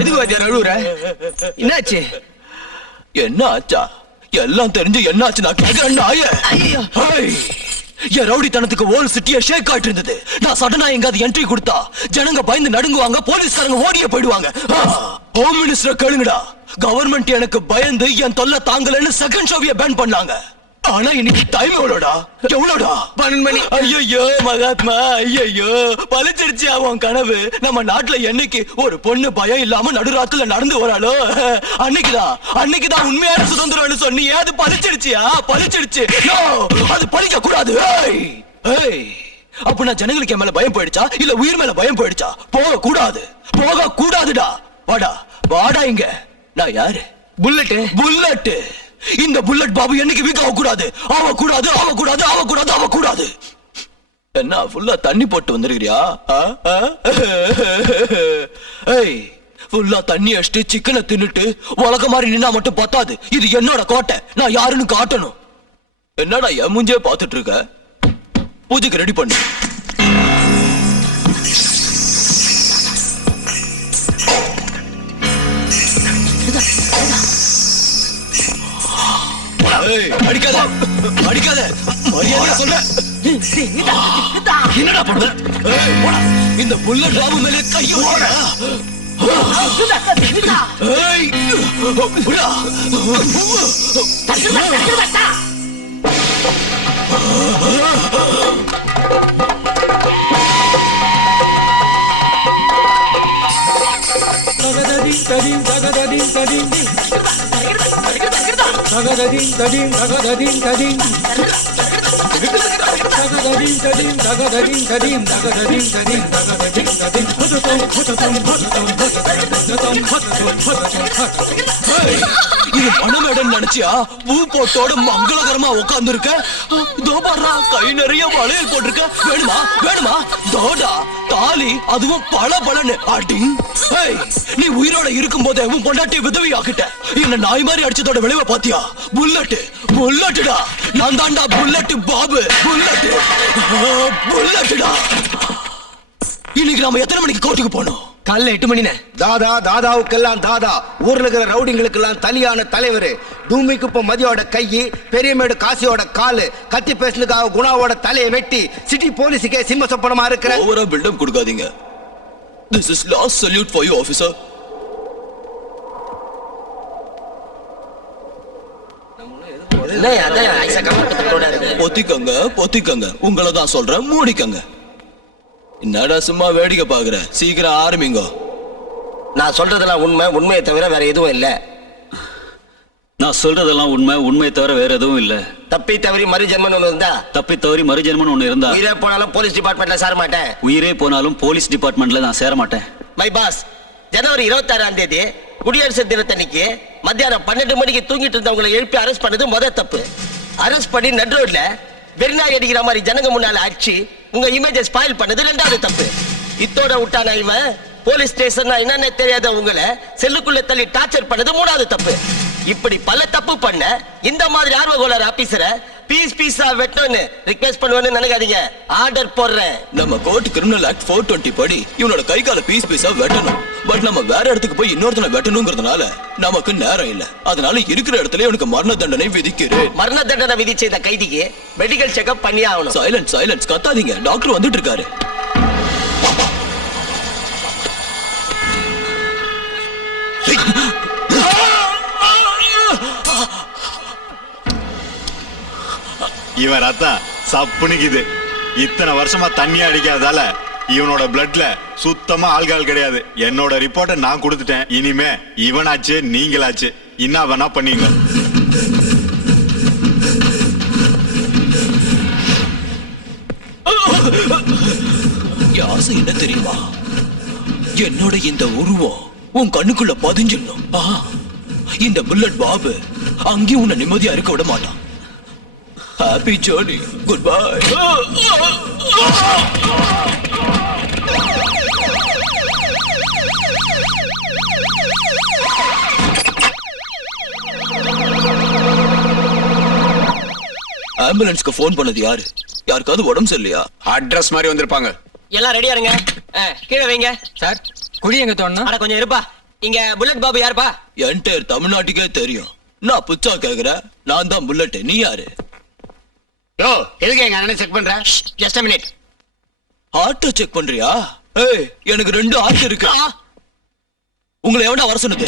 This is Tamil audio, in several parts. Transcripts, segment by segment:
எதுக்கு வாத்தியார் அழுவுற? என்னாச்சு? என்ன ஆச்சா? எல்லாம் தெரிஞ்சு என்ன ஆச்சு நான் கேக்குறேன் நாயே. என் ரவுடித்தனத்துக்கு ஓல் சிட்டிய ஷேக் ஆயிட்டு இருந்தது. நான் சடனா எங்காவது என்ட்ரி கொடுத்தா ஜனங்க பயந்து நடுங்குவாங்க, போலீஸ்காரங்க ஓடியே போயிடுவாங்க. ஹோம் மினிஸ்டர் கேளுங்கடா, கவர்மெண்ட் எனக்கு பயந்து என் தொல்லை தாங்கலன்னு செகண்ட் ஷோவிய பேன் பண்ணாங்க. ஆனா இன்னைக்கு டைம் எவ்வளோடா? 12 மணி. ஐயோ மகாத்மா, ஐயோ பழிச்சிருச்சு அவன் கனவு. நம்ம நாட்டுல என்னைக்கு ஒரு பொண்ணு பயம் இல்லாம நடுராத்துல நடந்து வராளோ அன்னைக்குதான் உண்மையான சுதந்திரம்னு சொன்னியே, அது பழிச்சிருச்சியா? பழிச்சிருச்சு. அது பழிக்க கூடாது. அப்ப நான் ஜனங்களுக்கு என் மேல பயம் போயிடுச்சா இல்ல உயிர் மேல பயம் போயிடுச்சா? போக கூடாதுடா. வாடா இங்க. நான் யாரு? புல்லட். இந்த புல்லட் பாபு என்னைக்கு வீக் ஆகக்கூடாது. ஆகக்கூடாது. என்ன ஃபுல்லா தண்ணி போட்டு வந்திருக்கிறியா? ஃபுல்லா தண்ணி அடிச்சுட்டு சிக்கனை தின்னுட்டு உலக மாதிரி நின்னா மட்டும் பத்தாது. இது என்னோட கோட்டை, நான் யாருன்னு காட்டணும். என்னடா என் மூஞ்சே பாத்துட்டு இருக்க? பூஜைக்கு ரெடி பண்ணு. அடிக்காத மரியாதையா சொல்றேன். என்னடா பண்ண? இந்த புல்லட் ராவு மேலே கைய போட. இது பணமேடன் நினைச்சியா? பூ போட்டோட மங்களகரமா உட்கார்ந்து இருக்க. கை நிறைய வளையல் போட்டிருக்க. வேணுமா? தோடா தாலி, அதுவும் பளபளன்னு. அடி நீ உயிரோட இருக்கும் போதே உன் பொண்டாட்டி விதவி ஆக்கிட்ட. என்ன நாய் மாதிரி அடிச்சதோட விளைவை பாத்தியா? புல்லட்டுடா. நான் தாண்டா புல்லட் பாபு. புல்லட்டுடா. இன்னைக்கு நாம எத்தனை மணிக்கு கோர்ட்டுக்கு போனோம்? காலைல 8 மணினே. தாதாவுக்கெல்லாம் தாதா, ஊர்ல இருக்கிற ரவுடிங்களுக்கெல்லாம் தலியான தலைவர். தூமிக்கு இப்ப மதியோட கையி, பெரியமேடு காசியோட காலு, கத்தி பேசுனதுக்காக குணாவோட தலையை வெட்டி சிட்டி போலீஸுக்கே சிம்ம சொப்பனமா இருக்கிற. ஓவரா பில்டப் கொடுக்காதீங்க. This is last salute for you, officer. பொத்திக்கங்க. உங்களை தான் சொல்றேன், மூடிக்கங்க. என்னடா சும்மா வேடிக்கை பாக்குற? சீக்கிரம் ஆரம்பிங்க. நான் சொல்றதெல்லாம் உண்மையை தவிர வேற எதுவும் இல்ல. நான் சொல்றதெல்லாம் உண்மையை தவிர வேற எதுவும் இல்ல. தப்பி தவறி மறுஜென்மன் ஒண்ணு இருந்தா உயிரே போனாலும் போலீஸ் டிபார்ட்மெண்ட்ல நான் சேர மாட்டேன். மை பாஸ், ஜனவரி 26ஆம் தேதி குடியரசு தினத்தன்னைக்கு மத்தியானம் 12 மணிக்கு தூங்கிட்டு இருந்தவங்களை எழுப்பி அரெஸ்ட் பண்ணது முதல் தப்பு. அரெஸ்ட் பண்ணி நடு ரோட்ல வெறிநாய் அடிக்கிற மாதிரி ஜனங்க முன்னால அடிச்சு உங்க இமேஜை ஸ்பாயில் பண்ணது 2வது தப்பு. இத்தோட விட்டானா இவன் போலீஸ் ஸ்டேஷன் என்னன்னு தெரியாத உங்களை செல்லுக்குள்ள தள்ளி டார்ச்சர் பண்ணது 3வது தப்பு. இப்படி பல தப்பு பண்ண இந்த மாதிரி ஆர்வகோளர் ஆபீசரை பீஸா வெட்டணும்னு ரிக்வெஸ்ட் பண்ணுவேன்னு நினைக்காதீங்க. ஆர்டர் போடுறேன். நம்ம கோர்ட் கிரிமினல் ஆக்ட் 420 படி இவனோட கை கால பீஸா வெட்டணும். பட் நம்ம வேற இடத்துக்கு போய் இன்னொருத்தனை வெட்டணுங்கிறதுனால நமக்கு நேரம் இல்ல. அதனால இருக்கிற இடத்துல இவனுக்கு மரண தண்டனை விதிக்கிறேன். மரண தண்டனை விதிச்ச இந்த கைதிக்கு மெடிக்கல் செக்அப் பண்ணி ஆகணும். சைலன்ஸ் கத்தாதீங்க, டாக்டர் வந்துட்டு இருக்காரு. இவன் ரத்தம் சப்புனுக்குது. இத்தனை வருஷமா தண்ணி அடிக்காததால இவனோட பிளட்ல சுத்தமா ஆல்கஹால் கிடையாது. என்னோட ரிப்போர்ட்டை நான் கொடுத்துட்டேன். இனிமே இவனாச்சு நீங்களாச்சு என்ன வேணா பண்ணீங்க. ஆசை என்ன தெரியுமா? என்னோட இந்த உருவம் உன் கண்ணுக்குள்ள பதிஞ்சிடணும். இந்த புல்லட் பாபு அங்கேயும் உன்னை நிம்மதியா இருக்க விட மாட்டான். Happy journey. Goodbye. ஆம்புலன்ஸ்க்கு போன் பண்ணது யாரு? யாருக்காவது உடம்பு சரியில்லையா? அட்ரஸ் மாதிரி வந்திருப்பாங்க. எல்லாம் ரெடியா இருங்க. கீழே வைங்க. சார் குழி எங்க தோணும்? அட கொஞ்சம் இருப்பா. இங்க புல்லட் பாபு யாருப்பா? என்டையர் தமிழ்நாட்டுக்கே தெரியும். நான் புச்சா கேக்குறேன். நான் தான் புல்லட். நீ யாரு? யோ எதுக்கு எங்க அண்ணனை செக் பண்ற? Just a minute. ஹார்ட்ட செக் பண்றியா? ஏய், எனக்கு 2 ஹார்ட் இருக்கு. உங்களை எவன்டா வர சொன்னது?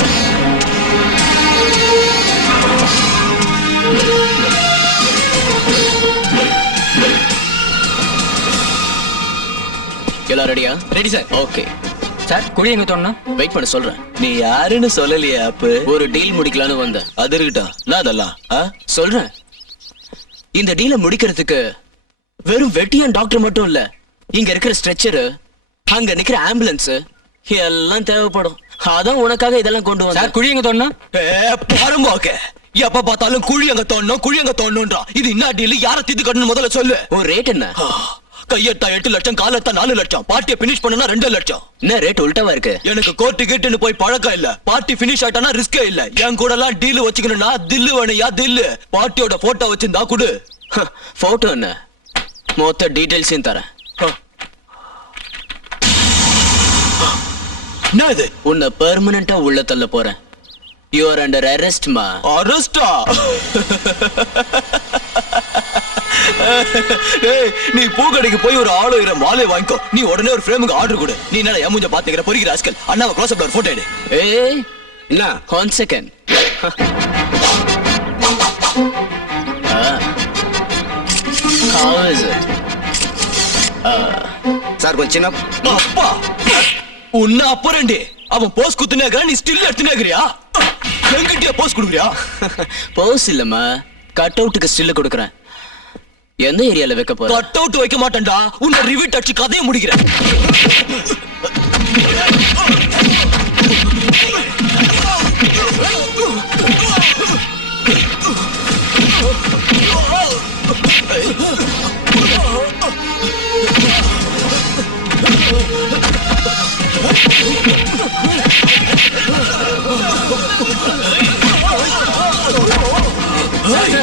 எல்லாம் ரெடியா? Ready sir. ஓகே, சார் குழி எங்க தோணும்? வெயிட் பண்ண சொல்றேன். நீ யாருன்னு சொல்லலையே அப்ப. ஒரு டீல் முடிக்கலான்னு வந்தேன். அது இருக்கட்டும். நான் அதெல்லாம் சொல்றேன். இந்த டீலை முடிக்கிறதுக்கு வெறும் வெட்டியான் டாக்டர் மட்டும் இல்ல, இங்க இருக்கிற ஸ்ட்ரெச்சரு, அங்க நிக்கிற ஆம்புலன்ஸ் எல்லாம் தேவைப்படும். அதான் உனக்காக இதெல்லாம் கொண்டு வந்தேன். சார் குழி எங்க தோணும்? பாரும்போக்க எப்ப பார்த்தாலும் குழி அங்க தோணுன்றா. இது என்ன டீல்? யார தீத்து கட்டணும் முதல்ல சொல்லு. ஒரு ரேட் என்ன? கையெட்டா 8 லட்சம், காலத்தா 4 லட்சம், பார்ட்டியை பினிஷ் பண்ணனா 2 லட்சம். என்ன ரேட் உல்டாவா இருக்கு? எனக்கு கோர்ட்டு கேட்டுன்னு போய் பழக்கம் இல்ல. பார்ட்டி பினிஷ் ஆயிட்டானா ரிஸ்கே இல்ல. என் கூட எல்லாம் டீல் வச்சுக்கணும்னா தில்லு வேணையா தில்லு. பார்ட்டியோட போட்டோ வச்சிருந்தா குடு. போட்டோ என்ன, மொத்த டீடைல்ஸையும் தரேன். என்ன இது? உன்னை பெர்மனண்டா உள்ள தள்ள போறேன். யூ ஆர் அண்டர் அரெஸ்ட் மா. அரெஸ்டா? ஏய், நீ பூக்கடைக்கு போய் ஒரு 1000 மாலை வாங்கிக்கோ. நீ உடனே ஒரு ஃப்ரேமுக்கு ஆர்டர் கொடு. நீ என்ன என் மூஞ்ச பாத்துக்கிற பொறிக்கிற ஆஸ்கல். அண்ணாவை க்ளோஸ் அப்ல ஒரு போட்டோ எடு. ஏய், என்ன 1 second. How is it? Sir கொஞ்சம் சின்ன அப்பா உன்ன அப்பறண்டி அவன் போஸ் குத்துனேங்கற நீ ஸ்டில் எடுத்துனேங்கறியா? என்கிட்டயே போஸ் குடுக்குறியா? போஸ் இல்லம்மா, கட் அவுட்டுக்கு ஸ்டில் கொடுக்கறேன். எந்த ஏரியால வைக்க போற? கட் அவுட் வைக்க மாட்டேன்டா. உன்னை ரிவிட் அடிச்சு கதையை முடிக்கிறேன்.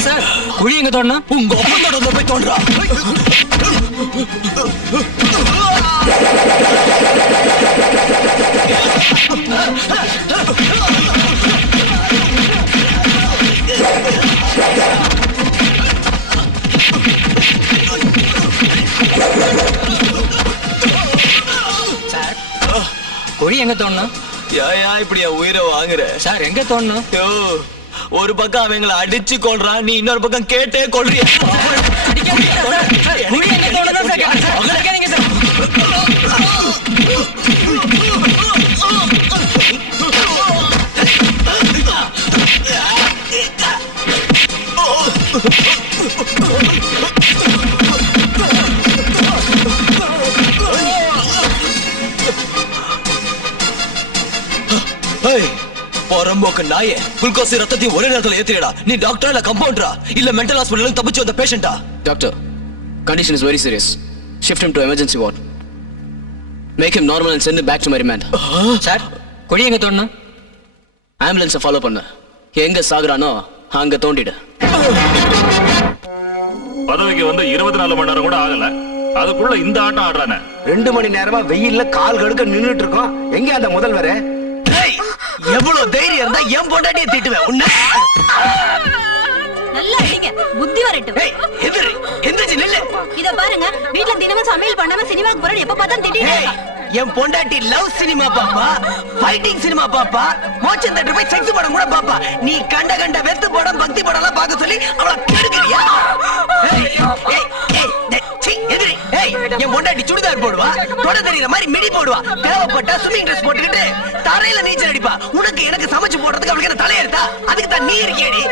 சார் குழி எங்க தோணும்? உங்க அப்பனோட போய் தோன்றா. சார் குழி எங்க தோணும்? ஏயா இப்படி என் உயிரை வாங்குற? சார் எங்க தோணும்? யோ, ஒரு பக்கம் அவங்களை அடிச்சு கொள்றான், நீ இன்னொரு பக்கம் கேட்டே கொள்றிய. குழி எங்க தோணும் தான் சார் கேக்குறேன். சார் கேளுங்க சார். பொறம்போக்கு நாயே, குளுக்கோஸ் ரத்தத்தையும் ஒரே நேரத்துல ஏத்திடா. நீ டாக்டரா இல்ல கம்பவுண்டரா இல்ல மென்டல் ஹாஸ்பிடல்ல தப்பிச்சு வந்த பேஷண்டா? Doctor, condition is very serious. Shift him to emergency ward. Make him normal and send him back to my remand. Sir குழி எங்க தோணும்? ஆம்புலன்ஸை ஃபாலோ பண்ணு. எங்க சாகுறானோ அங்க தோண்டிடு. பதவிக்கு வந்து 24 மணி நேரம் கூட ஆகல, அதுக்குள்ள இந்த ஆட்டம் ஆடுறானே. 2 மணி நேரமா வெயில்ல கால் கடுக்க நின்னுட்டு இருக்கோம். எங்க அந்த முதல்வர்? எவ்வளவு தைரியம் இருந்தா என் பொண்டாட்டியை திட்டுவேன் உன்ன. நல்லா அடிங்க, புத்தி வரட்டும். எதிரி எந்திரிச்சு நில்லு. இத பாருங்க, வீட்ல தினமும் சமையல் பண்ணாம சினிமாக்கு போறேன் எப்ப பார்த்தா திட்டிட்டே இருக்கா. என் பொண்டாட்டி லவ் சினிமா பாப்பா, ஃபைட்டிங் சினிமா பாப்பா, மோச்சன் தேட்டர் போய் செக்ஸ் படம் கூட பாப்பா. நீ கண்ட கண்ட வெத்து படம் பக்தி படம் எல்லாம் பார்க்க சொல்லி அவளை கெடுக்கிறியா? எதிரி என் பொண்டாட்டி சுடிதார் போடுவா, தொட தெரியுற மாதிரி மிடி போடுவா, தேவைப்பட்டா ஸ்விமிங் ட்ரெஸ் போட்டுக்கிட்டு தரையில நீச்சல் அடிப்பா. உனக்கு எனக்கு சமைச்சு போடுறதுக்கு அவளுக்கு என்ன தலையெடுத்தா? அதுக்கு தான் நீ இருக்கியடி.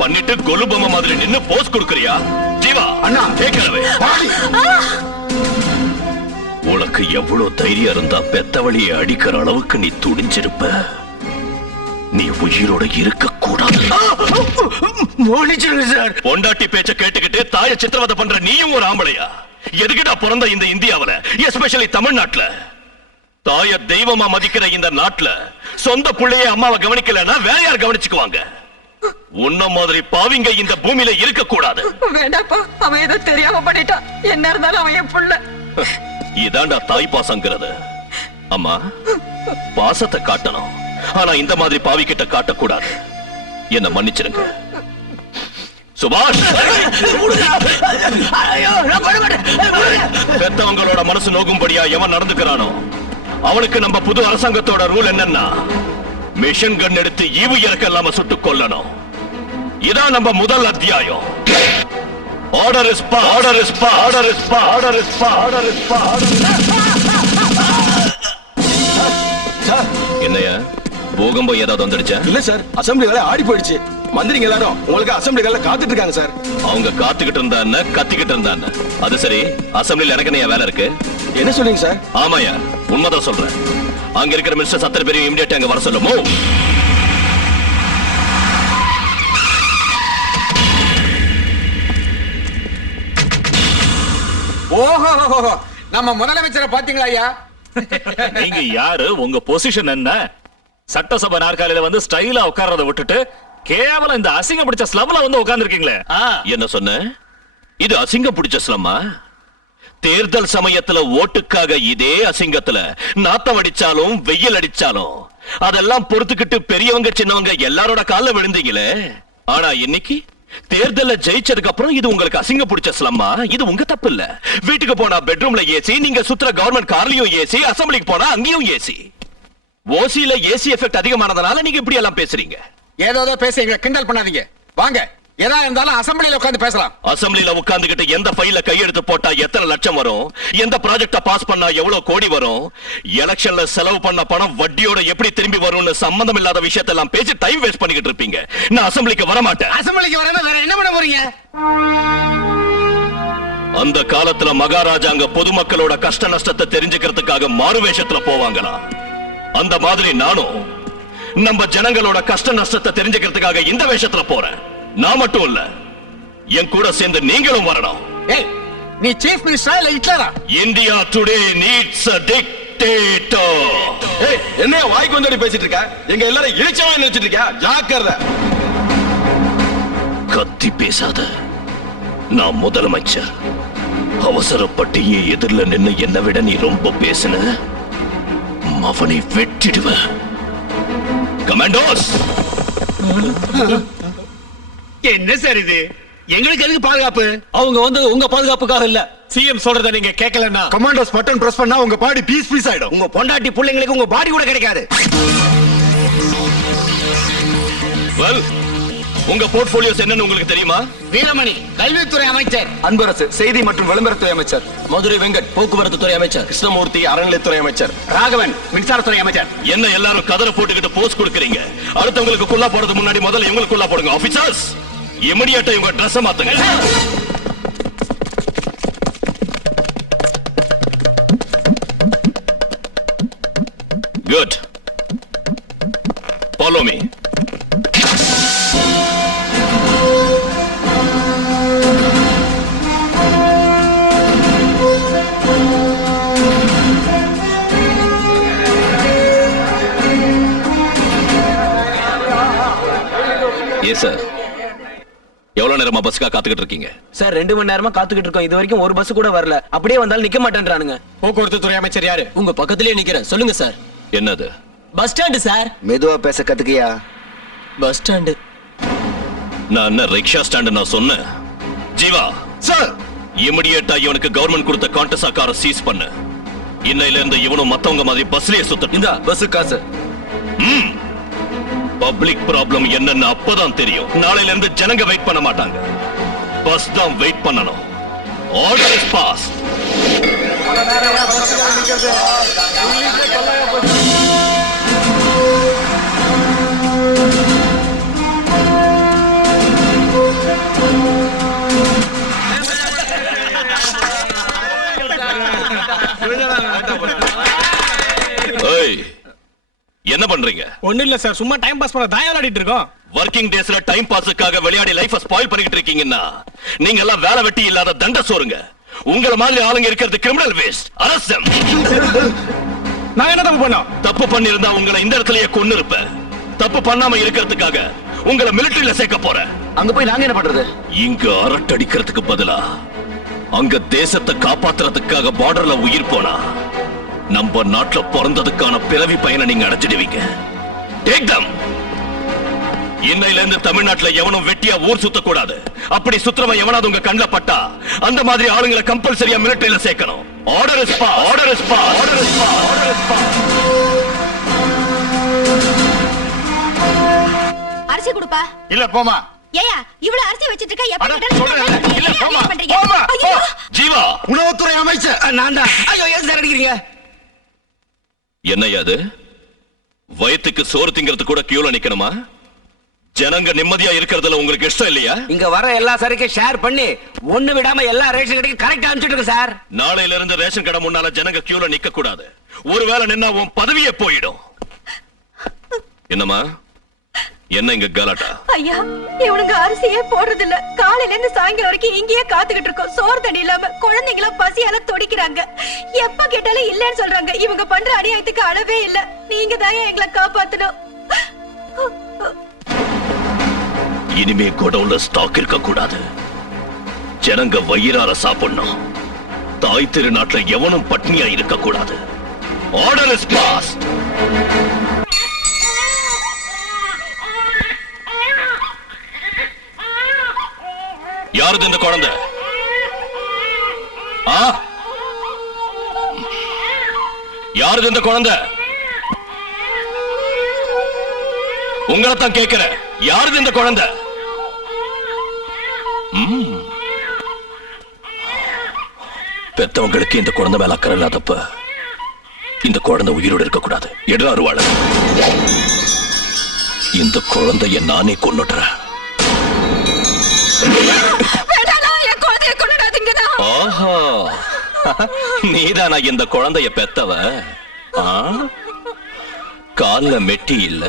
பண்ணிட்டு கொலுபொம்மை மாதிரி நின்னு போஸ் கொடுக்கறியா? ஜீவா அண்ணா கேட்கறவே உனக்கு எவ்வளவு தைரியம் இருந்தா பெத்தவழியை அடிக்கிற அளவுக்கு நீ துணிஞ்சிருப்ப. நீ உயிரோட இருக்க கூடாது. சார். பொண்டாட்டி பேச்ச கேட்டுக்கிட்டு தாய சித்திரவதை பண்ற நீயும் ஒரு ஆம்பளையா? எதுக்கிட்டா பிறந்த இந்த இந்தியாவுல, எஸ்பெஷலி தமிழ்நாட்டுல? தாய தெய்வமா மதிக்கிற இந்த நாட்டுல சொந்த பிள்ளைய அம்மாவை கவனிக்கலன்னா வேற யார் கவனிச்சுக்குவாங்க? உன்ன மாதிரி பாவிங்க இந்த பூமியில இருக்க கூடாது. வேண்டாப்பா, அவன் ஏதோ தெரியாம பண்ணிட்டான். என்ன இருந்தாலும் அவன் என் புள்ள. இதாண்டா தாய் பாசங்கிறது. அம்மா, பாசத்தை காட்டணும், ஆனா இந்த மாதிரி பாவி கிட்ட காட்டக்கூடாது. என்ன மன்னிச்சிருங்க. சுபாஷ், பெத்தவங்களோட மனசு நோகும்படியா எவன் நடந்துக்கிறானோ அவனுக்கு நம்ம புது அரசாங்கத்தோட ரூல் என்னன்னா, மிஷன் கன் எடுத்து ஈவு இறக்க இல்லாம சுட்டுக் கொல்லணும். இதான் நம்ம முதல் அத்தியாயம். ஆர்டர் இஸ் பா, ஆர்டர் இஸ் பா, ஆர்டர் இஸ் பா, ஆர்டர் இஸ் பா, ஆர்டர் இஸ் பா. என்னையா பூகம்பம் ஏதாவது வந்துடுச்சா? இல்ல சார், அசெம்பிளி வேலை ஆடி போயிடுச்சு. மந்திரிங்க எல்லாரும் உங்களுக்கு அசெம்பிளி வேலை காத்துட்டு இருக்காங்க சார். அவங்க காத்துக்கிட்டு இருந்தான்னு கத்திக்கிட்டு இருந்தான்னு. அது சரி, அசெம்பிளில எனக்கு என்ன வேலை இருக்கு? என்ன சொல்றீங்க சார்? ஆமாயா, உண்மைதான் சொல்றேன். அங்க இருக்கிற மினிஸ்டர் அத்தனை பேரையும் இமிடியேட் அங்க வர சொல்லுமோ. ஓஹோ, நம்ம முதலமைச்சரை பாத்தீங்களா ஐயா? நீங்க யாரு? உங்க பொசிஷன் என்ன? சட்டசபை நாற்காலியில வந்து ஸ்டைலா உட்கார்றத விட்டுட்டு கேவலம் இந்த அசிங்கம் பிடிச்ச ஸ்லம்ல வந்து உட்கார்ந்துருக்கீங்களே. என்ன சொன்ன? இது அசிங்கம் பிடிச்ச ஸ்லம்மா? தேர்தல் சமயத்துல ஓட்டுக்காக இதே அசிங்கத்துல நாத்தம் அடிச்சாலும் வெயில் அடிச்சாலும் அதெல்லாம் பொறுத்துக்கிட்டு பெரியவங்க சின்னவங்க எல்லாரோட கால்ல விழுந்தீங்களே. ஆனா இன்னைக்கு தேர்தல்ல ஜெயிச்சதுக்கு அப்புறம் இது உங்களுக்கு அசிங்க பிடிச்ச ஸ்லம்மா? இது உங்க தப்பு இல்ல. வீட்டுக்கு போனா பெட்ரூம்ல ஏசி, நீங்க சுத்துற கவர்மெண்ட் கார்லயும் ஏசி, அசெம்பிளிக்கு போனா அங்கேயும் ஏசி. ஓசில ஏசி எஃபெக்ட் அதிகமானதுனால நீங்க இப்படி எல்லாம் பேசுறீங்க. ஏதோ பேச எங்களை கிண்டல் பண்ணாதீங்க. வாங்க, எதா இருந்தாலும் அசெம்பிளில உட்கார்ந்து பேசலாம். அசெம்பிளில உட்கார்ந்துகிட்டு எந்த ஃபைல கையெழுத்து போட்டா எத்தனை லட்சம் வரும், எந்த ப்ராஜெக்ட பாஸ் பண்ணா எவ்வளவு கோடி வரும், எலெக்ஷன்ல செலவு பண்ண பணம் வட்டியோட எப்படி திரும்பி வரும்னு சம்பந்தம் இல்லாத விஷயத்தெல்லாம் பேசி டைம் வேஸ்ட் பண்ணிக்கிட்டு இருப்பீங்க. நான் அசெம்பிளிக்கு வர மாட்டேன். அசெம்பிளிக்கு வராம வேற என்ன பண்ண போறீங்க? அந்த காலத்துல மகாராஜாங்க பொதுமக்களோட கஷ்ட நஷ்டத்தை தெரிஞ்சுக்கிறதுக்காக மாறுவேஷத்துல போவாங்களா? அந்த மாதிரி நானும் நம்ம ஜனங்களோட கஷ்ட நஷ்டத்தை தெரிஞ்சுக்கிறதுக்காக இந்த வேஷத்துல போறேன். நான் மட்டும் இல்ல, என் கூட சேர்ந்து நீங்களும் வரணும். ஏய், நீ சீஃப் மினிஸ்டரா இல்ல ஹிட்லரா? India today needs a dictator. ஏய், என்னைய வாய்க்கு வந்தடி பேசிட்டு இருக்க? எங்க எல்லாரும் இழிச்சவன் நினைச்சிட்டு இருக்க? ஜாக்கிரதை. கத்தி பேசாத. நான் முதலமைச்சர். அவசரப்பட்டு எதிரில நின்னு என்னை விட நீ ரொம்ப பேசுன, அவனை வெட்டிடுவேன். கமாண்டோஸ், என்ன சார் இது? எங்களுக்கு எதுக்கு பாதுகாப்பு? அவங்க வந்து உங்க பாதுகாப்புக்காக இல்ல. சிஎம் சொல்றத நீங்க கேட்கலன்னா கமாண்டோஸ் பட்டன் பிரஸ் பண்ணா உங்க பாடி பீஸ் பீஸ் ஆயிடும். உங்க பொண்டாட்டி பிள்ளைங்களுக்கு உங்க பாடி கூட கிடைக்காது. வெல், உங்க போர்ட்போலியோஸ் என்னன்னு உங்களுக்கு தெரியுமா? வீரமணி கல்வித்துறை அமைச்சர், அன்பரசு செய்தி மற்றும் விளம்பரத்துறை அமைச்சர், மதுரை வெங்கட் போக்குவரத்து துறை அமைச்சர், கிருஷ்ணமூர்த்தி அறநிலைத்துறை அமைச்சர், ராகவன் மின்சாரத்துறை அமைச்சர். என்ன எல்லாரும் கதற போட்டுக்கிட்டு போஸ்ட் கொடுக்கறீங்க? அடுத்தவங்களுக்கு குல்லா போடுறதுக்கு முன்னாடி முதல்ல இவங்களுக்கு குல்லா போடுங்க. ஆபீசர்ஸ், இமிடியேட்டா இவங்க ட்ரெஸ் மாத்துங்க. Good, follow me. சார், எவ்வளவு நேரமா பஸ்ஸுக்கா காத்துக்கிட்டு இருக்கீங்க? சார் 2 மணி நேரமா காத்துக்கிட்டு இருக்கோம். இது வரைக்கும் ஒரு பஸ் கூட வரல. அப்படியே வந்தாலும் நிக்க மாட்டேன்றானுங்க. போக்குவரத்து துறை அமைச்சர் யாரு? உங்க பக்கத்திலேயே நிக்கிறேன். சொல்லுங்க சார். என்னது? Bus stand sir. மெதுவா பேச கத்துக்கியா? Bus stand. நான் என்ன ரிக்ஷா ஸ்டாண்டு நான் சொன்னேன்? ஜீவா சார், இமிடியேட்டா இவனுக்கு கவர்மெண்ட் கொடுத்த கான்டெஸ்ட் காரை சீஸ் பண்ணு. இன்னையில இருந்து இவனும் மத்தவங்க மாதிரி பஸ்லயே சுத்த. இந்த பஸ் காசு. பப்ளிக் ப்ராப்ளம் என்னன்னு அப்பதான் தெரியும். நாளையில இருந்து ஜனங்க வெயிட் பண்ண மாட்டாங்க, பஸ் தான் வெயிட் பண்ணணும். Order is pass. ஏய், என்ன பண்றீங்க? ஒண்ணு இல்ல சார், சும்மா டைம் பாஸ் பண்ண தாயம் விளையாடிட்டு இருக்கோம். ஒர்க்கிங் டேஸ்ல டைம் பாஸுக்காக விளையாடி லைஃப ஸ்பாயில் பண்ணிட்டு இருக்கீங்கன்னா நீங்க எல்லாம் வேலை வெட்டி இல்லாத தண்ட சோறுங்க. உங்கள மாதிரி ஆளுங்க இருக்கிறது கிரிமினல் வேஸ்ட். அரசம். நான் என்ன தப்பு பண்ணோம்? தப்பு பண்ணிருந்தா உங்களை இந்த இடத்துலயே கொன்னு இருப்பேன். தப்பு பண்ணாம இருக்கிறதுக்காக உங்களை மிலிட்டரியில சேர்க்க போறேன். அங்க போய் நாங்க என்ன பண்றது? இங்க அரட்டடிக்கிறதுக்கு பதிலா அங்க தேசத்தை காப்பாத்துறதுக்காக பார்டர்ல உயிர் போனா நம்ம நாட்டுல பிறந்ததுக்கான பிறவி பயனை நீங்க அடைச்சிடுவீங்க. Take them. இன்னையில இருந்து தமிழ்நாட்டுல எவனும் வெட்டியா ஊர் சுத்த கூடாது. அப்படி சுத்துறவன் எவனாவது உங்க கண்ணுல பட்டா அந்த மாதிரி ஆளுங்களை கம்பல்சரியா மிலிட்டரியில சேர்க்கணும். Order is pass. Order is pass. Order is pass. Order is pass. அரிசி கொடுப்பா. இல்ல போமா. ஏயா இவ்வளவு அரிசி வச்சிட்டு இருக்க, எப்ப அட, கேட்டாலும் சொல்றேன். என்ன இல்ல, போம்மா, பண்றீங்க? போம்மா, ஐயோ! ஜீவா, உணவுத்துறை அமைச்சர் நான் தான். ஐயோ ஏன் சார் அடிக்கிறீங்க? என்னையா அது? வயிற்றுக்கு சோறு திங்கிறது கூட கியூல நிக்கணுமா? ஜனங்க நிம்மதியா இருக்கிறதுல உங்களுக்கு இஷ்டம் இல்லையா? இங்க வர எல்லா சரக்கையும் ஷேர் பண்ணி ஒண்ணு விடாம எல்லா ரேஷன் கடைக்கு கரெக்டா அனுப்பிச்சிட்டு இருக்கு சார். நாளையில இருந்து ரேஷன் கடை முன்னால ஜனங்க கியூல நிக்க கூடாது. ஒருவேளை நின்னா உன் பதவியே போயிடும். என்னம்மா, என்ன இங்க கலாட்டா? ஐயா, இவனுங்க அரிசியே போடுறது இல்ல. காலையில இருந்து சாயங்காலம் வரைக்கும் இங்கேயே காத்துக்கிட்டு இருக்கோம். சோறு தண்ணி இல்லாம குழந்தைங்கள பசியால துடிக்கிறாங்க. எப்ப கேட்டாலும் இல்லன்னு சொல்றாங்க. இவங்க பண்ற அநியாயத்துக்கு அளவே இல்ல. நீங்க தான் எங்களை காப்பாத்தணும். இனிமே கோடவுன்ல ஸ்டாக் இருக்க கூடாது. ஜனங்க வயிறார சாப்பிடணும். தாய் திருநாட்டுல எவனும் பட்னியா இருக்க கூடாது. Order is pass. யாருது இந்த குழந்தை? யாருது இந்த குழந்தை? உங்களைத்தான் கேட்கிற. யாருது இந்த குழந்தை? பெத்தவங்களுக்கு இந்த குழந்தை மேல அக்கறை இல்லாதப்ப இந்த குழந்தை உயிரோடு இருக்க கூடாது. எடுறாருவாள இந்த குழந்தைய நானே கொன்னுடுறேன். ஆஹா, நீதானா இந்த குழந்தைய பெத்தவ? கால்ல மெட்டி இல்ல,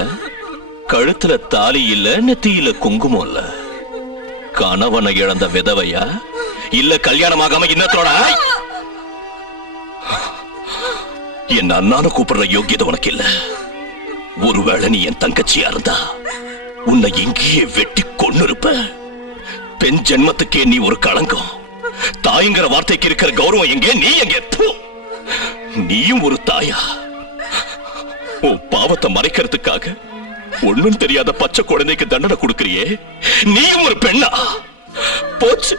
கழுத்துல தாலி இல்ல, நெத்தியில குங்குமம் இல்ல. கணவனை இழந்த விதவையா இல்ல கல்யாணமாகாம இன்னத்தோட என் அண்ணான கூப்பிடுற யோகியதை உனக்கு இல்ல. ஒருவேளை நீ என் தங்கச்சியா இருந்தா உன்னை இங்கேயே வெட்டி கொன்னு இருப்ப. பெண் ஜென்மத்துக்கே நீ ஒரு களங்கம். தாய்ங்கிற வார்த்தைக்கு இருக்கிற கௌரவம் எங்கே? நீ எங்கே? நீயும் ஒரு தாயா? உன் பாவத்தை மறைக்கிறதுக்காக ஒண்ணும் தெரியாத பச்சை குழந்தைக்கு தண்டனை கொடுக்கறியே, நீயும் ஒரு பெண்ணா? போச்சு,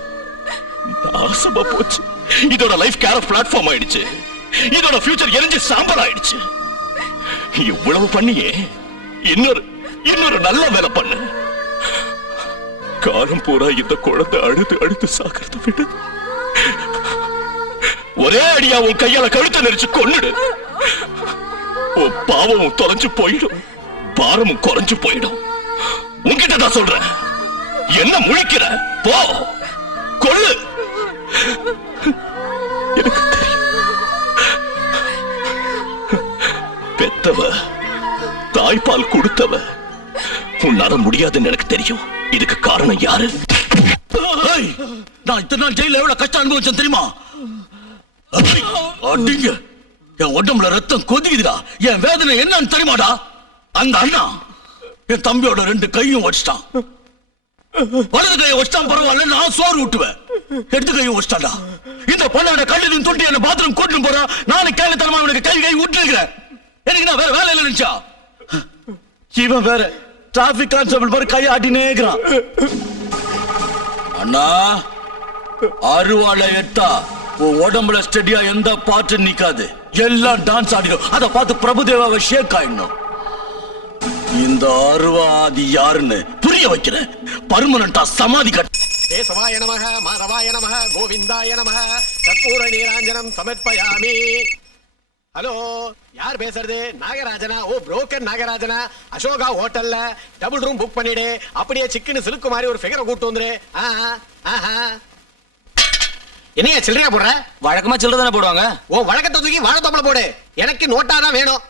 நாசமா போச்சு. இதோட லைஃப் கேர் பிளாட்ஃபார்ம் ஆயிடுச்சு. இதோட ஃபியூச்சர் எரிஞ்சு சாம்பல் ஆயிடுச்சு. இவ்வளவு பண்ணியே இன்னொரு நல்ல வேலை பண்ணு. காலம் பூரா இந்த குழந்தை அழுது அழுது சாகிறத விட ஒரே அடியா உன் கையால கழுத்தை நெரிச்சு கொன்னுடு. உன் பாவமும் தொலைஞ்சு போயிடும், பாரமும் குறைஞ்சு போயிடும். உன்கிட்ட தான் சொல்றேன். என்ன முழிக்கிற? போ, கொள்ளு. எனக்கு தெரியும், பெத்தவ தாய்ப்பால் கொடுத்தவ உன்னால முடியாதுன்னு எனக்கு தெரியும். இதுக்கு காரணம் யாரு? நான் இத்தனை நாள் ஜெயில எவ்வளவு கஷ்டம் அனுபவிச்சேன் தெரியுமா? அடிங்க, என் உடம்புல ரத்தம் கொதிக்குதுடா. என் வேதனை என்னன்னு தெரியுமாடா? அந்த அண்ணா என் தம்பியோட 2 கையும் வச்சிட்டான். வலது கையை வச்சிட்டான், பரவாயில்ல, நான் சோறு ஊட்டுவேன். இடது கையும் வச்சிட்டான்டா. இந்த பொண்ணோட கல்லின் தொட்டி என்ன பாத்ரூம் கூட்டிட்டு போறான். நானும் கேள்வித்தனமா உனக்கு கை விட்டுருக்கிறேன். எனக்கு நான் வேற வேலை இல்லை நினைச்சா? இவன் வேற டிராபிக் கான்ஸ்டபிள் பாரு கையை ஆட்டினே இருக்கிறான். அண்ணா, அருவாளை எட்டா உன் உடம்புல ஸ்டெடியா எந்த பாட்டு நிக்காது, எல்லாம் டான்ஸ் ஆடிடும். அதை பார்த்து பிரபுதேவாவை ஷேக் ஆயிடணும். இந்த அருவாதி யாருன்னு புரிய வைக்கிறேன். பர்மனண்டா சமாதி கட்ட. தேசவாய நமஹ, மாதவாய நமஹ, கோவிந்தாய நமஹ, கற்பூர நீராஞ்சனம் சமர்ப்பயாமி. ஹலோ, யார் பேசுறது? நாகராஜனா? ஓ, புரோக்கர் நாகராஜனா? அசோகா ஹோட்டல்ல டபுள் ரூம் புக் பண்ணிடு. அப்படியே சிக்கன் சிலுக்கு மாதிரி ஒரு ஃபிகரை கூட்டு வந்துரு. என்னையா சில்லறையா போடுற? வழக்கமா சில்லறை தானே போடுவாங்க. ஓ வழக்கத்தை தூக்கி வாழைத்தோப்புல போடு. எனக்கு நோட்டா தான் வேணும்.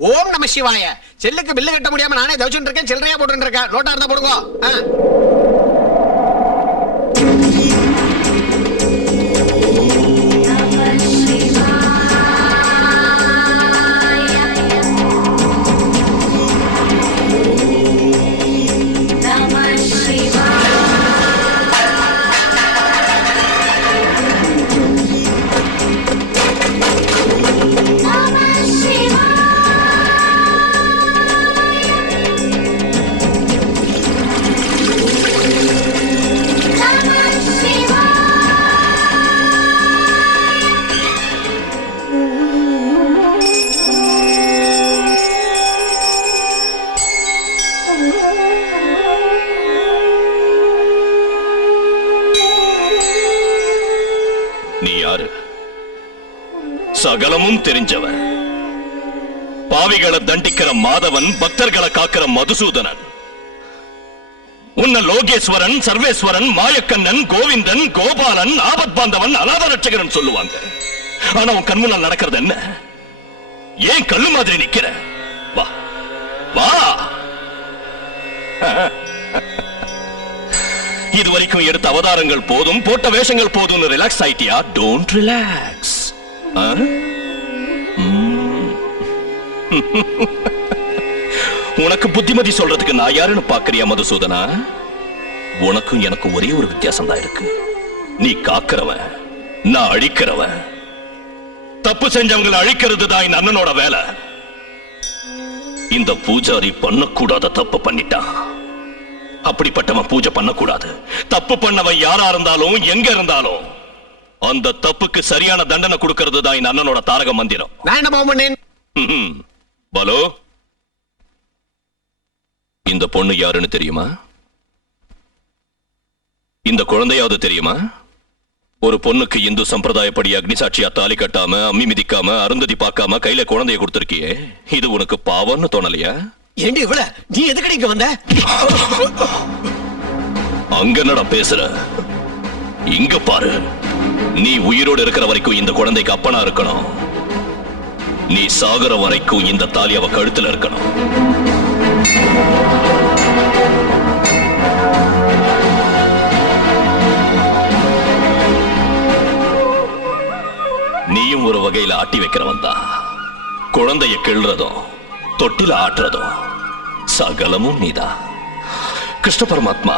ஓம் நம சிவாய. செல்லுக்கு பில்லு கட்ட முடியாம நானே தவிச்சுட்டு இருக்கேன், சில்லறையா போட்டு இருக்கேன். நோட்டா இருந்தா போடுங்க. நீ யாரு? சகலமும் தெரிஞ்சவன். பாவிகளை தண்டிக்கிற மாதவன், பக்தர்களை காக்கிற மதுசூதனன். உன்ன லோகேஸ்வரன், சர்வேஸ்வரன், மாயக்கண்ணன், கோவிந்தன், கோபாலன், ஆபத் பாந்தவன், அநாத ரட்சகரன் சொல்லுவாங்க. ஆனா உன் கண்முன்னால் நடக்கிறது என்ன? ஏன் கல்லு மாதிரி நிக்கிற? வா வா. இதுவரைக்கும் எடுத்த அவதாரங்கள் போதும், போட்ட வேஷங்கள் போதும். ரிலாக்ஸ் ஆயிட்டியா? Don't relax. உனக்கு புத்திமதி சொல்றதுக்கு நான் யாருன்னு பாக்குறியா மதுசூதனா? உனக்கும் எனக்கும் ஒரே ஒரு வித்தியாசம் தான் இருக்கு. நீ காக்கிறவன், நான் அழிக்கிறவன். தப்பு செஞ்சவங்களை அழிக்கிறது தான் என் அண்ணனோட வேலை. இந்த பூஜாரி பண்ணக்கூடாத தப்பு பண்ணிட்டான். அப்படிப்பட்டவன் பூஜை பண்ணக்கூடாது. தப்பு பண்ணவன் யாரா இருந்தாலும் எங்க இருந்தாலும் அந்த தப்புக்கு சரியான தண்டனை கொடுக்கிறது தான் என் அண்ணனோட தாரக மந்திரம். பலோ, இந்த பொண்ணு யாருன்னு தெரியுமா? இந்த குழந்தையாவது தெரியுமா? ஒரு பொண்ணுக்கு இந்து சம்பிரதாயப்படி அக்னி சாட்சியா தாலி கட்டாம, அம்மி மிதிக்காம, அருந்ததி பார்க்காம கையில குழந்தைய கொடுத்திருக்கியே, இது உனக்கு பாவம்னு தோணலையா? ஏண்டி இவ்வளவு நீ எதுக்கு இங்க வந்த? அங்க என்னடா பேசுற? இங்க பாரு. நீ உயிரோடு இருக்கிற வரைக்கும் இந்த குழந்தைக்கு அப்பனா இருக்கணும். நீ சாகுற வரைக்கும் இந்த தாலி அவ கழுத்துல இருக்கணும். நீயும் ஒரு வகையில ஆட்டி வைக்கிறவன் தான். குழந்தைய கிள்றதும் தொட்டில ஆட்டுறதும் சகலமும் நீதான். கிருஷ்ண பரமாத்மா,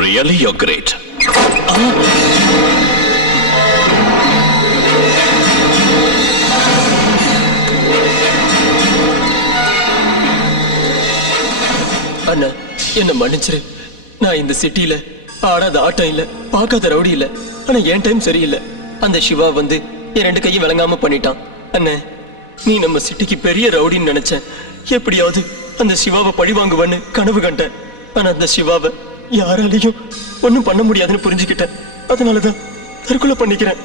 ரியலி யூ கிரேட். அண்ணா, என்ன மன்னிச்சிரு. நான் இந்த சிட்டில ஆடாத ஆட்டம் இல்ல, பார்க்காத ரவுடி இல்ல. ஆனா என் டைம் சரியில்லை. அந்த சிவா வந்து என் 2 கையும் விளங்காம பண்ணிட்டான். அண்ணே, நீ நம்ம சிட்டிக்கு பெரிய ரவுடின்னு நினைச்சேன். எப்படியாவது அந்த சிவாவை பழி வாங்குவன்னு கனவு கண்டேன். ஆனா அந்த சிவாவை யாராலையும் ஒண்ணும் பண்ண முடியாதுன்னு புரிஞ்சுக்கிட்டேன். அதனாலதான் தற்கொலை பண்ணிக்கிறேன்.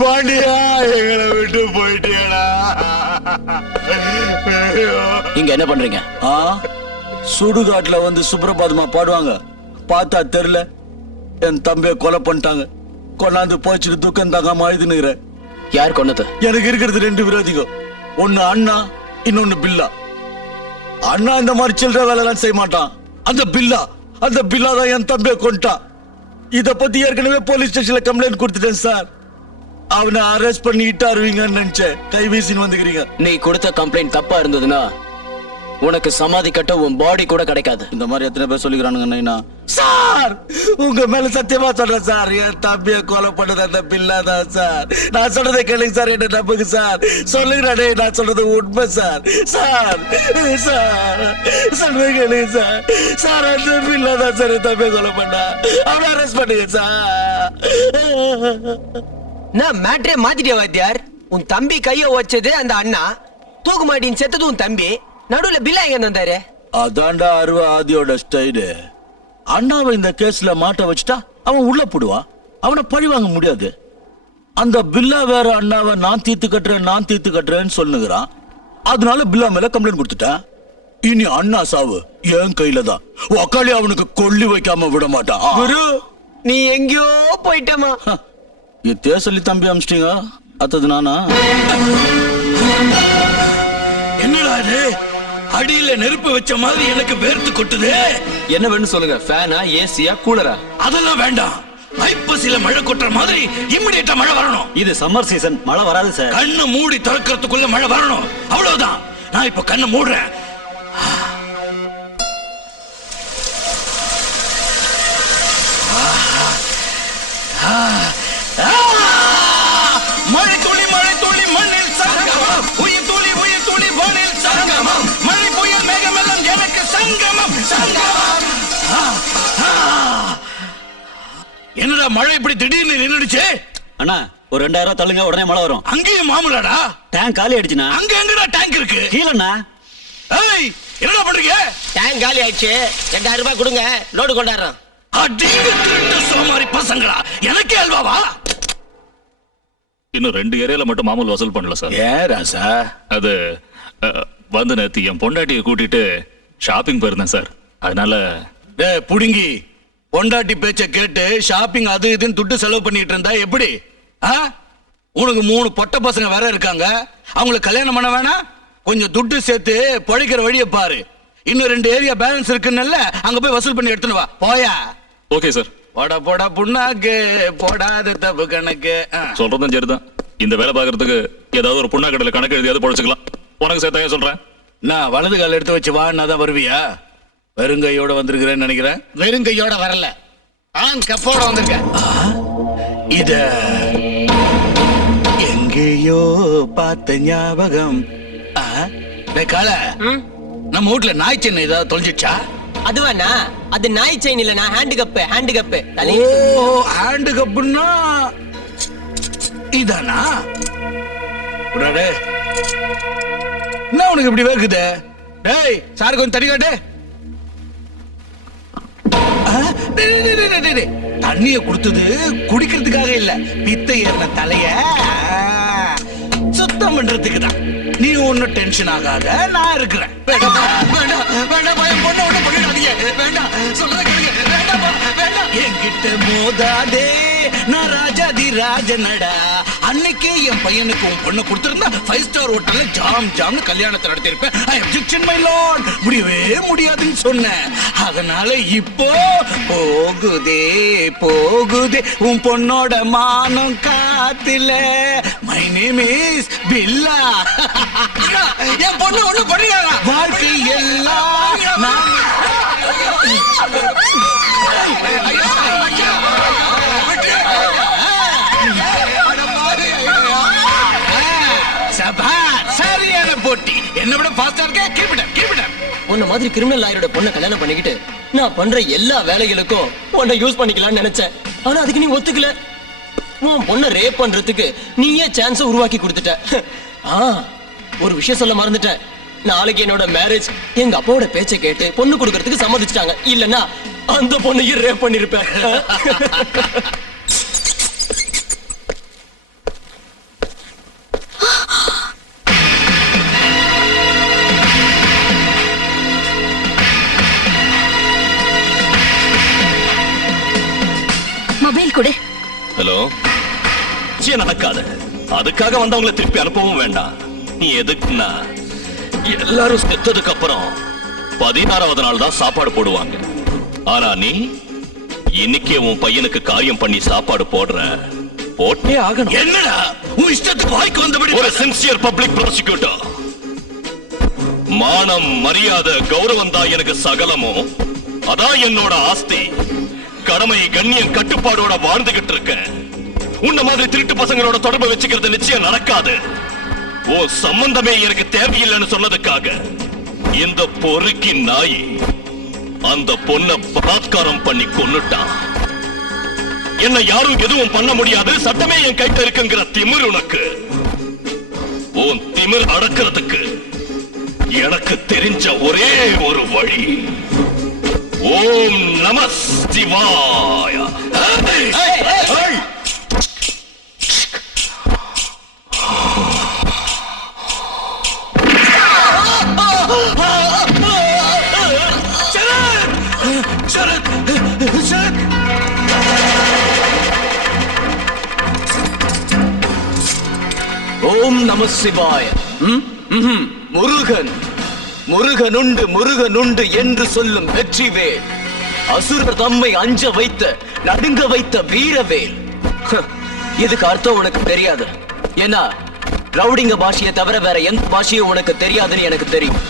பாண்டியா, எங்களை விட்டு போயிட்டியடா. இங்க என்ன பண்றீங்க? சுடுகாட்டுல வந்து சுப்ரபாதமா பாடுவாங்க, பார்த்தா தெரியல. என் தம்பியை கொலை பண்ணிட்டாங்க. கொண்டாந்து போச்சுட்டு துக்கம் தாங்காம அழுதுனுக்கிறேன். யார் கொன்னது? எனக்கு இருக்கிறது 2 விரோதிகள். ஒன்னு அண்ணா, இன்னொன்னு பில்லா. அண்ணா இந்த மாதிரி சில்லற வேலை எல்லாம் செய்ய மாட்டான். அந்த பில்லா தான் என் தம்பியை கொண்டான். இத பத்தி ஏற்கனவே போலீஸ் ஸ்டேஷன்ல கம்ப்ளைண்ட் கொடுத்துட்டேன் சார். அவனை அரெஸ்ட் பண்ணி இட்டாருவீங்கன்னு நினைச்சேன். கை வீசின்னு வந்துக்கிறீங்க. நீ கொடுத்த கம்ப்ளைண்ட் தப்பா இருந்ததுன்னா உனக்கு சமாதி கட்ட உன் பாடி கூட கிடைக்காது. இந்த மாதிரி எத்தனை பேர் சொல்லிக்கிறானுங்க சார். உங்க மேல சத்தியமா சொல்றேன் சார், என் தம்பியை கொலை பண்ணது அந்த பில்லா தான் சார். நான் சொல்றதை கேளுங்க சார், என்ன நம்புங்க சார். சொல்லுங்கடே, நான் சொல்றது உண்மை சார். சார் சொல்றதை கேளுங்க சார். சார், அந்த பில்லா தான் சார் என் தம்பியை கொலை பண்ணா. அவனை அரெஸ்ட் பண்ணுங்க சார். நான் மேட்ரே மாத்திட்டே வாத்தியார். உன் தம்பி கைய வச்சது அந்த அண்ணா, தூக்கு மாட்டின் செத்தது உன் தம்பி. நடுவுல பில்லா எங்க வந்தாரு? அதாண்டா அருவ ஆதியோட ஸ்டைலு. அண்ணாவை இந்த கேஸ்ல மாட்ட வச்சுட்டா அவன் உள்ள போடுவான். அவனை பழி வாங்க முடியாது. அந்த பில்லா வேற அண்ணாவை நான் தீர்த்து கட்டுறேன்னு சொல்லுகிறான். அதனால பில்லா மேல கம்ப்ளைண்ட் கொடுத்துட்டான். இனி அண்ணா சாவு என் கையில தான். உக்காளி அவனுக்கு கொல்லி வைக்காம விட மாட்டான். குரு நீ எங்கேயோ போயிட்டமா. இத்தே சொல்லி தம்பி அமிச்சிட்டீங்க. அத்தது நானா? என்னடா இது? அடியில நெருப்பு வச்ச மாதிரி எனக்கு வேர்த்து கொட்டுது. என்ன வேணும் சொல்லுங்க. ஃபேனா, ஏசியா, கூலரா? அதெல்லாம் வேண்டாம். ஐப்பசில மழை கொட்டுற மாதிரி இம்மிடியேட்டா மழை வரணும். இது சம்மர் சீசன், மழை வராது சார். கண்ணு மூடி திறக்கிறதுக்குள்ள மழை வரணும், அவ்வளவுதான். நான் இப்ப கண்ணை மூடுறேன். மழை துளி மண்ணில் சங்கமம், உயிர் துளி வானில் சங்கமம், மழை புயல் மேகமெல்லாம் எனக்கு சங்கமம் சங்கமம். என்னடா மழை இப்படி திடீர்னு நின்னுடுச்சு? அண்ணா ஒரு 2000 தள்ளுங்க, உடனே மழை வரும். அங்கேயும் மாமூலாடா? டேங்க் காலி ஆயிடுச்சுண்ணா. அங்க எங்கடா டேங்க் இருக்கு? கீழண்ணா. ஏய் என்னடா பண்றீங்க? டேங்க் காலி ஆயிடுச்சு, 2000 ரூபாய் கொடுங்க, லோடு கொண்டாடுறோம். அடிங்க திருட்டு சோமாரி பசங்களா, எனக்கே அல்வாவா? இன்னும் 2 ஏரியால மட்டும் மாமூல் வசூல் பண்ணல சார். ஏன் ராசா? அது வந்து நேத்து என் பொண்டாட்டியை கூட்டிட்டு ஷாப்பிங் போயிருந்தேன் சார். அதனால புடுங்கி பொண்டாட்டி பேச்ச கேட்டு ஷாப்பிங் அது இதுன்னு துட்டு செலவு பண்ணிட்டு இருந்தா எப்படி? உனக்கு 3 பொட்ட பசங்க வேற இருக்காங்க, அவங்களுக்கு கல்யாணம் பண்ண வேணாம்? கொஞ்சம் துட்டு சேர்த்து பழைக்கிற வழியை பாரு. இன்னும் 2 ஏரியா பேலன்ஸ் இருக்குன்னு அங்க போய் வசூல் பண்ணி எடுத்துன்னு வா. போயா? Okay sir. போடா புண்ணாக்கு, போடாத தப்பு கணக்கு. சொல்றதும் சரிதான். இந்த வேலை பாக்குறதுக்கு ஏதாவது ஒரு புண்ணா கடையில கணக்கு எழுதியாவது பொழைச்சுக்கலாம். உனக்கு சேர்த்தாங்க சொல்றேன். நான் வலது கால எடுத்து வச்சு வான்னா தான் வருவியா? வெறுங்கையோட வந்திருக்கிறேன்னு நினைக்கிறேன். வெறுங்கையோட வரல, கப்போட வந்திருக்கேன். இத எங்கேயோ பார்த்த ஞாபகம். கால நம்ம வீட்டுல நாய் சின்ன ஏதாவது தொலைஞ்சிச்சா? அதுவாண்ணா, அது நாய் செயின் இல்லனா ஹேண்ட் கப். ஓ ஹேண்ட் கப்னா இதானா? உடனே என்ன உனக்கு இப்படி வேக்குது? டேய் சார் கொஞ்சம் தண்ணி காட்டு. தண்ணிய கொடுத்தது குடிக்கிறதுக்காக இல்ல, பித்த ஏறின தலைய சுத்தம் பண்றதுக்கு தான். நீ ஒன்னும் டென்ஷன் ஆகாத, நான் இருக்கிறேன். என்கிட்ட மோதாதே, நான் ராஜாதி ராஜனடா. அன்னைக்கு என் பையனுக்கு உன் பொண்ணு கொடுத்திருந்தா 5 ஸ்டார் ஹோட்டல்ல ஜாம்னு கல்யாணத்தை நடத்திருப்பேன். ஐ அப்ஜெக்ஷன் மை லார்ட், முடியவே முடியாதுன்னு சொன்னேன். அதனால இப்போ போகுதே உன் பொண்ணோட மானம் காத்துல. மை நேம் இஸ் பில்லா. என் பொண்ணு ஒண்ணு பண்ணுறாங்க. வாழ்க்கை எல்லாம் சரியான போட்டி. என்ன விட ஃபாஸ்டா இருக்க. Keep it. உன்ன மாதிரி கிரிமினல் லாயரோட பொண்ணை கல்யாணம் பண்ணிக்கிட்டு நான் பண்ற எல்லா வேலைகளுக்கும் உன்னை யூஸ் பண்ணிக்கலாம்னு நினைச்சேன். ஆனா அதுக்கு நீ ஒத்துக்கல. உன் பொண்ணை ரேப் பண்றதுக்கு நீயே சான்ஸ் உருவாக்கி கொடுத்துட்ட. ஒரு விஷயம் சொல்ல மறந்துட்டேன். நாளைக்கு என்னோட மேரேஜ் எங்க அப்பாவோட பேச்சை கேட்டு பொண்ணு கொடுக்கறதுக்கு சம்மதிச்சிட்டாங்க. இல்லன்னா அந்த பொண்ணையும் ரேப் பண்ணிருப்பேன். மொபைல் கொடு. ஹலோ. நடக்காத. அதுக்காக வந்தவங்களை திருப்பி அனுப்பவும் வேண்டாம். நீ எதுக்குன்னா எல்லாரும் செத்ததுக்கு அப்புறம் 16வது நாள் தான் சாப்பாடு போடுவாங்க. ஆனா நீ இன்னைக்கே உன் பையனுக்கு காரியம் பண்ணி சாப்பாடு போட்டே ஆகணும். என்னடா உன் இஷ்டத்துக்கு வாய்க்கு வந்தபடி? ஒரு சின்சியர் பப்ளிக் ப்ராசிக்யூட்டர். மானம் மரியாதை கௌரவம் தான் எனக்கு சகலமும். அதான் என்னோட ஆஸ்தி. கடமை கண்ணியம் கட்டுப்பாடோட வாழ்ந்துகிட்டு இருக்க. உன்ன மாதிரி திருட்டு பசங்களோட தொடர்பு வச்சுக்கிறது நிச்சயம் நடக்காது. ஓ சம்பந்தமே எனக்கு தேவையில்லைன்னு சொன்னதுக்காக இந்த பொறுக்கி நாய் அந்த பொண்ணை பலாத்காரம் பண்ணி கொன்னுட்டான். என்ன யாரும் எதுவும் பண்ண முடியாது, சட்டமே என் கைட்ட இருக்குங்கிற திமிர் உனக்கு. உன் திமிர் அடக்கிறதுக்கு எனக்கு தெரிஞ்ச ஒரே ஒரு வழி. ஓம் நம சிவாய. நம சிவாய. முருகன் முருகனுண்டு முருகனுண்டு என்று சொல்லும் வெற்றிவேல், அசுரர் தம்மை அஞ்ச வைத்த நடுங்க வைத்த வீரவேல். இதுக்கு அர்த்தம் உனக்கு தெரியாது. ஏன்னா ரவுடிங்க பாஷையை தவிர வேற எந்த பாஷையும் உனக்கு தெரியாதுன்னு எனக்கு தெரியும்.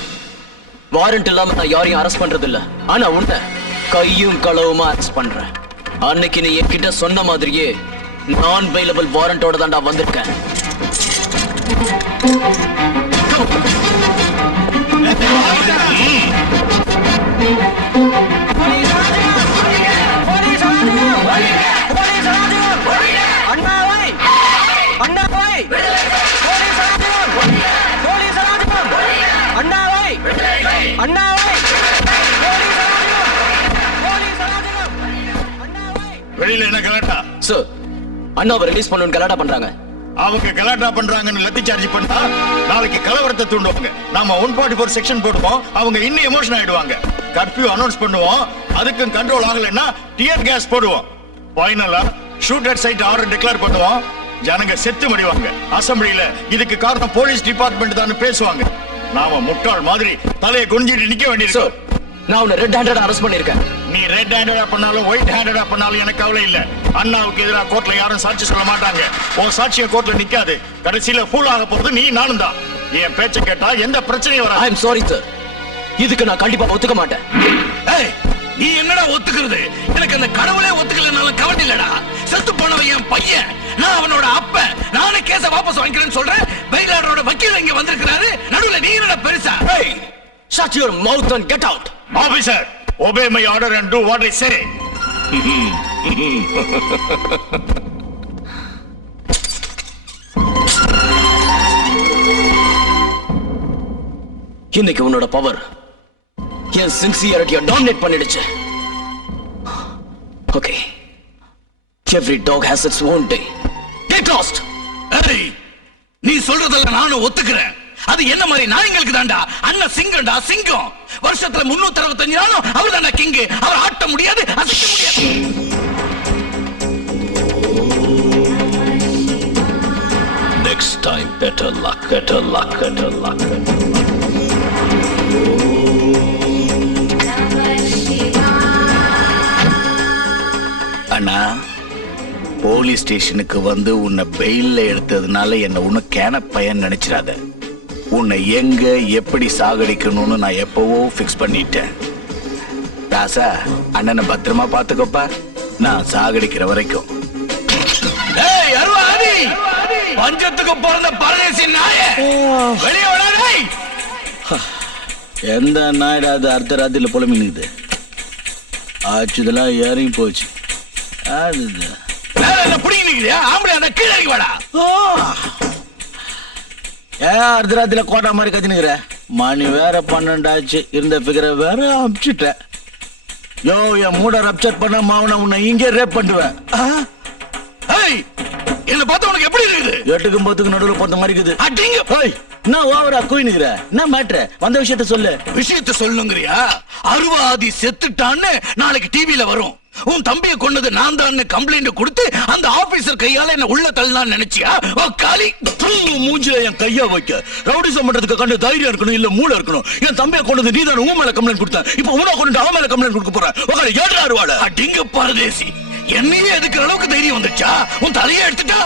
வாரண்ட் இல்லாம நான் யாரையும் அரெஸ்ட் பண்றது இல்ல. ஆனா உன்னை கையும் களவுமா அரெஸ்ட் பண்றேன். அன்னைக்கு நீ என்கிட்ட சொன்ன மாதிரியே நான் பெயிலபிள் வாரண்டோட தான்டா வந்திருக்கேன். வெளியில என்ன கலாட்டா? சார், அண்ணாவை ரிலீஸ் பண்ணணும்னு கலாட்டா பண்றாங்க. அவங்க கலாட்டா பண்றாங்கன்னு லத்தி சார்ஜ் பண்ணா நாளைக்கு கலவரத்தை தூண்டுவாங்க. நாம 144 செக்ஷன் போடுவோம். அவங்க இன்னும் எமோஷன் ஆயிடுவாங்க. கர்ஃபியூ அனௌன்ஸ் பண்ணுவோம். அதுக்கும் கண்ட்ரோல் ஆகலைன்னா டியர் கேஸ் போடுவோம். ஃபைனலா shoot at sight order declare பண்ணுவோம். ஜனங்க செத்து மடிவாங்க. அசெம்பிளியில இதுக்கு காரணம் போலீஸ் டிபார்ட்மெண்ட் தான் பேசுவாங்க. நாம முட்டாள் மாதிரி தலையை குனிஞ்சிட்டு நிக்க வேண்டியது. நான் உன்னை ரெட் ஹேண்டடா அரெஸ்ட் பண்ணிருக்கேன். நீ ரெட் ஹேண்டடா பண்ணாலும் ஒயிட் ஹேண்டடா பண்ணாலும் எனக்கு கவலை இல்ல. அண்ணாவுக்கு எதிராக கோர்ட்ல யாரும் சாட்சி சொல்ல மாட்டாங்க. உன் சாட்சிய கோர்ட்ல நிக்காது. கடைசியில ஃபூல் ஆக போறது நீ நானும் தான். என் பேச்ச கேட்டா எந்த பிரச்சனையும் வராது. ஐ அம் சாரி சார், இதுக்கு நான் கண்டிப்பா ஒத்துக்க மாட்டேன். நீ என்னடா ஒத்துக்கிறது? எனக்கு அந்த கடவுளே ஒத்துக்கலனாலும் கவலை இல்லடா. செத்து போனவன் என் பையன், நான் அவனோட அப்ப. நானே கேஸ வாபஸ் வாங்கிக்கிறேன்னு சொல்றேன். பைலாடரோட வக்கீல் இங்க வந்திருக்காரு. நடுவுல நீ என்னடா பெருசா? Shut your mouth and get out. Officer, obey my order and do what I say. இன்னைக்கு உன்னோட பவர் என் சின்சியரிட்டியை டாமினேட் பண்ணிடுச்சு. Okay. Every dog has its own day. Get lost. நீ சொல்றதெல்லாம் நானும் ஒத்துக்கிறேன். அது என்ன மாதிரி நாய்களுக்கு தாண்டா. அண்ணன் சிங்கம்டா, சிங்கம். வருஷத்துல 365 நாளும் அவர் தாண்டா கிங். அவர் ஆட்ட முடியாது, அசைக்க முடியாது. Next time, better luck, better luck, better luck, better luck. அண்ணா, போலீஸ் ஸ்டேஷனுக்கு வந்து உன்னை பெயில்ல எடுத்ததுனால என்ன உன்னை கேன பையன் நினைச்சிடாத. உன்னை எங்க எப்படி சாகடிக்கணும்னு நான் எப்பவோ பிக்ஸ் பண்ணிட்டேன். ராசா, அண்ணனை பத்திரமா பாத்துக்கோப்பா. நான் சாகடிக்கிற வரைக்கும். பஞ்சத்துக்கு பிறந்த பரதேசி நாயே, வெளியே வராதே. எந்த நாயடா அது அர்த்த ராத்திரில புலமினுது? ஆச்சுதெல்லாம் ஏறி போச்சு. அர்த்தராத்திரில கோட்டா மாதிரி கத்தினுக்கிற. மணி வேற 12 ஆச்சு. இருந்த பிகரை வேற அமிச்சுட்ட. யோ, என் மூட ரப்சர் பண்ண மாவன உன்னை இங்கே ரேப் பண்ணுவேன். என்ன பார்த்தா உனக்கு எப்படி இருக்குது? 8க்கும் 10க்கும் நடுவுல போட்ட மாதிரி இருக்குது. நான் ஓவரா குயினுக்குற. என்ன மேட்ரு? வந்த விஷயத்த சொல்லு. விஷயத்த சொல்லுங்கறியா? அருவாதி செத்துட்டான்னு நாளைக்கு டிவில வரும். உன் தம்பியை கொன்னது நான் தான் கம்ப்ளைண்ட் கொடுத்து அந்த ஆபீசர் கையால என்ன உள்ள தள்ளலாம்னு நினைச்சியா? காலி மூஞ்சில என் கையா வைக்க. ரவுடிசம் பண்றதுக்கு கண்டு தைரியம் இருக்கணும், இல்ல மூளை இருக்கணும். என் தம்பியை கொண்டது நீ தான் உன் மேல கம்ப்ளைண்ட் கொடுத்த. இப்ப உன கொண்டு அவன் மேல கம்ப்ளைண்ட் கொடுக்க போற. உங்களை ஏறாருவாட அடிங்க பரதேசி. என்னையே எதுக்குற அளவுக்கு தைரியம் வந்துச்சா? உன் தலையை எடுத்துட்டா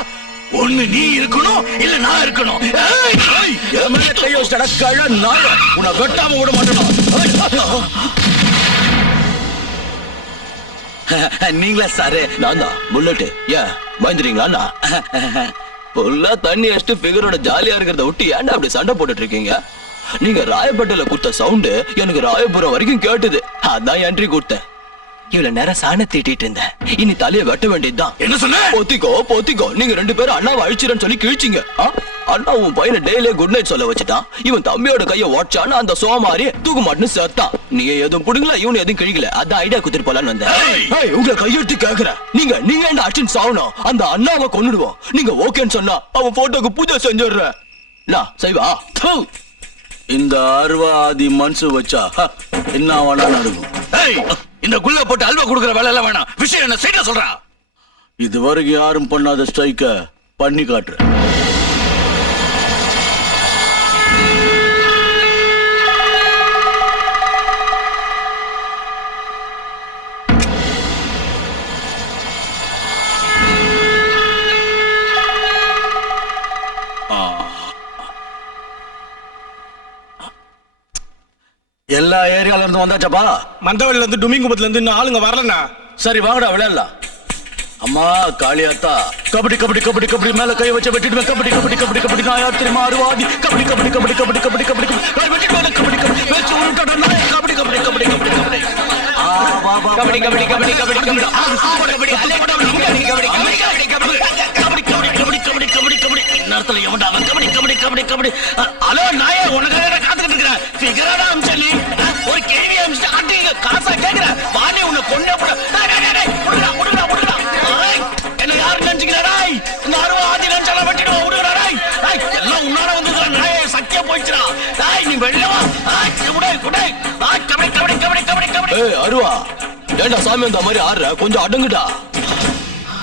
ஒண்ணு நீ இருக்கணும், இல்ல நான் இருக்கணும். என் மேல கைய வச்சுட்டா கழ நாய. உன்னை வெட்டாம விட மாட்டேன். நீங்களா சாரு? நான் தான் புல்லட்டு. ஏன் பயந்துறீங்களா? ஃபுல்லா தண்ணி அடிச்சுட்டு ஃபிகரோட ஜாலியா இருக்கிறத விட்டு ஏன்டா அப்படி சண்டை போட்டுட்டு இருக்கீங்க? நீங்க ராயப்பேட்டையில கொடுத்த சவுண்டு எனக்கு ராயபுரம் வரைக்கும் கேட்டுது. அதான் என்ட்ரி கொடுத்தேன். இவ்வளவு நேரம் சாண தீட்டிட்டு இருந்தேன். இனி தலையை வெட்ட வேண்டியதுதான். என்ன சொன்ன? போத்திக்கோ போத்திக்கோ. நீங்க 2 பேரும் அண்ணாவை அழிச்சிரன்னு சொல்லி கிழிச்சிங்க. அண்ணா உன் பையனை டெய்லியே குட் நைட் சொல்ல வச்சுட்டான். இவன் தம்பியோட கையை உடச்சான்னு அந்த சோமாரி தூக்கு மாட்டுன்னு சேர்த்தான். நீங்க எதுவும் புடுங்கல, இவனு எதுவும் கிழிக்கல. அதான் ஐடியா குத்துட்டு போலான்னு வந்தேன். உங்களை கையெடுத்து கேக்குறேன். நீங்க என்ன அடிச்சுன்னு சாவணும். அந்த அண்ணாவை கொன்னுடுவோம். நீங்க ஓகேன்னு சொன்னா அவன் போட்டோக்கு பூஜை செஞ்சிடுறேன். நான் செய்வா. இந்த அருவாதி மனசு வச்சா என்ன வேணா நடக்கும். இந்த குள்ள போட்டு அல்வா கொடுக்கற வேலை எல்லாம் வேணாம். விஷயம் என்ன சைடா சொல்றா. இது வரைக்கும் யாரும் பண்ணாத ஸ்ட்ரைக்க பண்ணி காட்டுற. எல்லா ஏரியால இருந்து வந்தாச்சப்பா? மந்தவெளில இருந்து டுமிங்குப்பத்துல இருந்து இன்னும் ஆளுங்க வரலண்ணா. சரி வாங்கடா விளையாடலாம். அம்மா காளியாத்தா, கபடி கபடி கபடி கபடி மேல கை வச்சு வெட்டிடுவேன். கபடி கபடி கபடி கபடி நாயா தெரியுமா அருவாதி. கபடி கபடி கபடி கபடி கபடி கபடி கபடி வெட்டிடுவேன். கபடி கபடி வச்சு உருட்டடா நாயா. கபடி கபடி கபடி கபடி கபடி வா வா கபடி கபடி கபடி கபடி கபடி சூப்பர் கபடி கபடி கபடி கபடி கபடி கபடி கபடி கபடி கபடி கபடி கபடி கபடி நேரத்துல எவன்டா அவன்? கபடி கபடி கபடி கபடி. ஹலோ நாயா, உனக்காக காத்துக்கிட்டு இருக்கிறேன். ஃபிகரடா அம்சலி, ஒரு கேள்வி அம்சம் ஆட்டிங்க காசா கேக்குற வாடே உன்னை கொண்டே போட. புடுடா புடுடா புடுடா. என்ன யாரு நினைச்சுக்கிறாரா? இந்த அருவா ஆதி நினைச்சால வெட்டிடுவா. விடுறாரா? எல்லாம் உன்னால வந்து நாயை சக்கியா போயிடுச்சுடா. நீ வெள்ளவா குடை குடை. கபடி கபடி கபடி கபடி கபடி. அருவா, ஏண்டா சாமி அந்த மாதிரி ஆடுற? கொஞ்சம் அடங்குடா.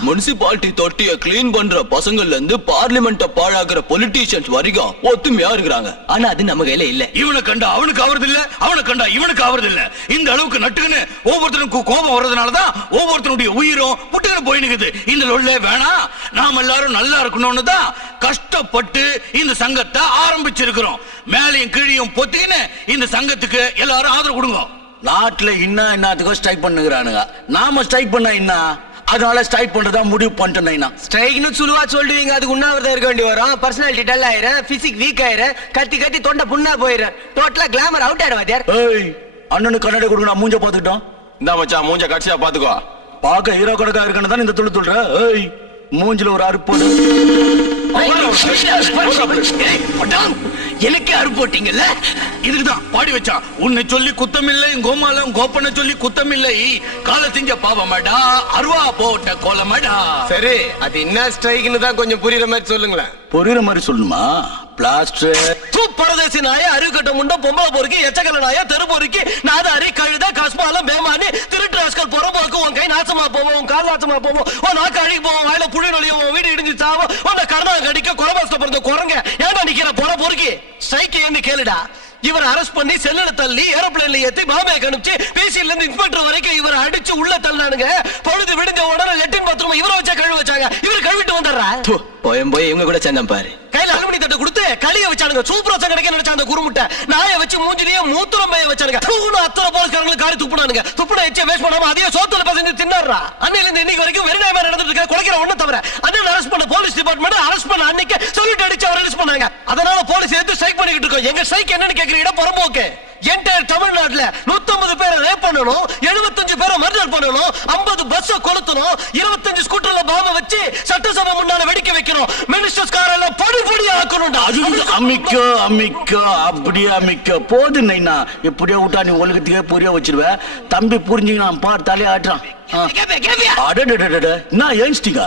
முனிசிபாலிட்டி தொட்டிய கிளீன் பண்ற பசங்கள்ல இருந்து பார்லிமெண்ட பாழாக்குற பொலிட்டீஷியன்ஸ் வரைக்கும் ஒத்துமையா இருக்கிறாங்க. ஆனா அது நம்ம கையில இல்ல. இவனை கண்டா அவனுக்கு ஆவறது இல்ல, அவனை கண்டா இவனுக்கு ஆவறது இல்ல. இந்த அளவுக்கு நட்டுக்குன்னு ஒவ்வொருத்தருக்கும் கோபம் வர்றதுனாலதான் ஒவ்வொருத்தருடைய உயிரும் புட்டுக்குன்னு போயினுக்குது. இந்த லொல்லே வேணாம், நாம் எல்லாரும் நல்லா இருக்கணும்னு தான் கஷ்டப்பட்டு இந்த சங்கத்தை ஆரம்பிச்சிருக்கிறோம். மேலையும் கீழையும் பொத்தின்னு இந்த சங்கத்துக்கு எல்லாரும் ஆதரவு கொடுங்க. நாட்டுல இன்னத்துக்கும் ஸ்ட்ரைக் பண்ணுகிறானுங்க. நாம ஸ்ட்ரைக் பண்ணா என்ன? அதனால ஸ்ட்ரைக் பண்றதா முடிவு பண்ணிட்டேன். ஸ்ட்ரைக்னு சுலுவா சொல்லுவீங்க, அதுக்கு உண்ணாவிரதம் இருக்க வேண்டி வரும். பர்சனாலிட்டி டல் ஆயிரும், பிசிக் வீக் ஆயிரும், கத்தி கத்தி தொண்டை புண்ணா போயிரும், டோட்டலா கிளாமர் அவுட் ஆயிரும். வாத்தியார், ஏய் அண்ணனுக்கு கண்ணாடி கொடுங்க, மூஞ்ச பாத்துக்கிட்டோம். இந்த மச்சான் மூஞ்ச கட்சியா பாத்துக்கோ. பாக்க ஹீரோ கணக்கா இருக்கணும் தான் இந்த துளு துள்ற. ஏய் மூஞ்சில ஒரு அறுப்போடு. எனக்கே அறுப்போட்டீங்கல்ல, இதுக்குதான் பாடி வச்சான். உன்னை சொல்லி குத்தமில்லை, கோமாலம் கோப்பனை சொல்லி குத்தமில்லை, கால திங்க பாவமாடா, அருவா போட்ட கோலமாடா. சரி, அது என்ன ஸ்ட்ரைக்னு தான் கொஞ்சம் புரியுற மாதிரி சொல்லுங்களேன். புரியுற மாதிரி சொல்லணுமா? பிளாஸ்டர் பரதேசி நாய, அருகட்ட முண்டம், பொம்பளை பொறுக்கி, எச்சக்கல நாய, தெரு பொறுக்கி, நாதாரி, கழுத, கஸ்மாலம், பேமானி, திருட்டு ராஸ்கல், புறம்போக்கு, உன் கை நாசமா போவோம், உன் கால் நாசமா போவோம், உன் நாக்கு அழுகி போவோம், வாயில புழி நொழியும், உன் வீடு இடிஞ்சு சாவும், உன்னை கருணா கடிக்க குறபாஸ்ல பிறந்த குரங்க ஏன்டா நிக்கிற பொற பொறுக்கி? ஸ்ட்ரைக் ஏன்னு கேளுடா. இவர் அரெஸ்ட் பண்ணி செல்லுல தள்ளி ஏரோப்ளேன்ல ஏத்தி பாம்பே அனுப்பிச்சு பிசில இருந்து இன்ஸ்பெக்டர் வரைக்கும் இவர் அடிச்சு உள்ள தள்ளானுங்க. பொழுது விடிஞ்ச உடனே லெட்டின் பாத்ரூம் இவரை வச்சா கழுவி வச்சாங்க. இவர் கழுவிட்டு வந்துடுறா. போய் இவங்க கூட சேர்ந்தேன் பாரு. கையில அலுமினி தட்டை கொடுத்து களிய வச்சானுங்க. சூப்பரா கிடைக்க நினைச்சா அந்த குருமுட்டை நாயை வச்சு மூஞ்சிலேயே மூத்திரம் மேய வச்சானுங்க. அத்தனை போலீஸ்காரங்களுக்கு காரி துப்புனானுங்க. துப்புன எச்ச வேஸ்ட் பண்ணாம அதையே சோத்துல பசங்க தின்னாடுறா. அன்னையில இருந்து இன்னைக்கு வரைக்கும் வெறுநாயமா நடந்துட்டு இருக்க குலைக்கிற ஒண்ணு தவிர அண்ணன் அரெஸ்ட் பண்ண போலீஸ் டிபார்ட்மெண்ட் அரெஸ்ட் பண்ண அன்னைக்கு சொல்லிட்டு அடிச்சு அவர் ரிலீஸ் பண்ணாங்க. அதனால போலீஸ் எடுத்து ஸ்ட்ரைக் பண்ணிட்டு இருக்கோம். எங்க ஸ்ட்ரைக் என்னன்னு கேக்குறீங்க? புறம்போக்கு என்டையர் தமிழ்நாட்டுல 150 பேரை ரேப் பண்ணணும், 75 பேரை மர்டர் பண்ணணும், 50 பஸ் கொளுத்தணும், 25 ஸ்கூட்டர்ல பாம்ப வச்சு சட்டசபை முன்னால வெடிக்க வைக்கணும், மினிஸ்டர்ஸ் காரெல்ல பொடி பொடி ஆக்கணும்டா. அமிக்கோ அமிக்கோ அப்படியே அமிக்கோ போது நைனா. இப்படியே விட்டா நீ ஒழுக்கத்துக்கே புரிய வச்சிருவ. தம்பி புரிஞ்சுங்க, நான் பார் தலையை ஆட்டுறான். நான் ஏன்ஸ்டிங்க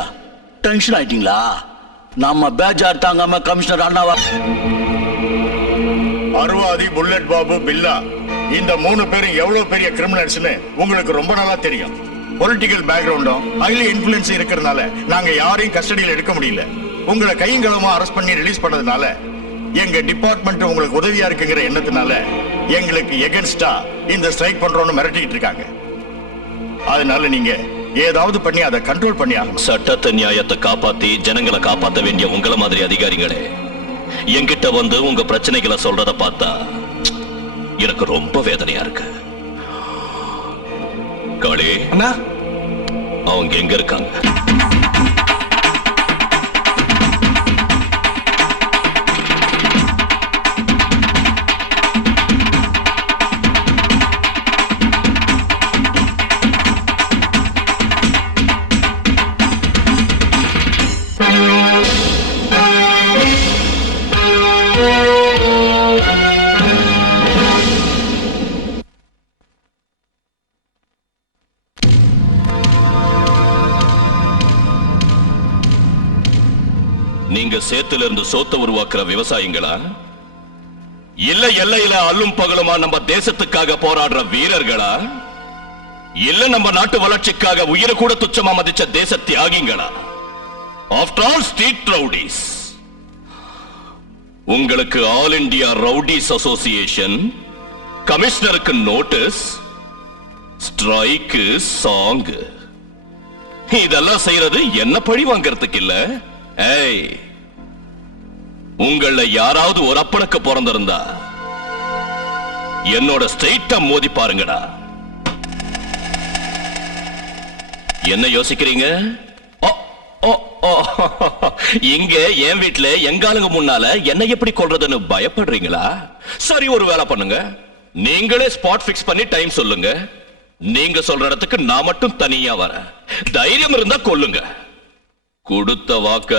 டென்ஷன் ஆயிட்டீங்களா? நம்ம பேஜார் தாங்காம கமிஷனர் அண்ணாவா அருவாதி, புல்லட் பாபு, பில்லா, இந்த 3 பேரும் எவ்வளவு பெரிய கிரிமினல்ஸ்னு உங்களுக்கு ரொம்ப நல்லா தெரியும். பொலிட்டிக்கல் பேக்ரவுண்டும் ஹைலி இன்ஃப்ளூயன்ஸ் இருக்கிறதுனால நாங்க யாரையும் கஸ்டடியில் எடுக்க முடியல. உங்களை கையங்களமா அரெஸ்ட் பண்ணி ரிலீஸ் பண்ணதுனால எங்க டிபார்ட்மெண்ட் உங்களுக்கு உதவியா இருக்குங்கிற எண்ணத்தினால எங்களுக்கு எகென்ஸ்டா இந்த ஸ்ட்ரைக் பண்றோம்னு மிரட்டிட்டு இருக்காங்க. அதனால நீங்க ஏதாவது பண்ணி அதை கண்ட்ரோல் பண்ணி ஆகணும். சட்டத்தை நியாயத்தை காப்பாத்தி ஜனங்களை காப்பாற்ற வேண்டிய உங்களை மாதிரி அதிகாரிகளே என்கிட்ட வந்து உங்க பிரச்சனைகளை சொல்றத பார்த்தா எனக்கு ரொம்ப வேதனையா இருக்கு. காளி, அவங்க எங்க இருக்காங்க? நீங்க சேத்துல இருந்து சோத்த உருவாக்குற விவசாயிங்களா, இல்ல எல்லையில அல்லும் பகலுமா நம்ம தேசத்துக்காக போராடுற வீரர்களா, இல்ல நம்ம நாட்டு வளர்ச்சிக்காக உயிரை கூட துச்சமா மதிச்ச தேச தியாகிங்களா? After all street rowdies. உங்களுக்கு ஆல் இந்தியா ரவுடிஸ் அசோசியேஷன் கமிஷனருக்கு நோட்டீஸ், ஸ்ட்ரைக்கு, சாங், இதெல்லாம் செய்யறது என்ன பழி வாங்கறதுக்கு இல்ல. ஏய், உங்கள யாராவது ஒரு அப்பனுக்கு பிறந்திருந்தா என்னோட ஸ்ட்ரெயிட்டா மோதி பாருங்கடா. என்ன யோசிக்கிறீங்க? இங்க என் வீட்டுல எங்காலுங்க முன்னால என்ன எப்படி கொள்றதுன்னு பயப்படுறீங்களா? சரி, ஒரு வேலை பண்ணுங்க. நீங்களே ஸ்பாட் பிக்ஸ் பண்ணி டைம் சொல்லுங்க. நீங்க சொல்ற இடத்துக்கு நான் மட்டும் தனியா வரேன். தைரியம் இருந்தா கொல்லுங்க. கொடுத்த வாக்க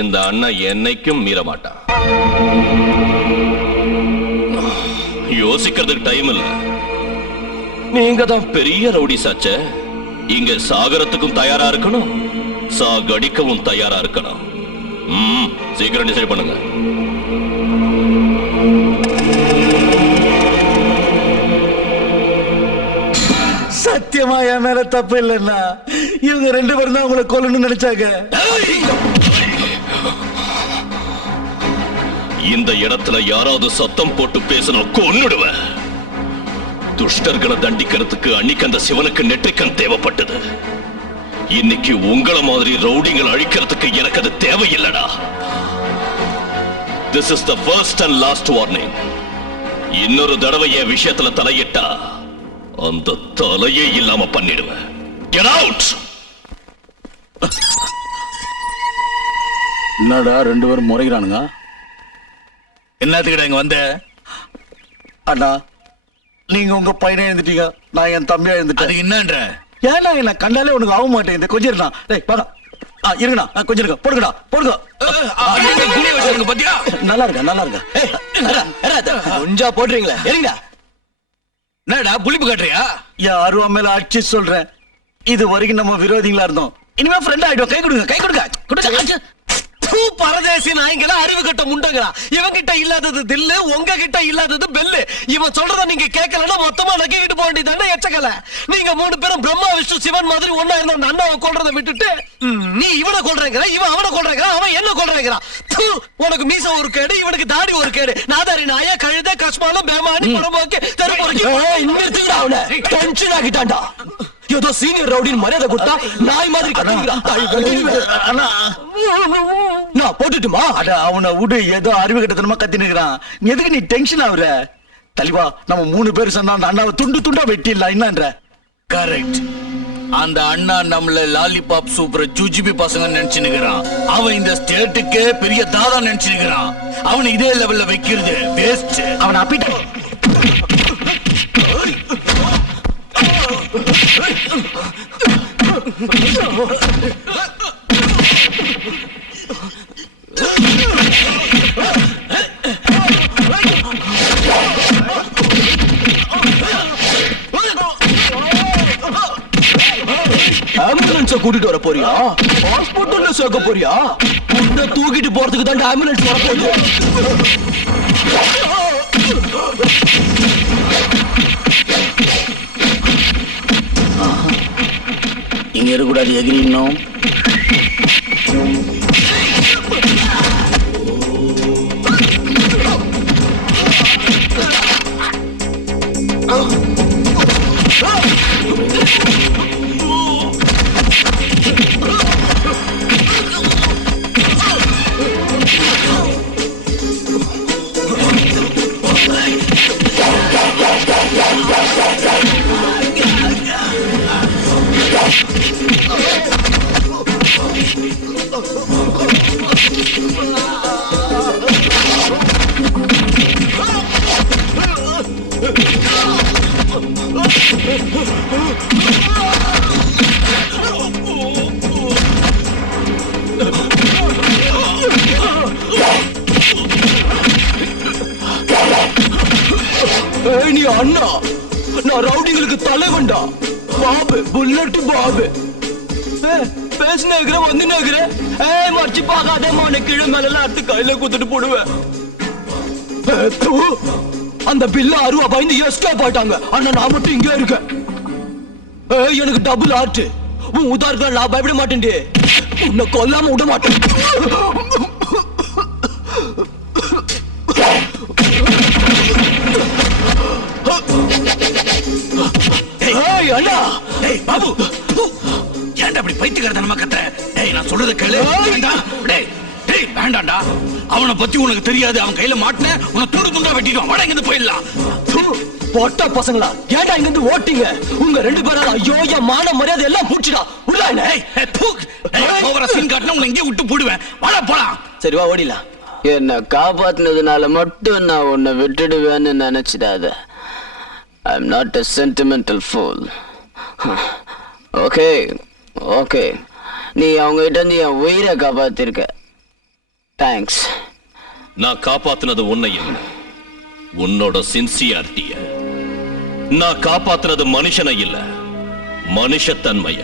இந்த அண்ணன் என்னைக்கும் மீற மாட்டான். யோசிக்கிறதுக்கு டைம் இல்ல. நீங்க தான் பெரிய ரவுடி சாச்ச. இங்க சாகரத்துக்கும் தயாரா இருக்கணும், சாகடிக்கவும் தயாரா இருக்கணும். சீக்கிரம் டிசைட் பண்ணுங்க. சத்தியமா என் மேல தப்பு இல்லைன்னா இவங்க 2 பேரும் தான் உங்களை கொல்லணும்னு நினைச்சாங்க. இந்த இடத்துல யாராவது சத்தம் போட்டு பேசணும் கொன்னுடுவேன். துஷ்டர்களை தண்டிக்கிறதுக்கு அன்னைக்கு அந்த சிவனுக்கு நெற்றிக்கண் தேவைப்பட்டது. இன்னைக்கு உங்களை மாதிரி ரவுடிங்களை அழிக்கிறதுக்கு எனக்கு அது தேவையில்லடா. This is the first and last warning. இன்னொரு தடவை என் விஷயத்துல தலையிட்டா அந்த தலையே இல்லாம பண்ணிடுவேன். Get out! என்னடா 2 பேரும் முறைகிறானுங்க? என்னத்துக்கிட்ட இங்க வந்த? அண்ணா, நீங்க உங்க பையனை எழுந்துட்டீங்க, நான் என் தம்பியா எழுந்துட்டேன். அது என்னன்ற? ஏன்னா என்ன கண்டாலே உனக்கு ஆக மாட்டேங்குது. கொஞ்சம் இருந்தா இருங்கண்ணா, கொஞ்சம் இருக்க போடுங்கடா, போடுங்க. நல்லா இருக்க, நல்லா இருக்க. கொஞ்சம் போடுறீங்களா? இருங்க. என்னடா புளிப்பு காட்டுறியா? யாரும் மேல அடிச்சு சொல்றேன். இது வரைக்கும் நம்ம விரோதிகளா இருந்தோம், இனிமே ஃப்ரெண்ட் ஆயிடும். கை கொடுங்க, கை கொடுங்க, கொடுங்க. பரதேசி நாய்களா, அறிவு கட்ட முண்டங்களா. இவன் கிட்ட இல்லாதது தில்லு, உங்க கிட்ட இல்லாதது பெல்லு. இவன் சொல்றத நீங்க கேட்கலன்னா மொத்தமா நக்கிட்டு போக வேண்டியதானே எச்சக்கல. நீங்க 3 பேரும் பிரம்மா விஷ்ணு சிவன் மாதிரி ஒன்னா இருந்த அந்த அண்ணாவை கொல்றதை விட்டுட்டு நீ இவனை கொல்றேங்கிற, இவன் அவனை கொல்றேங்கிற, அவன் என்ன கொல்றேங்கிறான். உனக்கு மீச ஒரு கேடு, இவனுக்கு தாடி ஒரு கேடு. நாதாரி நாயா, கழுத, கஷ்மாலம், பேமானி, புறம்போக்கு, டென்ஷன் ஆகிட்டான்டா. ஏதோ சீனியர் ரவுடின் மரியாதை கொடுத்தா நாய் மாதிரி கத்துறான். நான் போட்டுட்டுமா? அட அவனை விடு, ஏதோ அறிவு கட்டத்தனமா கத்தினுக்கிறான். எதுக்கு நீ டென்ஷன் ஆகுற? தலைவா, நம்ம 3 பேர் சொன்னா அந்த அண்ணாவை துண்டு துண்டா வெட்டிடலாம். என்னன்ற? கரெக்ட். அந்த அண்ணா நம்மள லாலிபாப் சூப்பர் ஜுஜிபி பசங்க நினைச்சுக்கிறான். அவன் இந்த ஸ்டேட்டுக்கே பெரிய தாதா நினைச்சுக்கிறான். அவனை இதே லெவல்ல வைக்கிறது வேஸ்ட். அவனை அப்பிட்ட ஆம்புலன்ஸ கூட்டிட்டு வர போறியா? ஹாஸ்பிட்டல்ல சேர்க்க போறியா? உன்னை தூக்கிட்டு போறதுக்கு தான் ஆம்புலன்ஸ் வர போகுது. இங்க இருக்கக்கூடாது, எகிரினோம். நீ அண்ணா, நான் ரவுடிங்களுக்கு தலைவன்டா. பாபு, புல்லட் பாபு. பேசினேக்கிற வந்து நேக்கிற மறைச்சு பார்க்காத மான கீழே மேல அத்து கையில குத்துட்டு போடுவேன். அந்த பில்ல அருவா பயந்து எஸ்கேப் ஆயிட்டாங்க. ஆனா நான் மட்டும் இங்கே இருக்கேன். எனக்கு டபுள் ஆர்ட். உன் உதாரணம் நான் பயப்பட மாட்டேன்டி. உன்னை கொல்லாம விட மாட்டேன். பாபு, ஏன்டா அப்படி பைத்தியக்காரத்தனமா கத்துற? டேய், நான் சொல்றத கேளு. டேய், ஏய் வேண்டாம்டா, அவனை பத்தி உனக்கு தெரியாது. அவன் கையில மாட்டின உன்னை துண்டு துண்டா வெட்டிடுவான். வாடா இங்கிருந்து போயிடலாம். பொட்ட பசங்களா, ஏன்டா இங்க இருந்து ஓட்டிங்க? உங்க ரெண்டு பேரால ஐயோ என் மான மரியாதை எல்லாம் பூச்சிடா. ஓவரா சீன் காட்டினா உன்னை இங்கே விட்டு போடுவேன். வாடா போலாம். சரி வா ஓடிலாம். என்ன காப்பாத்தினதுனால மட்டும் நான் உன்னை விட்டுடுவேன்னு நினைச்சிடாத. I'm not a sentimental fool. Okay okay, நீ அவங்க கிட்ட இருந்து என் உயிரை காப்பாத்திருக்க. தேங்க்ஸ். நான் காப்பாத்தினது உன்னை இல்ல, உன்னோட சின்சியாரிட்டிய. நான் காப்பாத்தினது மனுஷனை இல்ல, மனுஷத்தன்மைய.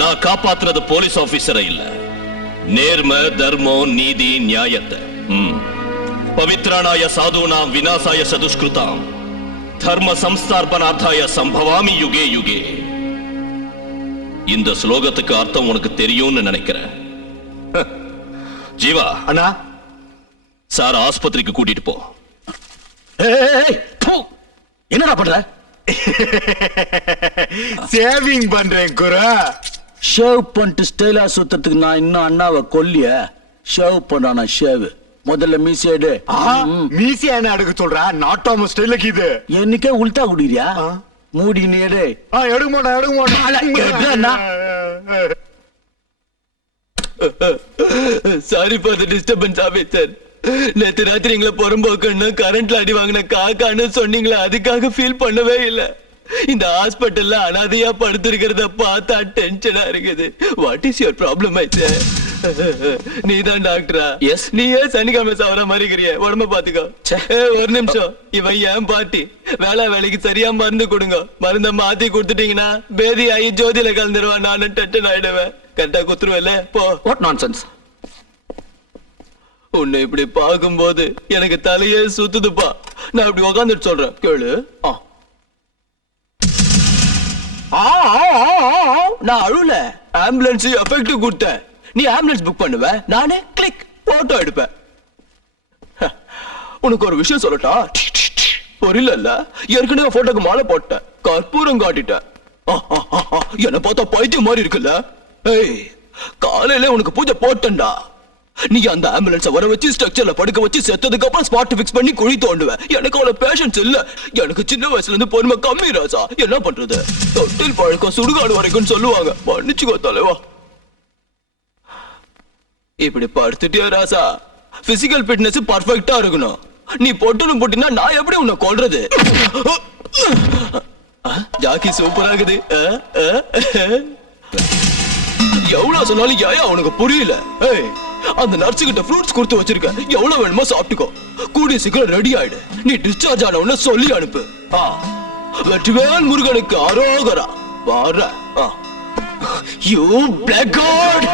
நான் காப்பாத்தினது போலீஸ் ஆபீசரை இல்ல, நேர்ம தர்மம் நீதி நியாயத்தை. பவித்ராணாய சாதுனாம் விநாசாய சதுஷ்கிருதாம் தர்ம சம்ஸ்தார்பனார்த்தாய சம்பவாமி யுகே யுகே. இந்த ஸ்லோகத்துக்கு அர்த்தம் உனக்கு தெரியும்னு நினைக்கிறேன். ஜீவா அண்ணா, சார் ஆஸ்பத்திரிக்கு கூட்டிட்டு போ. என்னடா பண்ற? சேவிங் பண்றேன் குரு. ஷேவ் பண்ணிட்டு ஸ்டைலா சுத்தத்துக்கு நான் இன்னும் அண்ணாவை கொல்லிய. ஷேவ் பண்றானா ஷேவ். முதல்ல மீசியாடு. மீசியா என்ன அடுக்க சொல்றா? நாட்டாம ஸ்டைலுக்கு இது. என்னைக்கே உள்டா குடிக்கிறியா? மூடி நீ எடு. எடுக்க மாட்டேன், எடுக்க மாட்டேன். Sorry for the disturbance officer. நேத்து ராத்திரி எங்களை புறம்போக்குன்னு கரண்ட்ல அடி வாங்கின காக்கான்னு சொன்னீங்களா, அதுக்காக ஃபீல் பண்ணவே இல்லை. இந்த ஹாஸ்பிட்டல்ல அனாதையா படுத்திருக்கிறத பார்த்தா டென்ஷனா இருக்குது. வாட் இஸ் யுவர் ப்ராப்ளம் ஆயிடுச்சு? நீதான் டாக்டரா? எஸ். நீ ஏன் சனிக்கிழமை சாவர மாதிரி இருக்கிறிய? உடம்ப பாத்துக்கோ. ஒரு நிமிஷம், இவன் ஏன் பாட்டி வேலைக்கு சரியா மருந்து கொடுங்க. மருந்த மாத்தி கொடுத்துட்டீங்கன்னா பேதி ஆகி ஜோதியில கலந்துருவான். நானும் டென்ஷன் ஆயிடுவேன். கரெக்டா குத்துருவேல. போ. What nonsense? உன்னை இப்படி பார்க்கும்போது எனக்கு தலையே சுத்துதுப்பா. நான் இப்படி உக்காந்துட்டு சொல்றேன், கேளு. நான் அழுல, ஆம்புலன்ஸ் எஃபெக்ட் கொடுத்தேன். நீ ஆம்புலன்ஸ் புக் பண்ணுவ, நானே கிளிக் போட்டோ எடுப்பேன். உனக்கு ஒரு விஷயம் சொல்லட்டா? புரியல, ஏற்கனவே போட்டோக்கு மாலை போட்டேன், கற்பூரம் காட்டிட்டேன். என்ன பார்த்தா பைத்தியம் மாதிரி இருக்குல்ல? ஏய், காலையில உனக்கு பூஜை போட்டேன்டா. நீ அந்த ஆம்புலன்ஸ வர வச்சு ஸ்ட்ரக்சர்ல படுக்க வச்சு செத்ததுக்கு அப்புறம் ஸ்பாட் ஃபிக்ஸ் பண்ணி குழி தோண்டுவேன். எனக்கு அவ்வளவு பேஷன்ஸ் இல்ல. எனக்கு சின்ன வயசுல இருந்து பொறுமை கம்மி ராசா. என்ன பண்றது? தொட்டில் பழக்கம் சுடுகாடு வரைக்கும் சொல்லுவாங்க. மன்னிச்சுக்கோ தலைவா. இப்படி படுத்துட்டியா ராசா? பிசிக்கல் ஃபிட்னஸ் பர்ஃபெக்ட்டா இருக்கணும். நீ பொட்டணும் போட்டினா நான் எப்படி உன்னை கொல்றது? ஜாக்கி சூப்பரா இருக்குது. எவ்வளவு சொன்னாலும் ஏன் உனக்கு புரியல? அந்த நர்ஸ் கிட்ட ஃப்ரூட்ஸ் கொடுத்து வச்சிருக்க, எவ்வளவு வேணுமோ சாப்பிட்டுக்கோ. கூடிய சீக்கிரம் ரெடி ஆயிடு. நீ டிஸ்சார்ஜ் ஆன உடனே சொல்லி அனுப்பு. வெற்றிவேல் முருகனுக்கு அரோகரா. வார யூ பிளாக்கார்ட்.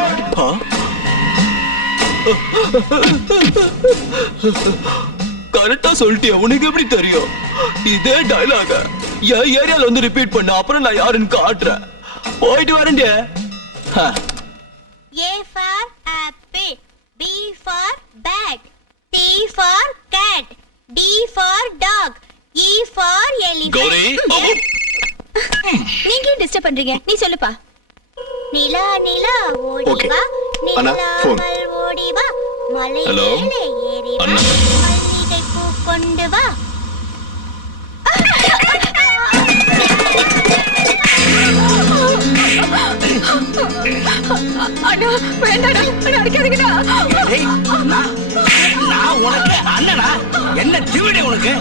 கரெக்டா சொல்லிட்டியா? உனக்கு எப்படி தெரியும்? இதே டயலாக என் ஏரியால வந்து ரிப்பீட் பண்ண, அப்புறம் நான் யாருன்னு காட்டுறேன். போயிட்டு வரேன். A for apple, B for bat, C for cat, D for dog, E for elephant. Gowri, நீங்க டிஸ்டர்ப் பண்றீங்க, நீ சொல்லுப்பா. நிலா நிலா ஓடி வா, நிலாமல் ஓடி வா, மலை மேலே ஏறி வா, மல்லிகை பூ கொண்டு வா. அண்ணா வேண்டாடா, அடிக்காதீங்கடா. நான் உனக்கு அண்ணனா? என்ன திமிடே உனக்கு?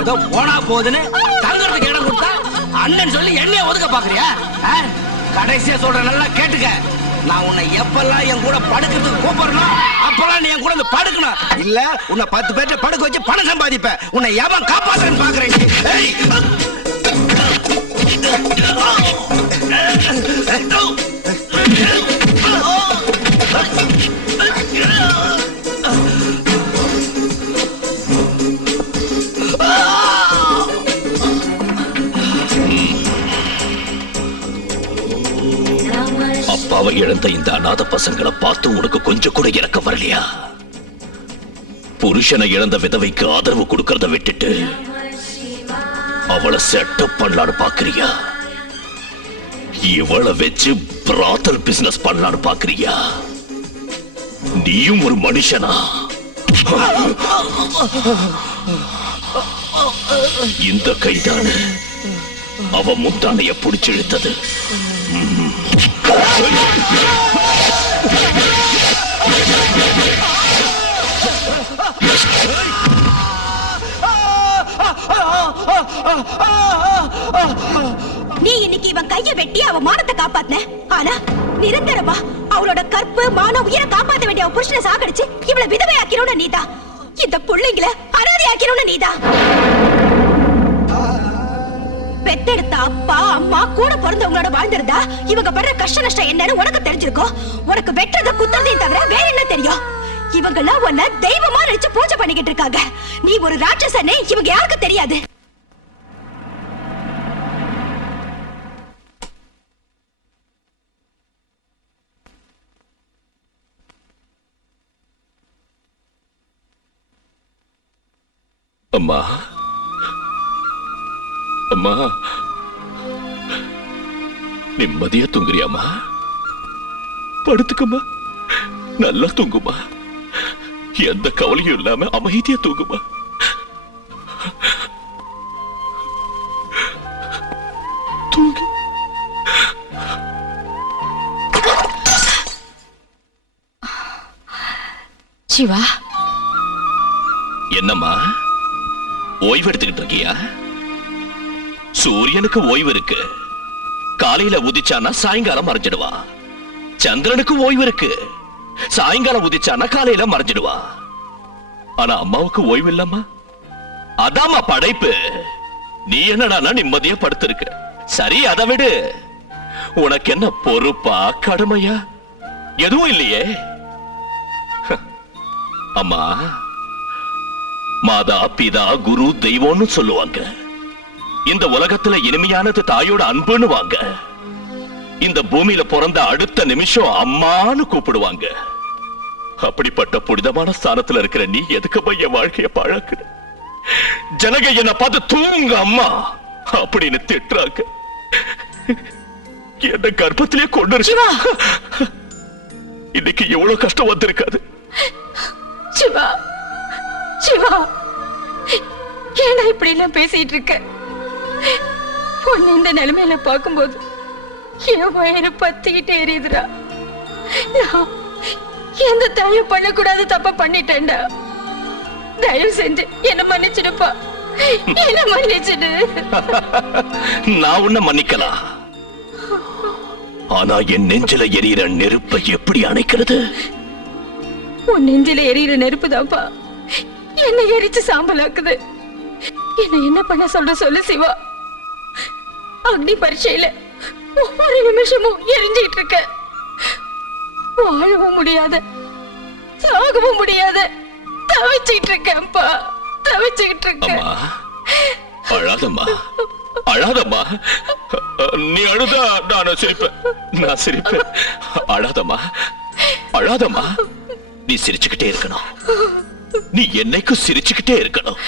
ஏதோ போனா போகுதுன்னு தங்கறதுக்கு இடம் கொடுத்தா அண்ணன் சொல்லி என்னைய ஒதுக்க பாக்குறியா? கடைசியா சொல்ற நல்லா கேட்டுக்க. நான் உன்னை எப்பெல்லாம் என் கூட படுக்கிறதுக்கு கூப்பிடணும், அப்பெல்லாம் நீ என் கூட வந்து படுக்கணும். இல்ல உன்னை 10 பேர்ட்ட படுக்க வச்சு பணம் சம்பாதிப்பேன். உன்னை எவன் காப்பாத்துறேன்னு பாக்குறேன். அப்பாவை இழந்த இந்த அநாத பசங்களை பார்த்து உனக்கு கொஞ்சம் கூட இறக்க வரலையா? புருஷனை இழந்த விதவைக்கு ஆதரவு கொடுக்கறத விட்டுட்டு அவளை செட்டப் பண்ணலான்னு பாக்குறியா? இவள வச்சு பிராத்தல் பிசினஸ் பண்ணலான்னு பாக்குறியா? நீயும் ஒரு மனுஷனா? இந்த கைதான அவ முந்தானைய புடிச்சு இழுத்தது. நீ இன்னைக்கு இவன் கைய வெட்டி அவ மானத்தை காப்பாத்தின. ஆனா நிரந்தரமா அவளோட கற்பு மான உயிரை காப்பாத்த வேண்டிய புருஷனை சாகடிச்சு இவளை விதவை ஆக்கிறோன்னு நீதான். இந்த பிள்ளைங்களை அனாதை ஆக்கிறோன்னு நீதான். பெத்தெடுத்த அப்பா அம்மா கூட பிறந்தவங்களோட வாழ்ந்திருந்தா இவங்க படுற கஷ்ட நஷ்டம் என்னன்னு உனக்கு தெரிஞ்சிருக்கும். உனக்கு வெட்டுறத குத்துறதையும் தவிர வேற என்ன தெரியும்? இவங்க எல்லாம் உன்னை தெய்வமா நினைச்சு பூஜை பண்ணிக்கிட்டு இருக்காங்க. நீ ஒரு ராட்சசனே இவங்க யாருக்கு தெரியாது. அம்மா, அம்மா, நிம்மதியா தூங்குறியாமா? படுத்துக்குமா, நல்லா தூங்குமா, எந்த கவலையும் இல்லாம அமைதியா தூங்குமா. தூங்கு. சிவா, என்னம்மா ஓய்வு எடுத்துக்கிட்டு இருக்கியா? சூரியனுக்கு ஓய்வு இருக்கு, காலையில உதிச்சானா சாயங்காலம் மறைஞ்சிடுவா. சந்திரனுக்கு ஓய்வு இருக்கு, சாயங்காலம் உதிச்சானா காலையில மறைஞ்சிடுவா. ஆனா அம்மாவுக்கு ஓய்வு இல்லம்மா. அதாம்மா படைப்பு. நீ என்னடா நிம்மதியா படுத்திருக்க. சரி, அதை விடு. உனக்கு என்ன பொறுப்பா கடமையா? எதுவும் இல்லையே. அம்மா, மாதா பிதா குரு தெய்வம்னு சொல்லுவாங்க. இந்த உலகத்துல இனிமையானது தாயோட அன்புன்னு வாங்க. இந்த பூமியில பிறந்த அடுத்த நிமிஷம் அம்மான்னு கூப்பிடுவாங்க. அப்படிப்பட்ட புனிதமான ஸ்தானத்துல இருக்கிற நீ எதுக்கு பைய வாழ்க்கைய பாழாக்குற? ஜனங்க என்ன பார்த்து தூங்க அம்மா அப்படின்னு திட்டுறாங்க. என்ன கர்ப்பத்திலே கொண்டு இன்னைக்கு எவ்வளவு கஷ்டம் வந்திருக்காது. சிவா, சிவா, ஏன்னா இப்படி எல்லாம் பேசிட்டு இருக்க? உன்னை இந்த நிலைமையில பார்க்கும்போது என் வயிறு பத்திக்கிட்டே எரியுதுடா. நான் எந்த தயவு பண்ணக்கூடாது தப்பா பண்ணிட்டேன்டா. தயவு செஞ்சு என்ன மன்னிச்சிடுப்பா, என்ன மன்னிச்சிடு. நான் உன்னை மன்னிக்கலாம், ஆனா என் நெஞ்சில எரியிற நெருப்பை எப்படி அணைக்கிறது? உன் நெஞ்சில எரியிற நெருப்புதான்ப்பா என்ன எரிச்சு சாம்பலாக்குது. என்ன என்ன பண்ண சொல்ற சொல்லு சிவா. அக்னி பரீட்சையில ஒவ்வொரு நிமிஷமும் எரிஞ்சிட்டு இருக்க. வாழவும் முடியாத, சாகவும் முடியாத தவிச்சிட்டு இருக்கேன்ப்பா, தவிச்சுக்கிட்டு இருக்கேன். அழாதம்மா, அழாதம்மா. நீ அழுதா நான் சிரிப்பேன், நான் சிரிப்பேன். அழாதம்மா, அழாதம்மா. நீ சிரிச்சுக்கிட்டே இருக்கணும். நீ என்னைக்கும் சிரிச்சுக்கிட்டே இருக்கணும்.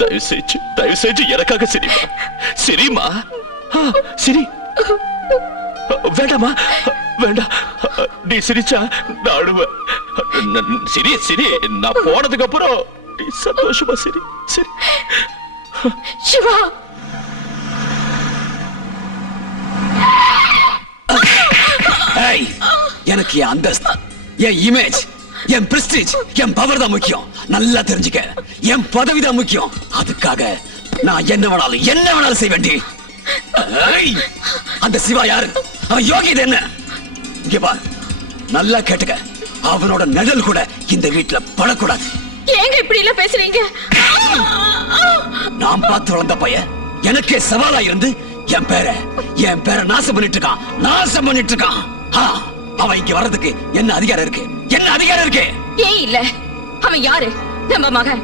தயவு செஞ்சு எனக்காக சிரிமா, சிரிமா, சிரி. வேண்டாமா, வேண்டாம். நீ சிரிச்சா நான் அழுவேன். சிரி, சிரி. நான் போனதுக்கு அப்புறம் நீ சந்தோஷமா சிரி, சிரி. சிவா, எனக்கு என் அந்தஸ்து, என் இமேஜ், என் பிரஸ்டீஜ், என் பவர் தான் முக்கியம். நல்லா தெரிஞ்சுக்க, என் பதவி தான் முக்கியம். அதுக்காக நான் என்ன வேணாலும் செய்ய வேண்டி. அந்த சிவா யாரு? அவன் யோகியது என்ன? இங்க பார், நல்லா கேட்டுக்க. அவனோட நிழல் கூட இந்த வீட்டுல படக்கூடாது. ஏங்க இப்படி எல்லாம் பேசுறீங்க? நான் பார்த்து வளர்ந்த பையன் எனக்கே சவாலா இருந்து என் பேரை நாசம் பண்ணிட்டு இருக்கான். அவன் இங்க வர்றதுக்கு என்ன அதிகாரம் இருக்கு? என்ன அதிகாரம் இருக்கு? ஏன் இல்ல? அவன் யாரு? நம்ம மகன்.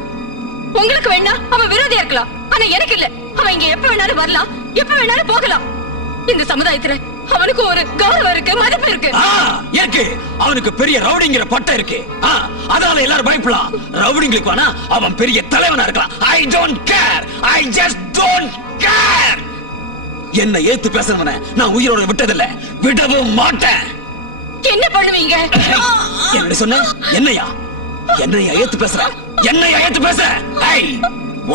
உங்களுக்கு வேணா அவன் விரோதியா இருக்கலாம், ஆனா எனக்கு இல்ல. அவன் இங்க எப்ப வேணாலும் வரலாம், எப்ப வேணாலும் போகலாம். இந்த சமுதாயத்துல அவனுக்கு ஒரு கௌரவம் இருக்கு, மதிப்பு இருக்கு. அவனுக்கு பெரிய ரவுடிங்கிற பட்டம் இருக்கு. அதனால எல்லாரும் பயப்படலாம். ரவுடிங்களுக்கு வேணா அவன் பெரிய தலைவனா இருக்கலாம். I don't care. I just don't care. என்ன ஏத்து பேசுறவன நான் உயிரோட விட்டதில்ல, விடவும் மாட்டேன். என்ன பண்ணுவீங்க? என்ன சொன்ன? என்னையா ஏத்து பேசுற? என்னையா ஏத்து பேசுற?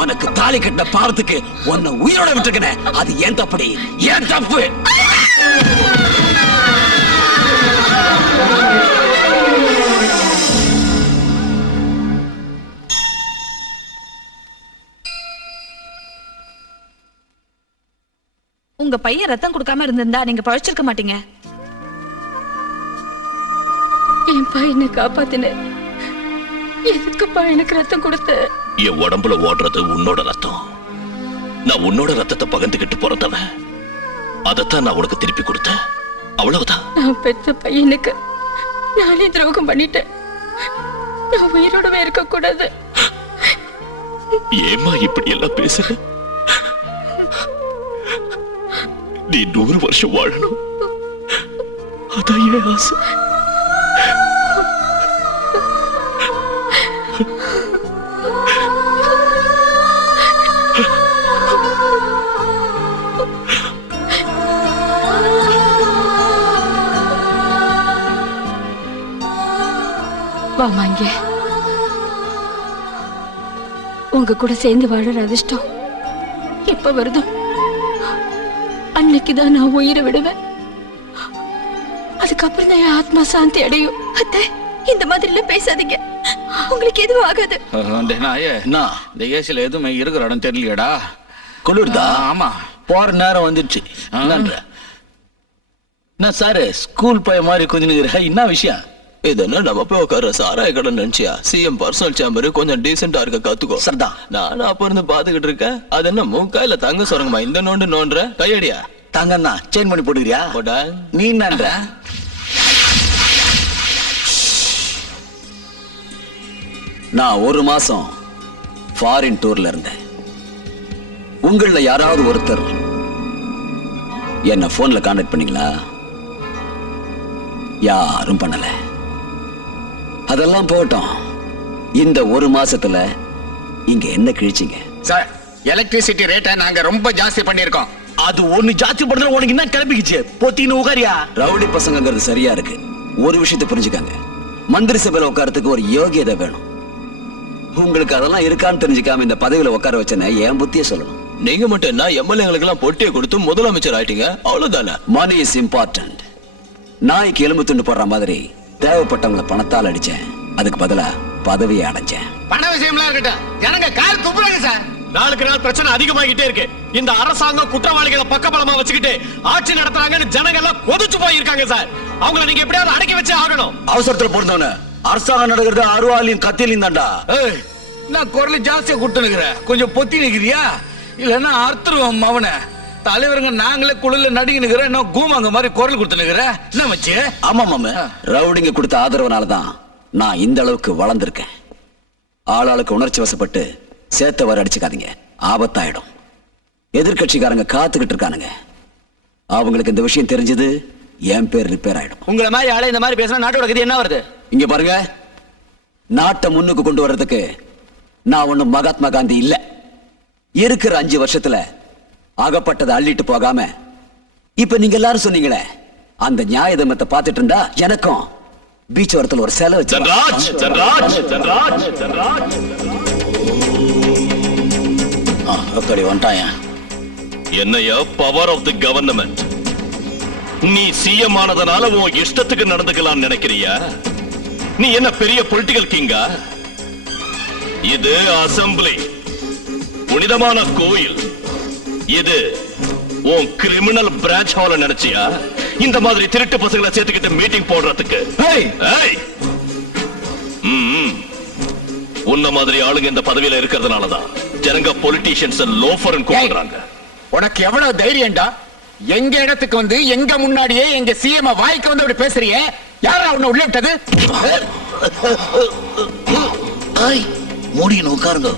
உனக்கு தாலி கட்டின பாவத்துக்கு உன்னை உயிரோட விட்டுருக்கேன். அது ஏன் தப்புடி? ஏன் தப்பு? உங்க பையன் ரத்தம் கொடுக்காம இருந்திருந்தா நீங்க பழிச்சிருக்க மாட்டீங்க. என் பையனை காப்பாத்தின, எதுக்குப்பா எனக்கு ரத்தம் கொடுத்த? என் உடம்புல ஓடுறது உன்னோட ரத்தம். நான் உன்னோட ரத்தத்தை பகிர்ந்துகிட்டு பிறந்தவன். அதைத்தான் நான் உனக்கு திருப்பி கொடுத்தேன். அவ்வளவுதான். நான் பெற்ற பையனுக்கு நானே துரோகம் பண்ணிட்டேன். நான் உயிரோடவே இருக்க கூடாது. ஏமா இப்படி எல்லாம் பேசுற? நீ 100 வருஷம் வாழணும், அதான் என் ஆசை. வாமா இங்க. உங்க கூட சேர்ந்து வாழற அதிர்ஷ்டம் எப்ப வருதோ அன்னைக்குதான் நான் உயிரை விடுவேன். அதுக்கப்புறம் தான் என் ஆத்மா சாந்தி அடையும். அத்தை, இந்த மாதிரி எல்லாம் பேசாதீங்க, உங்களுக்கு எதுவும் ஆகாது. இந்த ஏசில எதுவுமே இருக்கிற இடம் தெரியலையடா. குளிர்தா? ஆமா, போற நேரம் வந்துடுச்சு. நான் சாரு ஸ்கூல் பைய மாதிரி கொஞ்சம் என்ன விஷயம்? இதென்ன நம்ம போய் உட்கார சாராய கடை நினைச்சியா? சிஎம் பர்சனல் சேம்பர் கொஞ்சம் டீசென்டா இருக்க கத்துக்கோ. சரிதா, நானும் அப்ப இருந்து பாத்துக்கிட்டு இருக்கேன். அது என்ன மூக்கா இல்ல தங்க சொல்லுங்கம்மா? இந்த நோண்டு நோண்டுற கையடியா? தங்கண்ணா செயின் பண்ணி போட்டுக்கிறியா? போட்டா நீ என்னன்ற? நான் 1 மாசம் ஃபாரின் டூர்ல இருந்தேன். உங்கள யாராவது ஒருத்தர் என்ன போன்ல கான்டாக்ட் பண்ணீங்களா? யாரும் பண்ணல. அதெல்லாம் போட்டோம். இந்த 1 மாசத்துல இங்க என்ன கிழிச்சிங்க? சார், எலக்ட்ரிசிட்டி ரேட்டை நாங்க ரொம்ப ஜாஸ்தி பண்ணிருக்கோம். அது ஒண்ணு ஜாஸ்தி பண்ற உனக்கு என்ன கிளம்பிக்கிச்சு? போத்தின்னு உட்காரியா? ரவுடி பசங்கிறது சரியா இருக்கு. ஒரு விஷயத்தை புரிஞ்சுக்காங்க, மந்திரி சபையில உட்காரத்துக்கு ஒரு யோகியதை வேணும். உங்களுக்கு அதெல்லாம் இருக்கான்னு தெரிஞ்சுக்காம இந்த பதவியில உட்கார வச்சேன்னு என் புத்திய சொல்லணும். நீங்க மட்டும் என்ன எம்எல்ஏங்களுக்கு எல்லாம் பொட்டியை கொடுத்து முதலமைச்சர் ஆயிட்டீங்க, அவ்வளவுதானே? Money is important. நாய்க்கு எலும்பு துண்டு போடுற மாதிரி தேவைப்பட்டவங்களை பணத்தால் அடிச்சேன். அதுக்கு பதிலா பதவியை அடைஞ்சேன். பண விஷயம்லாம் இருக்கட்டும், ஜனங்க கால் துப்புறாங்க சார். நாளுக்கு நாள் பிரச்சனை அதிகமாகிட்டே இருக்கு. இந்த அரசாங்கம் குற்றவாளிகளை பக்கபலமா வச்சுக்கிட்டு ஆட்சி நடத்துறாங்கன்னு ஜனங்க எல்லாம் கொதிச்சு போயிருக்காங்க சார். அவங்கள நீங்க எப்படியாவது அடக்கி வச்சே ஆகணும். அவசரத்துல போறதவன அரசாங்கம் நடக்கிறது அருவாலையும் கத்தியிலையும் தான்டா. நான் குரல் ஜாஸ்தியா கொடுத்துனுக்குறேன், கொஞ்சம் பொத்தி நிக்கிறியா? இல்லன்னா அர்த்தருவோம் அவனை. தலைவருங்க நாங்களே குழுல நடிகனுக்குறேன், நான் கூமாங்க மாதிரி குரல் கொடுத்துனுக்குறேன். என்ன வச்சு? ஆமா மாம, ரவுடிங்க கொடுத்த ஆதரவுனாலதான் நான் இந்த அளவுக்கு வளர்ந்திருக்கேன். ஆளாளுக்கு உணர்ச்சி வசப்பட்டு சேத்த வர அடிச்சுக்காதீங்க, ஆபத்தாயிடும். எதிர்கட்சிக்காரங்க காத்துக்கிட்டு இருக்கானுங்க. அவங்களுக்கு இந்த விஷயம் தெரிஞ்சது என் பேர் ரிப்பேர் ஆயிடும். உங்களை மாதிரி ஆளே இந்த மாதிரி பேசினா நாட்டோட கதி என்ன வருது? இங்க பாருங்க, நாட்டை முன்னுக்கு கொண்டு வர்றதுக்கு நான் ஒண்ணும் மகாத்மா காந்தி இல்ல. இருக்கிற 5 வருஷத்துல ஆகப்பட்டதை அள்ளிட்டு போகாம இப்ப நீங்க எல்லாரும் சொன்னீங்களே, அந்த நியாய தர்மத்தை பார்த்துட்டு இருந்தா எனக்கும் பீச் ஓரத்துல ஒரு செலவு. அப்படி வந்துட்டாயா? என்னையா பவர் ஆஃப் தி கவர்மெண்ட்? நீ சிஎம் ஆனதனால உன் இஷ்டத்துக்கு நடந்துக்கலாம் நினைக்கிறியா? நீ என்ன பெரிய பொலிட்டிக்கல் கிங்கா? இது அசெம்பிளி, புனிதமான கோயில். இது உன் கிரிமினல் பிரான்ச் ஹால நினைச்சியா இந்த மாதிரி திருட்டு பசங்களை சேர்த்துக்கிட்டு மீட்டிங் போடுறதுக்கு? உன்ன மாதிரி ஆளுங்க இந்த பதவியில இருக்கிறதுனாலதான் ஜனங்க பொலிட்டீஷியன்ஸ் லோஃபர்னு கூப்பிடுறாங்க. உனக்கு எவ்வளவு தைரியம்டா? எங்க இடத்துக்கு வந்து எங்க முன்னாடியே எங்க சிஎம் வாய்க்கு வந்து அப்படி பேசுறியே? யாரா உன்னை உள்ள விட்டது? மூடின்னு உட்காருங்க.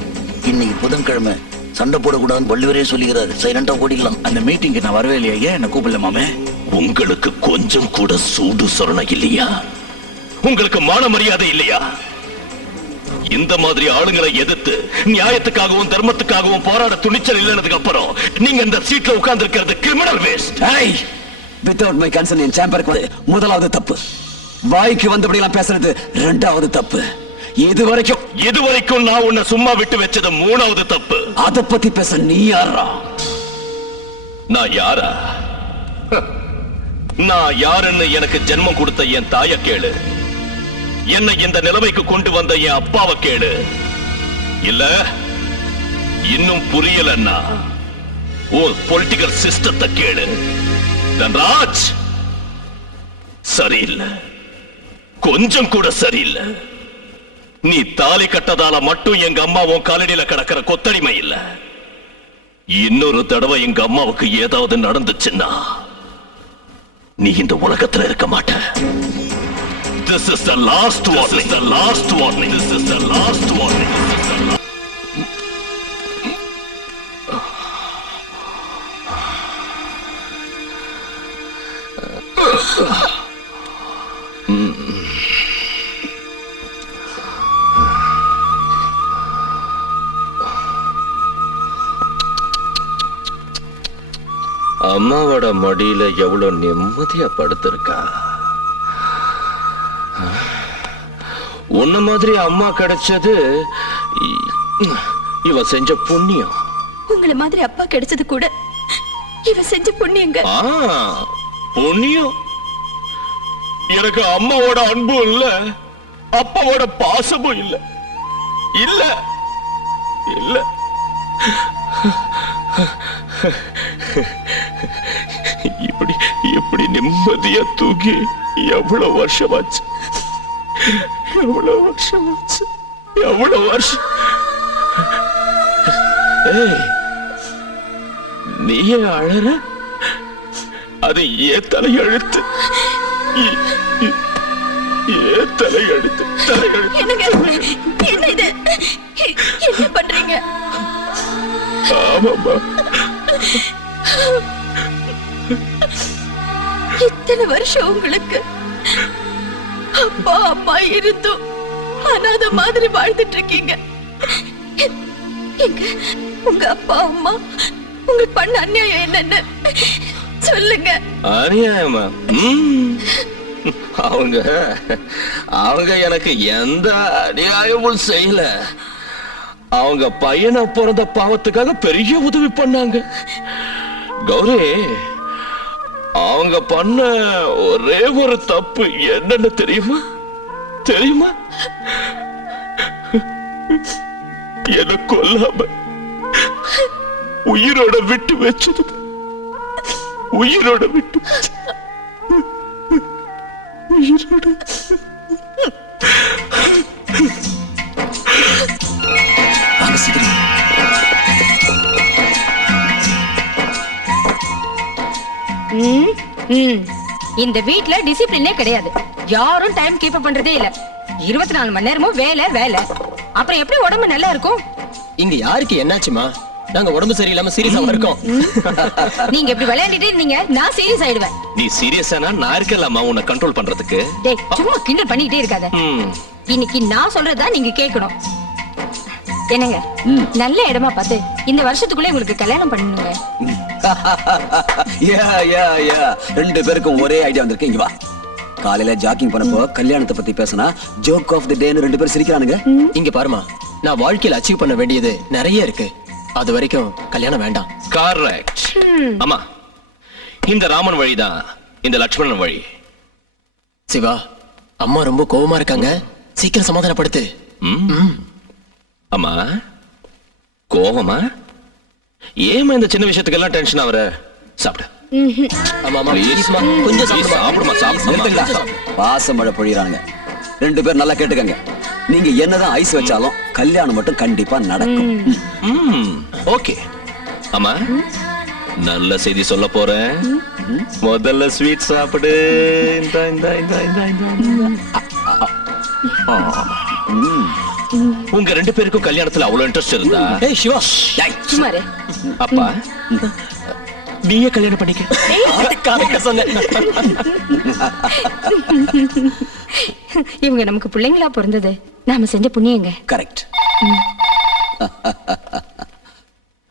இன்னைக்கு புதன்கிழமை சண்டை போடக்கூடாதுன்னு வள்ளுவரே சொல்லுகிறாரு. சைலண்டா ஓடிக்கலாம். அந்த மீட்டிங்கு நான் வரவே இல்லையா? ஏன் என்ன கூப்பிடல மாமே? உங்களுக்கு கொஞ்சம் கூட சூடு சொரணை இல்லையா? உங்களுக்கு மான மரியாதை இல்லையா? இந்த மாதிரி ஆளுங்களை எதிர்த்து நியாயத்துக்காகவும் தர்மத்துக்காகவும் போராட துணிச்சல் இல்லைனதுக்கு அப்புறம் நீங்க இந்த சீட்ல உட்கார்ந்து இருக்கிறது criminal waste. Without my concern என் சேம்பருக்கு முதலாவது தப்பு. வாய்க்கு வந்தபடி எல்லாம் பேசுறது ரெண்டாவது தப்பு. இதுவரைக்கும் நான் உன்னை சும்மா விட்டு வச்சது மூணாவது தப்பு. அத பத்தி பேச நீ யாரா? நான் யாரா? நான் யாருன்னு எனக்கு ஜென்மம் கொடுத்த என் தாய கேளு. என்னை இந்த நிலைமைக்கு கொண்டு வந்த என் அப்பாவை கேளு. இல்ல இன்னும் புரியலன்னா ஓ பொலிட்டிக்கல் சிஸ்டத்தை கேளு. தன்ராஜ் சரியில்லை, கொஞ்சம் கூட சரியில்லை. நீ தாலி கட்டதால மட்டும் எங்க அம்மாவும் காலடியில கிடக்கிற கொத்தடிமை இல்ல. இன்னொரு தடவை எங்க அம்மாவுக்கு ஏதாவது நடந்துச்சுன்னா நீ இந்த உலகத்துல இருக்க மாட்ட. This is the last warning. This is the last warning. This is the last warning. This is the last... அம்மாவோட மடியில எவ்வளவு நிம்மதியா படுத்திருக்கா. உன்ன மாதிரி அம்மா கிடைச்சது இவ செஞ்ச புண்ணியம். உங்களை மாதிரி அப்பா கிடைச்சது கூட இவ செஞ்ச புண்ணியங்க. புண்ணியம். எனக்கு அம்மாவோட அன்பும் இல்ல, அப்பாவோட பாசமும் இல்ல. இல்ல இல்ல இப்படி இப்படி நிம்மதியா தூக்கி எவ்வளவு வருஷமாச்சு, எவ்வளவு வருஷமாச்சு, எவ்வளவு வருஷம். நீயே அழற? அது ஏன் தலையெழுத்து, ஏன் தலையெழுத்து, தலையெழுத்து. என்ன இது? என்ன பண்றீங்க? ஆமாமா, இத்தனை வருஷம் உங்களுக்கு அப்பா அம்மா இருந்தும் அனாத மாதிரி வாழ்ந்துட்டு இருக்கீங்க. எங்க உங்க அப்பா அம்மா உங்களுக்கு பண்ண அநியாயம் என்னன்னு சொல்லுங்க. அநியாயமா? அவங்க எனக்கு எந்த அநியாயமும் செய்யல. அவங்க பையனை பிறந்த பாவத்துக்காக பெரிய உதவி பண்ணாங்க. கௌரி, அவங்க பண்ண ஒரே ஒரு தப்பு என்னன்னு தெரியுமா? தெரியுமா? என்ன கொல்லாம உயிரோட விட்டு வச்சது. உயிரோட விட்டு உயிரோட. இந்த வீட்ல டிசிப்ளினே கிடையாது. யாரும் டைம் கீப் பண்றதே இல்ல. 24 மணி நேரமும் வேலை வேலை. அப்புறம் எப்படி உடம்பு நல்லா இருக்கும்? இங்க யாருக்கு என்னாச்சுமா? நாங்க உடம்பு சரியில்லாம சீரியஸா இருக்கோம். நீங்க இப்படி விளையாடிட்டே இருந்தீங்க, நான் சீரியஸ் ஆயிடுவேன். நீ சீரியஸானா நான் இருக்கலாமா உன்னை கண்ட்ரோல் பண்றதுக்கு? டேய், சும்மா கிண்டல் பண்ணிட்டே இருக்காத. இன்னைக்கு நான் சொல்றதா நீங்க கேட்கணும். என்னங்க, நல்ல இடமா பார்த்து இந்த வருஷத்துக்குள்ள உங்களுக்கு கல்யாணம் பண்ணணுங்க. ரெண்டு பேருக்கும் ஒரே ஐடியா வந்திருக்கு. இங்க வா. காலையில ஜாக்கிங் பண்ணப்போ கல்யாணத்தை பத்தி பேசினா ஜோக் ஆஃப் தி டேன்னு ரெண்டு பேரும் சிரிக்கிறானுங்க. இங்க பாருமா, நான் வாழ்க்கையில அச்சீவ் பண்ண வேண்டியது நிறைய இருக்கு. அது வரைக்கும் கல்யாணம் வேண்டாம். கரெக்ட். ஆமா, இந்த ராமன் வழிதான் இந்த லட்சுமணன் வழி. சிவா, அம்மா ரொம்ப கோவமா இருக்காங்க. சீக்கிரம் சமாதானப்படுத்து. அம்மா கோவமா? ஏமா இந்த சின்ன விஷயத்துக்கெல்லாம் டென்ஷன் ஆவற? சாப்பிடு. கொஞ்சம் சாப்பிடுமா. பாசம் மழை பொழியறாங்க. ரெண்டு பேர் நல்லா கேட்டுக்கங்க. நீங்க என்னதான் ஐஸ் வச்சாலும் கல்யாணம் மட்டும் கண்டிப்பா நடக்கும். ஓகே. அம்மா, நல்ல செய்தி சொல்ல போறேன். முதல்ல ஸ்வீட் சாப்பிடு. உங்க ரெண்டு பேருக்கும் கல்யாணத்துல அவ்வளவு இன்ட்ரெஸ்ட் இருந்தா அப்பா நீயே கல்யாணம் பண்ணிக்க சொன்ன. இவங்க நமக்கு பிள்ளைங்களா பிறந்தது நாம செஞ்ச புண்ணியங்க. கரெக்ட்.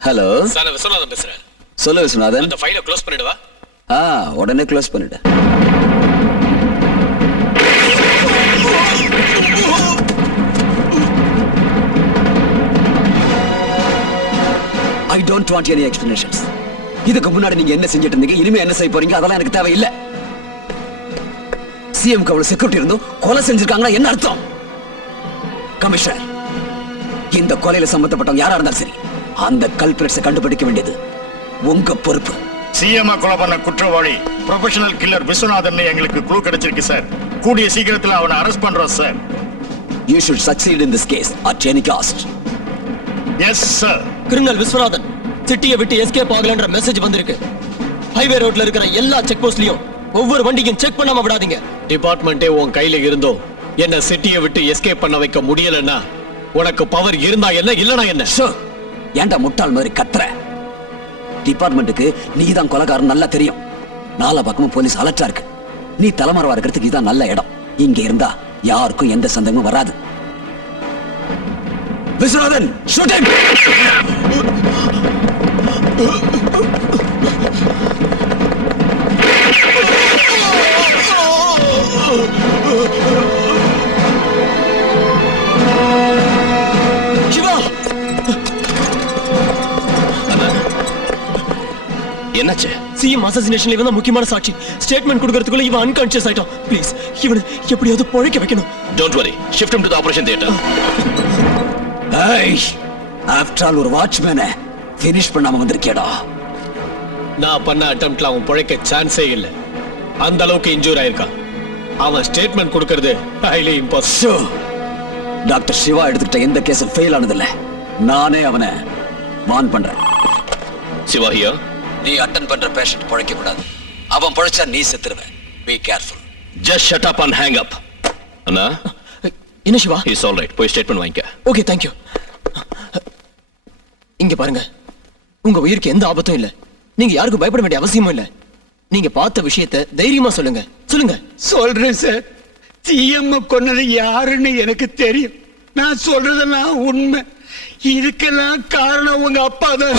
ஹலோ சார், விஸ்வநாதன் பேசுறேன். சொல்லு விஸ்வநாதன். அந்த ஃபைலை க்ளோஸ் பண்ணிடுவா? உடனே க்ளோஸ் பண்ணிடு. I don't want any explanations. இதுக்கு முன்னாடி நீங்க என்ன செஞ்சிட்டு இருந்தீங்க, இனிமே என்ன செய்ய போறீங்க, அதெல்லாம் எனக்கு தேவையில்லை. சிஎம்க்கு அவ்வளவு செக்யூரிட்டி இருந்தும் கொலை செஞ்சிருக்காங்கன்னா என்ன அர்த்தம்? கமிஷனர், இந்த கொலையில சம்பந்தப்பட்டவங்க யாரா இருந்தாலும் சரி, அந்த கல்பிரேட்ஸை கண்டுபிடிக்க வேண்டியது உங்க பொறுப்பு. சிஎம் கொலை பண்ண குற்றவாளி ப்ரொஃபஷனல் கில்லர் விஸ்வநாதன் எங்களுக்கு க்ளூ கிடைச்சிருக்கு சார். கூடிய சீக்கிரத்தில் அவனை அரெஸ்ட் பண்றோம் sir. You should succeed in this case at any cost. Yes sir. Criminal Viswanathan சிட்டியை விட்டு எஸ்கேப் ஆகலன்ற மெசேஜ் வந்திருக்கு. ஹைவே ரோட்ல இருக்கிற எல்லா செக் போஸ்ட்லயும் ஒவ்வொரு வண்டியும் செக் பண்ணாம விடாதீங்க. டிபார்ட்மெண்டே உன் கையில இருந்தோ என்ன சிட்டியை விட்டு எஸ்கேப் பண்ண வைக்க முடியலன்னா உனக்கு பவர் இருந்தா என்ன, இல்லனா என்ன? ஏன்டா முட்டாள் மாதிரி கத்துற? டிபார்ட்மெண்ட்டுக்கு நீதான் கொலைகாரன் நல்லா தெரியும். நாலா பக்கமும் போலீஸ் அலர்ட்டா இருக்கு. நீ தலைமறைவா இருக்கிறதுக்கு இதான் நல்ல இடம். இங்க இருந்தா யாருக்கும் எந்த சந்தேகமும் வராது. Viswanathan, shoot him! சிவா, என்னாச்சு? சிஎம் அசாசினேஷன்ல இவன் தான் முக்கியமான சாட்சி. ஸ்டேட்மெண்ட் கொடுக்கறதுக்குள்ள இவன் அன்கான்ஷியஸ் ஆயிட்டான். ப்ளீஸ் இவனை எப்படியாவது பொழைக்க வைக்கணும். Don't worry, shift him to the operation theatre. After all ஒரு வாட்ச்மேனை ஃபினிஷ் பண்ணாம வந்திருக்கேடா. நான் பண்ண அட்டெம்ப்ட்ல அவன் பொழைக்க சான்ஸே இல்லை. அந்த அளவுக்கு இன்ஜூர் ஆயிருக்கான். அவன் ஸ்டேட்மெண்ட் கொடுக்கிறது ஹைலி இம்பாசிபிள். டாக்டர் சிவா எடுத்துக்கிட்ட எந்த கேஸும் ஃபெயில் ஆனதில்ல. நானே அவனை வார்ன் பண்றேன். சிவா ஹியா, நீ அட்டெண்ட் பண்ற பேஷண்ட் பொழைக்க கூடாது. அவன் பொழைச்சா நீ செத்துருவ. Be careful. Just shut up and hang up. அண்ணா, என்ன சிவா? Is all right. போய் ஸ்டேட்மெண்ட் வாங்கிக்க. Okay, thank you. இங்க பாருங்க, உங்க உயிருக்கு எந்த ஆபத்தும் இல்ல. நீங்க யாருக்கும் பயப்பட வேண்டிய அவசியமும் இல்ல. நீங்க பார்த்த விஷயத்தை தைரியமா சொல்லுங்க. சொல்லுங்க. சொல்றேன் சார். சிஎம் கொன்னது யாருன்னு எனக்கு தெரியும். நான் சொல்றதெல்லாம் உண்மை. இதுக்கெல்லாம் காரணம் உங்க அப்பா தான்.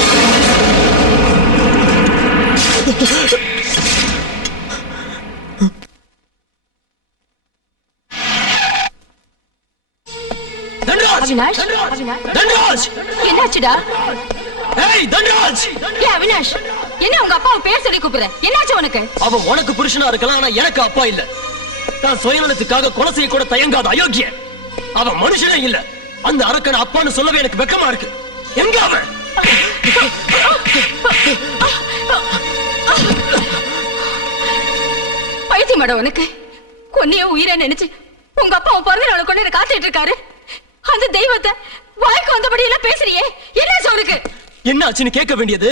அவினாஷ், தன்ராஜ், என்னாச்சுடா? ஏய் தன்ராஜ்! ஏய் அவினாஷ், என்ன உங்க அப்பாவை பேர் சொல்லி கூப்பிடுற? என்னாச்சு உனக்கு? அவன் உனக்கு புருஷனா இருக்கலாம், ஆனா எனக்கு அப்பா இல்ல. நான் சுயநலத்துக்காக கொலை செய்ய கூட தயங்காத அயோக்கிய. அவன் மனுஷனே இல்ல. அந்த அரக்கனை அப்பான்னு சொல்லவே எனக்கு வெக்கமா இருக்கு. எங்க அவன்? பைத்தியமாட உனக்கு? கொன்னைய உயிரை நினைச்சு உங்க அப்பா பிறந்த நாளை கொண்டு காத்துட்டு இருக்காரு. அந்த தெய்வத்தை வாய்க்கு வந்தபடி எல்லாம் பேசுறியே, என்ன சொல்லுக்கு? என்ன ஆச்சுன்னு கேட்க வேண்டியது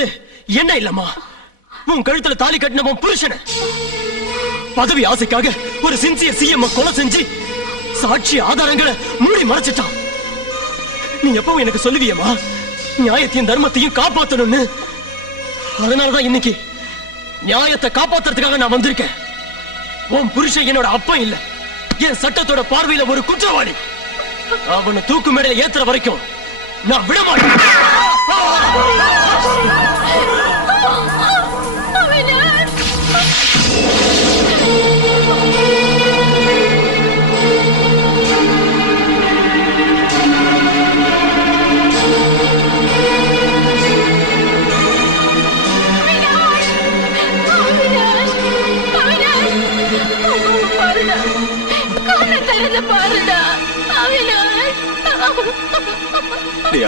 என்ன இல்லம்மா. உன் கழுத்துல தாலி கட்டினவன் புருஷன பதவி ஆசைக்காக ஒரு சின்சியர் சிஎம் கொலை செஞ்சு சாட்சி ஆதாரங்களை மூடி மறைச்சிட்டான். நீ எப்பவும் எனக்கு சொல்லுவியம்மா, நியாயத்தையும் தர்மத்தையும் காப்பாத்தணும்னு. அதனாலதான் இன்னைக்கு நியாயத்தை காப்பாத்துறதுக்காக நான் வந்திருக்கேன். உன் புருஷன் என்னோட அப்பா இல்ல, என் சட்டத்தோட பார்வையில ஒரு குற்றவாளி. அவனை தூக்கு மேடையில ஏத்துற வரைக்கும் நான் விட மாட்டேன்.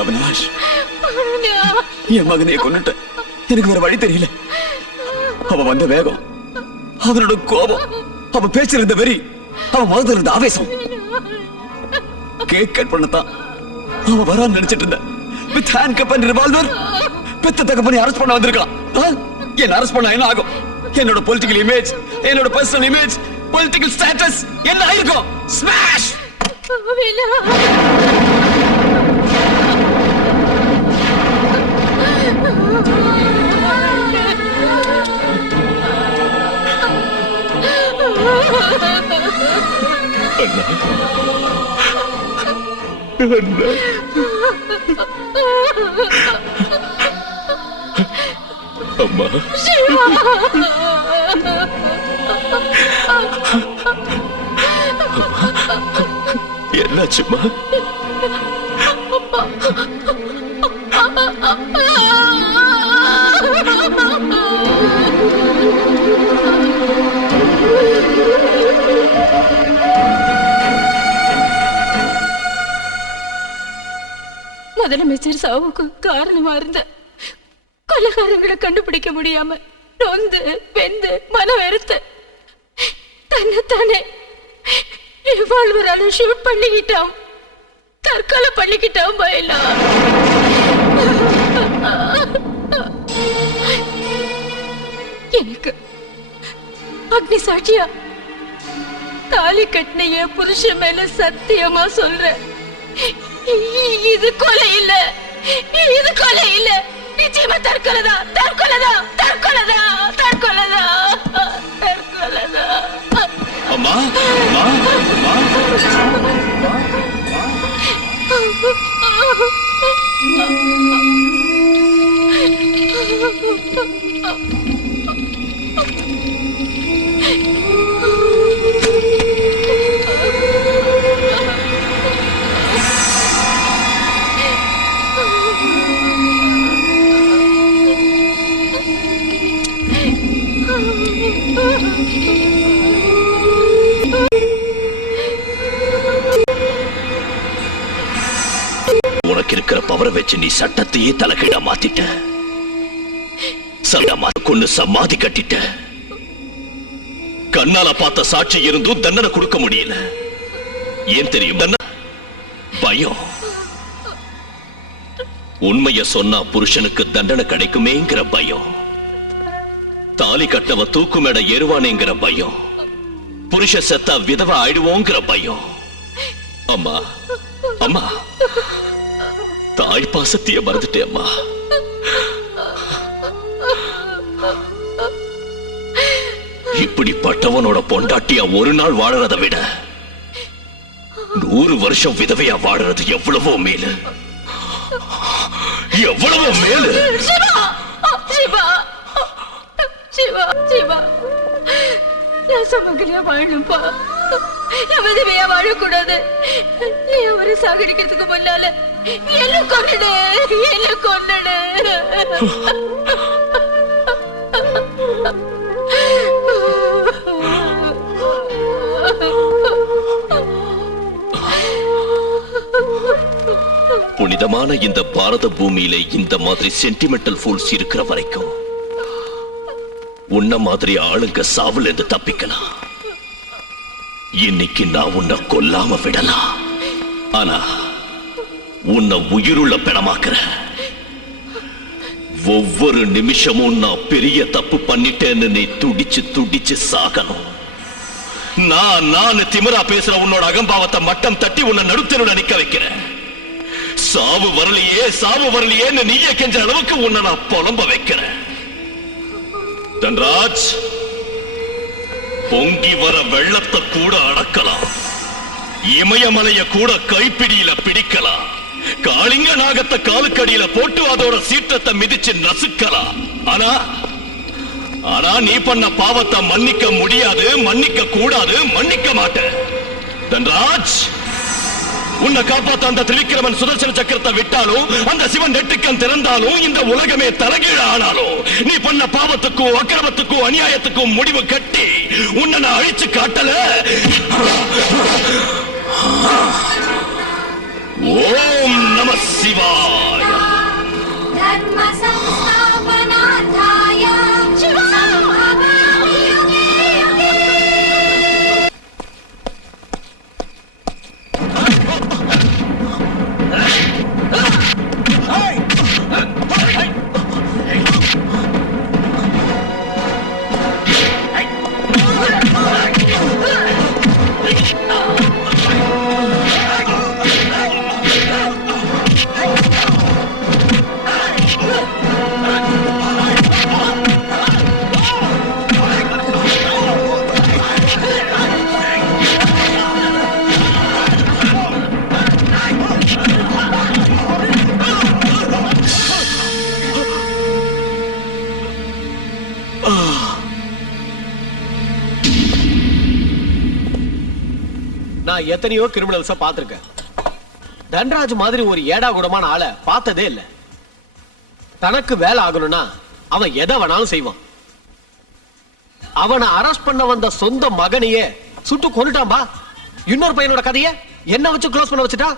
அவினாஷ், என் மகனையே கொன்னுட்ட. எனக்கு வேற வழி தெரியல. அவன் வந்த வேகம், அவனோட கோபம், அவன் பேச்சில் இருந்த வெறி, அவன் முகத்தில் இருந்த ஆவேசம், கேக் கட் பண்ணத்தான் அவன் வரான்னு நினைச்சிட்டு இருந்த. With hand cup and revolver பெத்த தகப்பனை அரெஸ்ட் பண்ண வந்திருக்கான். என்ன அரெஸ்ட் பண்ணா என்ன ஆகும்? என்னோட பொலிட்டிக்கல் இமேஜ், என்னோட பர்சனல் இமேஜ், பொலிட்டிக்கல் ஸ்டேட்டஸ் என்ன ஆயிருக்கும்? ஸ்மாஷ்! அம்மா என்னாச்சும்மா? முதலமைச்சர் சாவுக்கு காரணமா இருந்த கொலைகாரங்களை கண்டுபிடிக்க முடியாம நொந்து வெந்து மன வெறுத்து தன்னைத்தானே ரிவால்வரால ஷூட் பண்ணிக்கிட்டான், தற்கொலை பண்ணிக்கிட்டான் பயிலா. எனக்கு அக்னி சாட்சியா தாலி கட்டின என் புருஷன் மேல சத்தியமா சொல்றேன், இது கொலை இல்ல, இது கொலை இல்ல, நிச்சயமா தற்கொலைதான், தற்கொலைதான், தற்கொலைதான், தற்கொலைதான், தற்கொலைதான். அம்மா அம்மா அம்மா உனக்கு இருக்கிற பவரை வச்சு நீ சட்டத்தையே தலைகீழா மாத்திட்ட, கொண்டு சமாதி கட்டிட்ட. கண்ணால பார்த்த சாட்சி இருந்தும் தண்டனை கொடுக்க முடியல. ஏன் தெரியும்? பயம். உண்மைய சொன்னா புருஷனுக்கு தண்டனை கிடைக்குமேங்கிற பயம், தாலி கட்டவ தூக்கு மேட ஏறுவானேங்கிற பயம், புருஷ செத்தா விதவ ஆயிடுவோங்கிற பயம். அம்மா அம்மா, தாய் பாசத்தைய மறந்துட்டே அம்மா. இப்படிப்பட்டவனோட பொண்டாட்டியா ஒரு நாள் வாழறத விட 100 வருஷம் விதவையா வாழறது எவ்வளவோ மேலு, எவ்வளவோ மேலு. சிவா சிவா சிவா சிவா, நான் சமங்கலியா வாழணும்பா, நான் விதவையா வாழக்கூடாது. நீ அவரை சாகடிக்கிறதுக்கு முன்னால என்ன கொன்னுடு, என்ன கொன்னுடு. புனிதமான இந்த பாரத பூமியில இந்த மாதிரி சென்டிமெண்டல் ஃபூல்ஸ் இருக்கிற வரைக்கும் உன்ன மாதிரி ஆளுங்க சாவுல இருந்து தப்பிக்கலாம். இன்னைக்கு நான் உன்னை கொல்லாம விடலாம், ஆனா உன்னை உயிருள்ள பிணமாக்குறேன். ஒவ்வொரு நிமிஷமும் நான் பெரிய தப்பு பண்ணிட்டேன்னு நீ துடிச்சு துடிச்சு சாகணும். நான் திமிரா பேசுற உன்னோட அகம்பாவத்தை மட்டம் தட்டி உன்னை நடுத்தருட நிக்க வைக்கிறேன். சாவு வரலையே சாவு வரலையேன்னு நீயே கெஞ்ச அளவுக்கு உன்னை நான் புலம்ப வைக்கிறேன். தன்ராஜ், பொங்கி வர வெள்ளத்தை கூட அடக்கலாம், இமயமலைய கூட கைப்பிடியில பிடிக்கலாம், காளிங்க நாகத்தை காலுக்கடியில போட்டு அதோட சீற்றத்தை மிதிச்சு நசுக்கலாம். ஆனா நீ பண்ண பாவத்தை மன்னிக்க முடியாது, மன்னிக்க கூடாது, மன்னிக்க மாட்டேன். தன்ராஜ், உன்னை காப்பாத்த அந்த திரிவிக்ரமன் சுதர்சன சக்கரத்தை விட்டாலும், அந்த சிவன் நெட்டுக்கன் திறந்தாலும், இந்த உலகமே தலைகீழ ஆனாலும், நீ பண்ண பாவத்துக்கும் அக்கிரமத்துக்கும் அநியாயத்துக்கும் முடிவு கட்டி உன்னை நான் அழிச்சு காட்டல. ஓம் நம சிவாய. தர்ம சம்ஸ்தாபனார்த்தாய சம்பாவாமி யுகே யுகே. நான் எத்தனையோ கிரிமினல்ஸ பாத்திருக்கேன். தன்ராஜ் மாதிரி ஒரு ஏடா கூடமான ஆளை பார்த்ததே இல்ல. தனக்கு வேலை ஆகணும்னா அவன் எதை வேணாலும் செய்வான். அவனை அரெஸ்ட் பண்ண வந்த சொந்த மகனையே சுட்டு கொன்னுட்டான்பா. இன்னொரு பையனோட கதையை என்ன வச்சு க்ளோஸ் பண்ண வச்சுட்டா.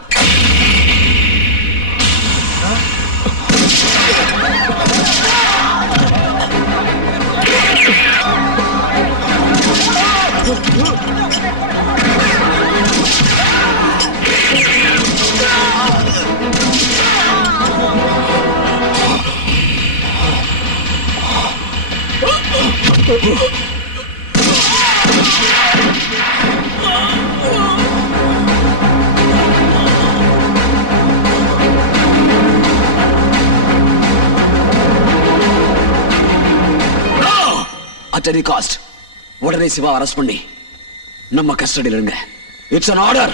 At any cost, உடனே சிவா அரெஸ்ட் பண்ணி நம்ம கஸ்டடியில் இருங்க. It's an order.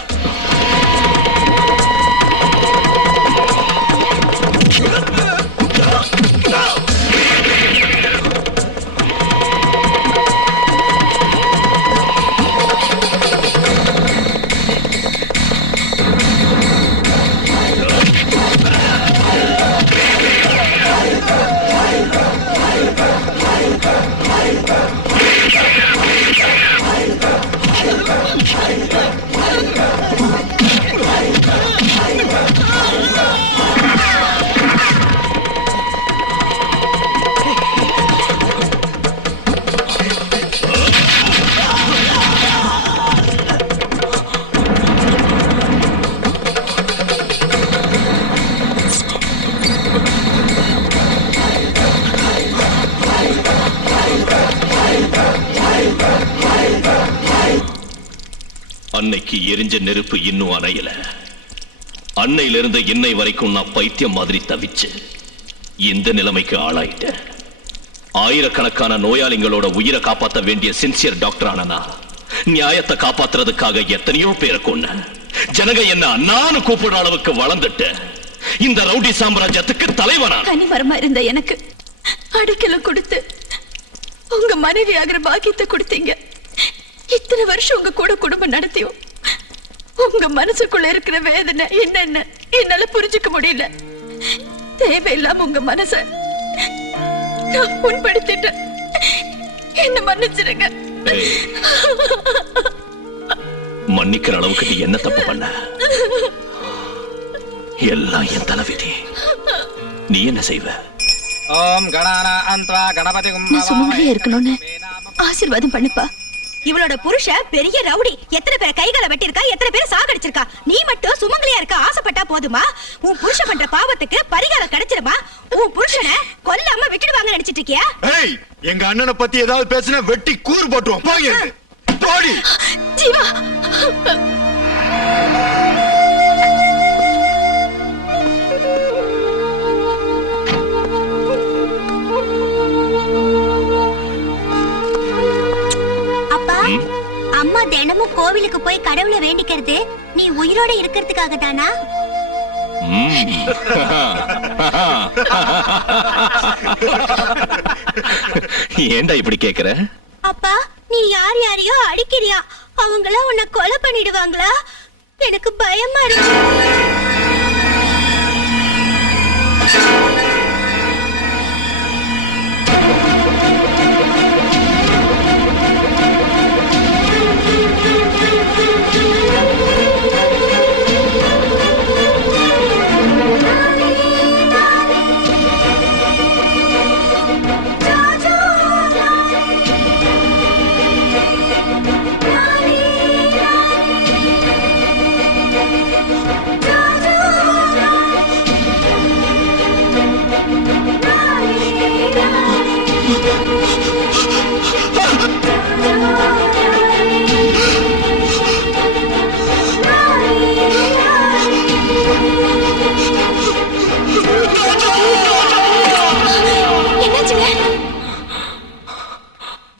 அன்னைக்கு எரிஞ்ச நெருப்பு இன்னும் அணையல. அன்னையிலிருந்து இன்னை வரைக்கும் நான் பைத்தியம் மாதிரி தவிச்சு இந்த நிலைமைக்கு ஆளாயிட்டேன். ஆயிரக்கணக்கான நோயாளிகளோட உயிரை காப்பாற்ற வேண்டிய சின்சியர் டாக்டர் ஆனா நியாயத்தை காப்பாத்துறதுக்காக எத்தனையோ பேரை கொன்ன. ஜனங்க என்ன அண்ணான்னு கூப்பிடுற அளவுக்கு வளர்ந்துட்டு இந்த ரவுடி சாம்ராஜ்யத்துக்கு தலைவனா. கனிமரமா இருந்த எனக்கு அடைக்கல கொடுத்து உங்க மனைவி ஆகிற பாக்கியத்தை கொடுத்தீங்க. இத்தனை வருஷம் உங்க கூட குடும்பம் நடத்தியும் உங்க மனசுக்குள்ள இருக்கிற வேதனை என்னன்னு என்னால புரிஞ்சுக்க முடியல. தேவையில்லாம உங்க மனச நான் புண்படுத்திட்டேன். என்ன மன்னிச்சிருங்க. மன்னிக்கிற அளவுக்கு நீ என்ன தப்பு பண்ண? எல்லாம் என் தலைவிதி. நீ என்ன செய்வ? ஓம் கணானா அந்த்வா கணபதி நான் சுமங்கலியா இருக்கணும்னு ஆசீர்வாதம் பண்ணுப்பா. இவளோட புருஷன் பெரிய ரவுடி. எத்தனை பேர் கைகளை வெட்டிருக்கா, எத்தனை பேர் சாகடிச்சிருக்கா. நீ மட்டும் சுமங்கலியா இருக்க ஆசைப்பட்டா போதுமா? உன் புருஷன் பண்ற பாவத்துக்கு பரிகாரம் கிடைச்சிருமா? உன் புருஷனை கொல்லாம விட்டுடுவாங்க நினைச்சிட்டு இருக்கியா? ஏய், எங்க அண்ணனை பத்தி ஏதாவது பேசினா வெட்டி கூறு போட்டுருவோம். போங்க போடி. ஜீவா, அம்மா தினமும் கோவிலுக்கு போய் கடவுளை வேண்டிக்கிறது நீ உயிரோட இருக்கிறதுக்காக தானா? ஏண்டா இப்படி கேக்குற? அப்பா, நீ யார் யாரையோ அடிக்கிறியா? அவங்கள உன்னை கொலை பண்ணிடுவாங்களா? எனக்கு பயமா இருக்கு.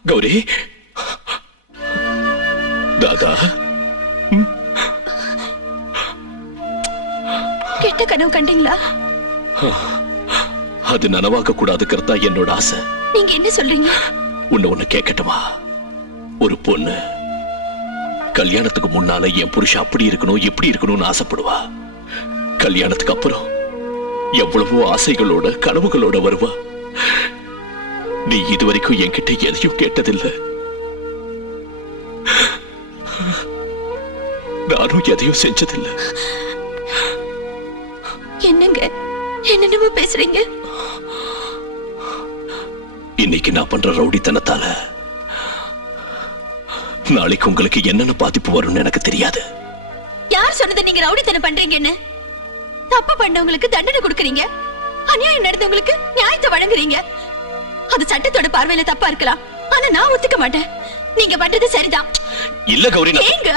கௌரி, தாதா, கெட்ட கனவு கண்டீங்களா? அது நனவாக்க கூடாதுக்கிறதா என்னோட ஆசை. நீங்க என்ன சொல்றீங்க? ஒண்ணு கேட்கட்டுமா? ஒரு பொண்ணு கல்யாணத்துக்கு முன்னால என் புருஷன் அப்படி இருக்கணும் இப்படி இருக்கணும்னு ஆசைப்படுவா. கல்யாணத்துக்கு அப்புறம் எவ்வளவோ ஆசைகளோட கனவுகளோட வருவா. நீ இதுவரைக்கும் என்கிட்ட எதையும் கேட்டதில்லை. நானும் எதையும் செஞ்சதில்லை. என்னங்க என்னென்னமோ பேசுறீங்க? இன்னைக்கு நான் பண்ற ரவுடித்தனத்தால நாளைக்கு உங்களுக்கு என்னென்ன பாதிப்பு வரும்னு எனக்கு தெரியாது. யார் சொன்னது நீங்க ரவுடித்தனம் பண்றீங்கன்னு? தப்பு பண்ணவங்களுக்கு தண்டனை கொடுக்கறீங்க, அநியாயம் நடந்தவங்களுக்கு நியாயத்தை வழங்குறீங்க. அது சட்டத்தோட பார்வையில தப்பா இருக்கலாம், ஆனா நான் ஒத்துக்க மாட்டேன். நீங்க பண்றது சரிதான். இல்ல கௌரி, ஏங்க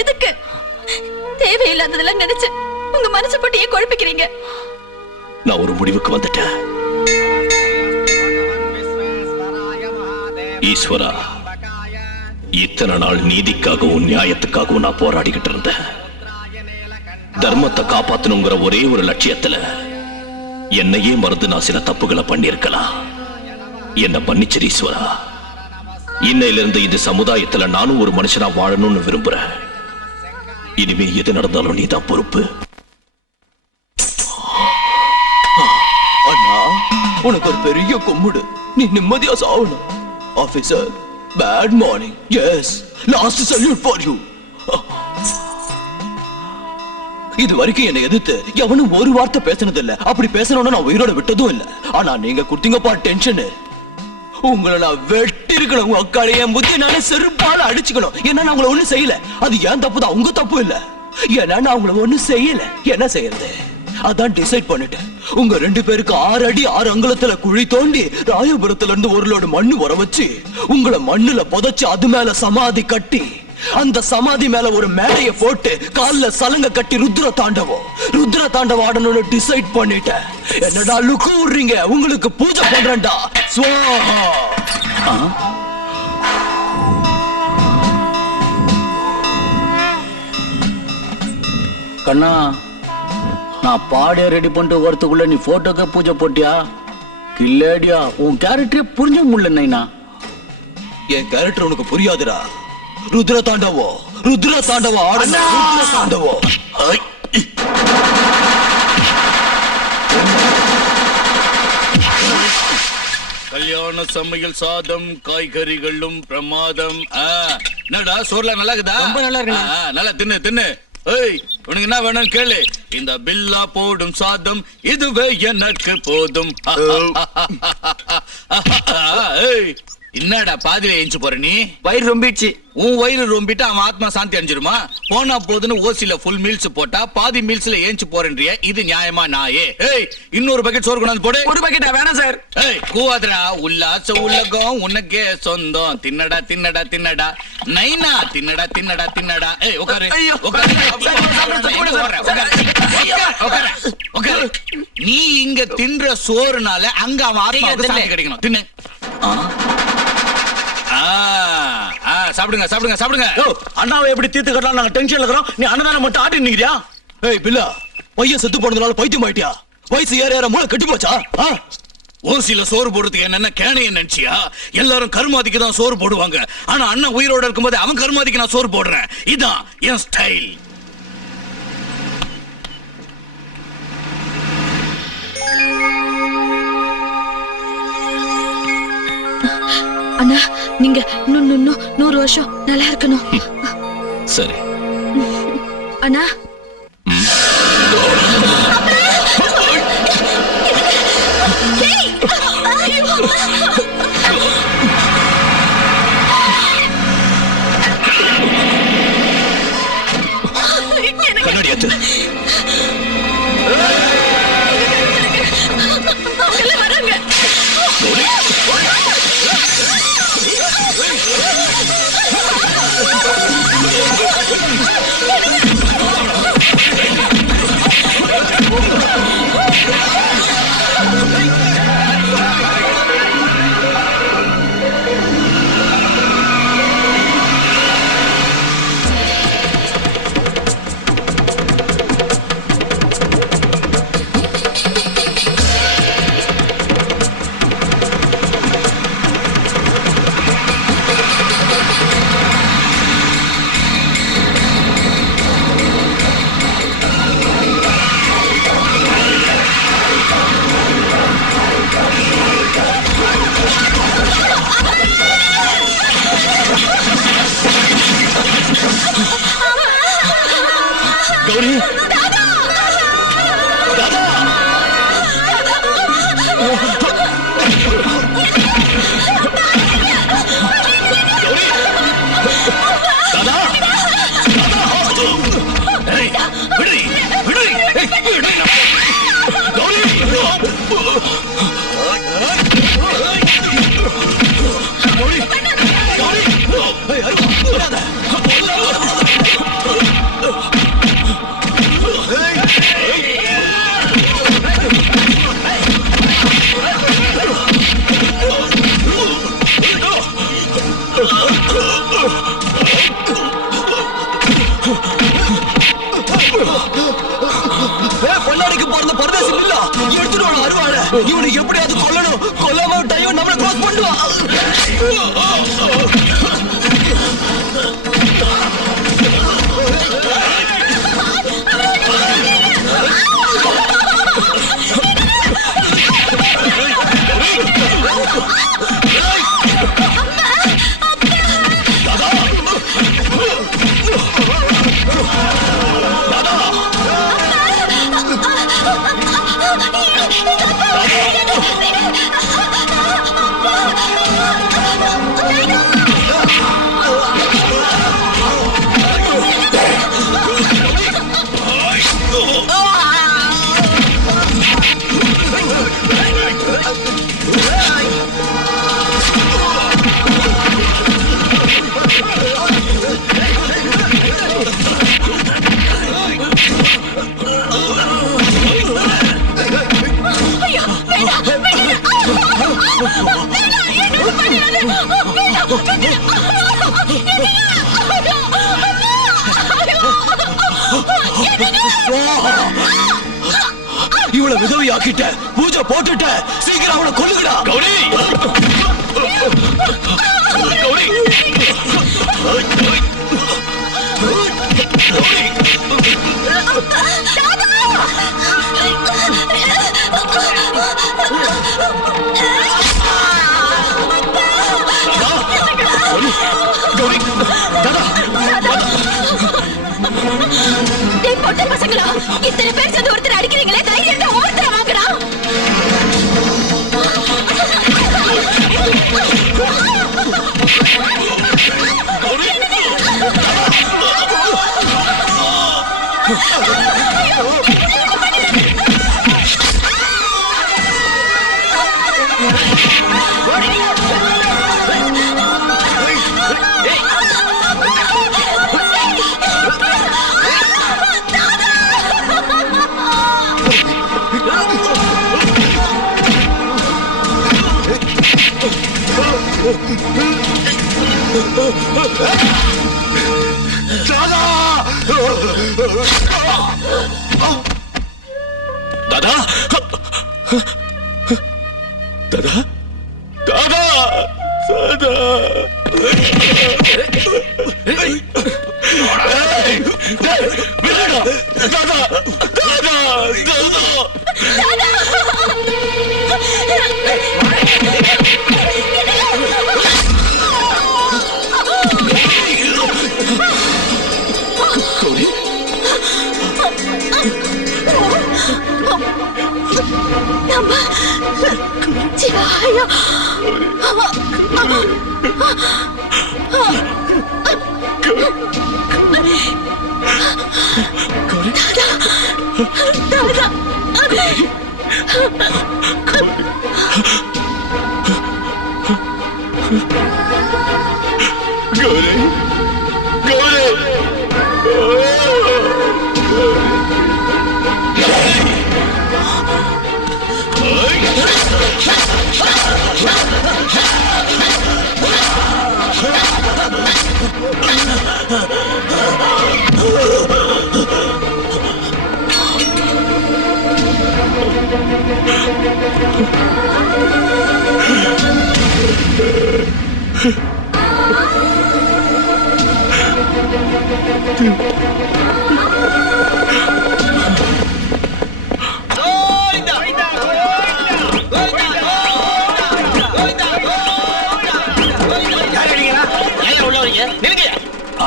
எதுக்கு தேவையில்லாததெல்லாம் நினைச்சு உங்க மனசு போட்டு ஏன் குழப்பிக்கிறீங்க? நான் ஒரு முடிவுக்கு வந்துட்டேன். ஈஸ்வரா, இத்தனை நாள் நீதிக்காகவும் நியாயத்துக்காகவும் நான் போராடிக்கிட்டு இருந்தேன். தர்மத்தை காப்பாத்தணுங்கிற ஒரே ஒரு லட்சியத்துல என்னையே மறந்து நான் சில தப்புகளை பண்ணிருக்கலாம். என்ன மன்னிச்சிரு ஈஸ்வரா. இன்னையிலிருந்து இந்த சமுதாயத்துல நானும் ஒரு மனுஷனா வாழணும்னு விரும்புறேன். இனிமே எது நடந்தாலும் நீதான் பொறுப்பு. அண்ணா, உனக்கு ஒரு பெரிய கும்பிடு. நீ நிம்மதியா சாவணும். Officer, bad morning. Yes, last salute for you. இது வரைக்கும் என்னை எதிர்த்து எவனும் ஒரு வார்த்தை பேசினது இல்ல. அப்படி பேசணும்னு நான் உயிரோட விட்டதும் இல்ல. ஆனா நீங்க கொடுத்தீங்கப்பா டென்ஷன். உங்களை நான் வெட்டி இருக்கணும். உங்க அக்காளை என் புத்தி நானே செருப்பால அடிச்சுக்கணும். ஏன்னா நான் உங்களை ஒண்ணும் செய்யல. அது ஏன் தப்பு தான், உங்க தப்பு இல்ல. ஏன்னா நான் உங்களை ஒண்ணும் செய்யல. என்ன செய்யறது அதான் டிசைட் பண்ணிட்டேன். உங்க 2 பேருக்கு 6 அடி 6 அங்குலத்துல குழி தோண்டி ராயபுரத்துல இருந்து ஒரு லோடு மண்ணு வர வச்சு உங்களை மண்ணுல புதைச்சு அது மேல சமாதி கட்டி அந்த சமாதி மேல ஒரு மேடையை போட்டு கால்ல சலங்க கட்டி ருத்ர தாண்டவம் ஆடணும்னு டிசைட் பண்ணிட்டேன். என்னடா லுக்கு விடுறீங்க? உங்களுக்கு பூஜை பண்றேன்டா. ஸ்வாஹா. கண்ணா, நான் பாடிய ரெடி பண்ணிட்டு வரத்துக்குள்ள நீ போட்டோக்கு பூஜை போட்டியா? கில்லேடியா, உன் கேரக்டரே புரிஞ்ச முடியல நைனா. என் கேரக்டர் உனக்கு புரியாதுடா. ருத்ர தாண்டவம் ஆடணும். ருத்ர தாண்டவம். கல்யாண சமையல் சாதம் காய்கறிகளும் பிரமாதம். என்னடா சோர்ல நல்லா இருக்குதா? ரொம்ப நல்லா இருக்கு. நல்லா தின்னு. ஏய், உனக்கு என்ன வேணும் கேளு. இந்த பில்லா போடும் சாதம் இதுவே எனக்கு போதும். ஏய், என்னடா பாதியில ஏஞ்சு போற நீ? வயிறு ரொம்பிடுச்சு. உன் வயிறு ரொம்பிட்டு அவன் ஆத்மா சாந்தி அடைஞ்சிருமா? போனா போதுன்னு ஓசில ஃபுல் மீல்ஸ் போட்டா பாதி மீல்ஸ்ல ஏஞ்சு போறேன்றிய. இது நியாயமா நாயே? ஏய், இன்னொரு பக்கெட் சோறு கொண்டாந்து போடு. ஒரு பக்கெட்டா? வேணாம் சார். ஏய், கூவாதடா. உல்லாச உலகம் உனக்கே சொந்தம். தின்னடா நைனா. தின்னடா. ஏய், உட்காரு. உட்காரு. நீ இங்க தின்ற சோறுனால அங்க அவன் ஆத்மாவுக்கு சாந்தி கிடைக்கணும். தின்னு. சாப்பிடுங்க. அண்ணாவை எப்படி தீர்த்து கட்டலாம்? நாங்க டென்ஷன்ல இருக்கிறோம். நீ அண்ணதான மட்டும் ஆட்டி நிக்கிறியா? ஏய் பில்லா, பையன் செத்து போனதுனால பைத்தியம் ஆயிட்டியா? வயசு ஏற மூளை கெட்டு போச்சா? ஓசில சோறு போடுறதுக்கு என்ன கேணைய நினைச்சியா? எல்லாரும் கருமாதிக்கு தான் சோறு போடுவாங்க. ஆனா அண்ணன் உயிரோட இருக்கும்போது அவன் கருமாதிக்கு நான் சோறு போடுறேன். இதான் என் ஸ்டைல். அண்ணா, நீங்க 100 வருஷம் நல்லா இருக்கணும். சரி அண்ணா. கண்ணாடியாத்து. வராங்க. இவனை எப்படியாவது கொல்லணும். கொல்லாம விட்டாயோ நம்மள க்ளோஸ் பண்ணுவா. இவளை விதவை ஆக்கிட்ட, பூஜை போட்டுட்ட, சீக்கிரம் அவளை கொல்லுங்கடா. கௌரி கௌரி பொட்ட பசங்களா, இத்தனை பேர் சேர்ந்து ஒருத்தர் அடிக்கிறீங்களே, தைரியத்தை ஒருத்தர் வாங்கடா. दादा दादा दादा दादा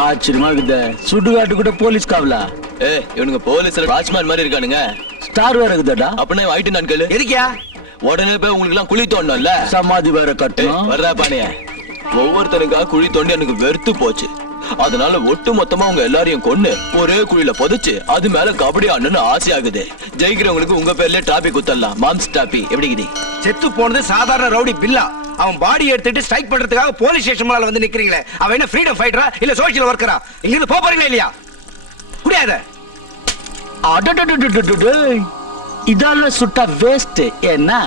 ஆச்சரியமா இருக்குது. சுடுகாட்டு கூட போலீஸ் காவலா? இவனுங்க போலீஸ்ல வாட்ச்மேன் மாதிரி இருக்கானுங்க. ஸ்டார் வேற இருக்குதாடா? அப்படின்னா ஆயிட்டு நான் கேளு. இருக்கியா? உடனே போய் உங்களுக்கு எல்லாம் குழி தோண்டணும்ல. சமாதி வேற கட்டணும். வர்றா பாணிய. ஒவ்வொருத்தனுக்கா குழி தோண்டி எனக்கு வெறுத்து போச்சு. அதனால ஒட்டு மொத்தமா உங்க எல்லாரையும் கொன்னு ஒரே குழியில புதைச்சு அது மேல கபடி ஆடணும்னு ஆசை ஆகுது. ஜெயிக்கிறவங்களுக்கு உங்க பேர்ல டாபி குத்தரலாம். மாம்ஸ் டாபி எப்படி? செத்து போனது சாதாரண ரவுடி பில்லா. அவன் பாடி எடுத்துட்டு ஸ்ட்ரைக் பண்றதுக்காக போலீஸ் ஸ்டேஷன் மேல வந்து நிக்கிறீங்களே, அவன் என்ன ஃப்ரீடம் ஃபைட்டரா இல்ல சோஷியல் ஒர்க்கரா? இங்க இருந்து போறீங்களா இல்லையா? முடியாது. இதால சுட்டா வேஸ்ட். ஏன்னா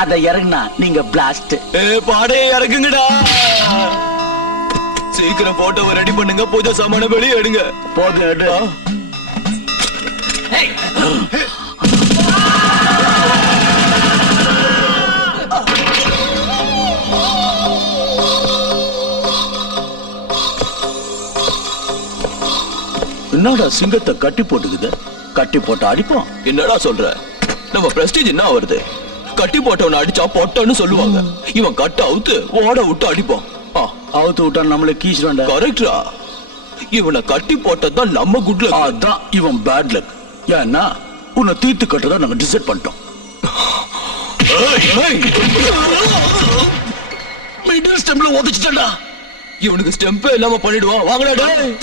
அத இறங்குனா நீங்க பிளாஸ்ட். பாடே இறங்குங்கடா. சீக்கிரம் போட்டோவை ரெடி பண்ணுங்க. பூஜை சாமான வெளியே எடுங்க. போதும் எடு. என்னடா சிங்கத்தை கட்டி போட்டுக்குது? கட்டி போட்டு அடிப்போம். என்னடா சொல்ற? நம்ம பிரஸ்டீஜ் என்ன வருது? கட்டி போட்டவனை அடிச்சா பொட்டன்னு சொல்லுவாங்க. இவன் கட்ட அவுத்து ஓட விட்டு அடிப்போம். அவுத்து விட்டா நம்மள கீச்சுறான்டா. கரெக்டா? இவனை கட்டி போட்டதான் நம்ம குட் லக். அதான் இவன் பேட் லக். ஏன்னா உன்னை தீர்த்து கட்டதான் நாங்க டிசைட் பண்ணிட்டோம். மிடில் ஸ்டெம்ப்ல ஒதிச்சிட்டா. இவனுக்கு ஸ்டெம்பே இல்லாம பண்ணிடுவான். வாங்கடா டேய்.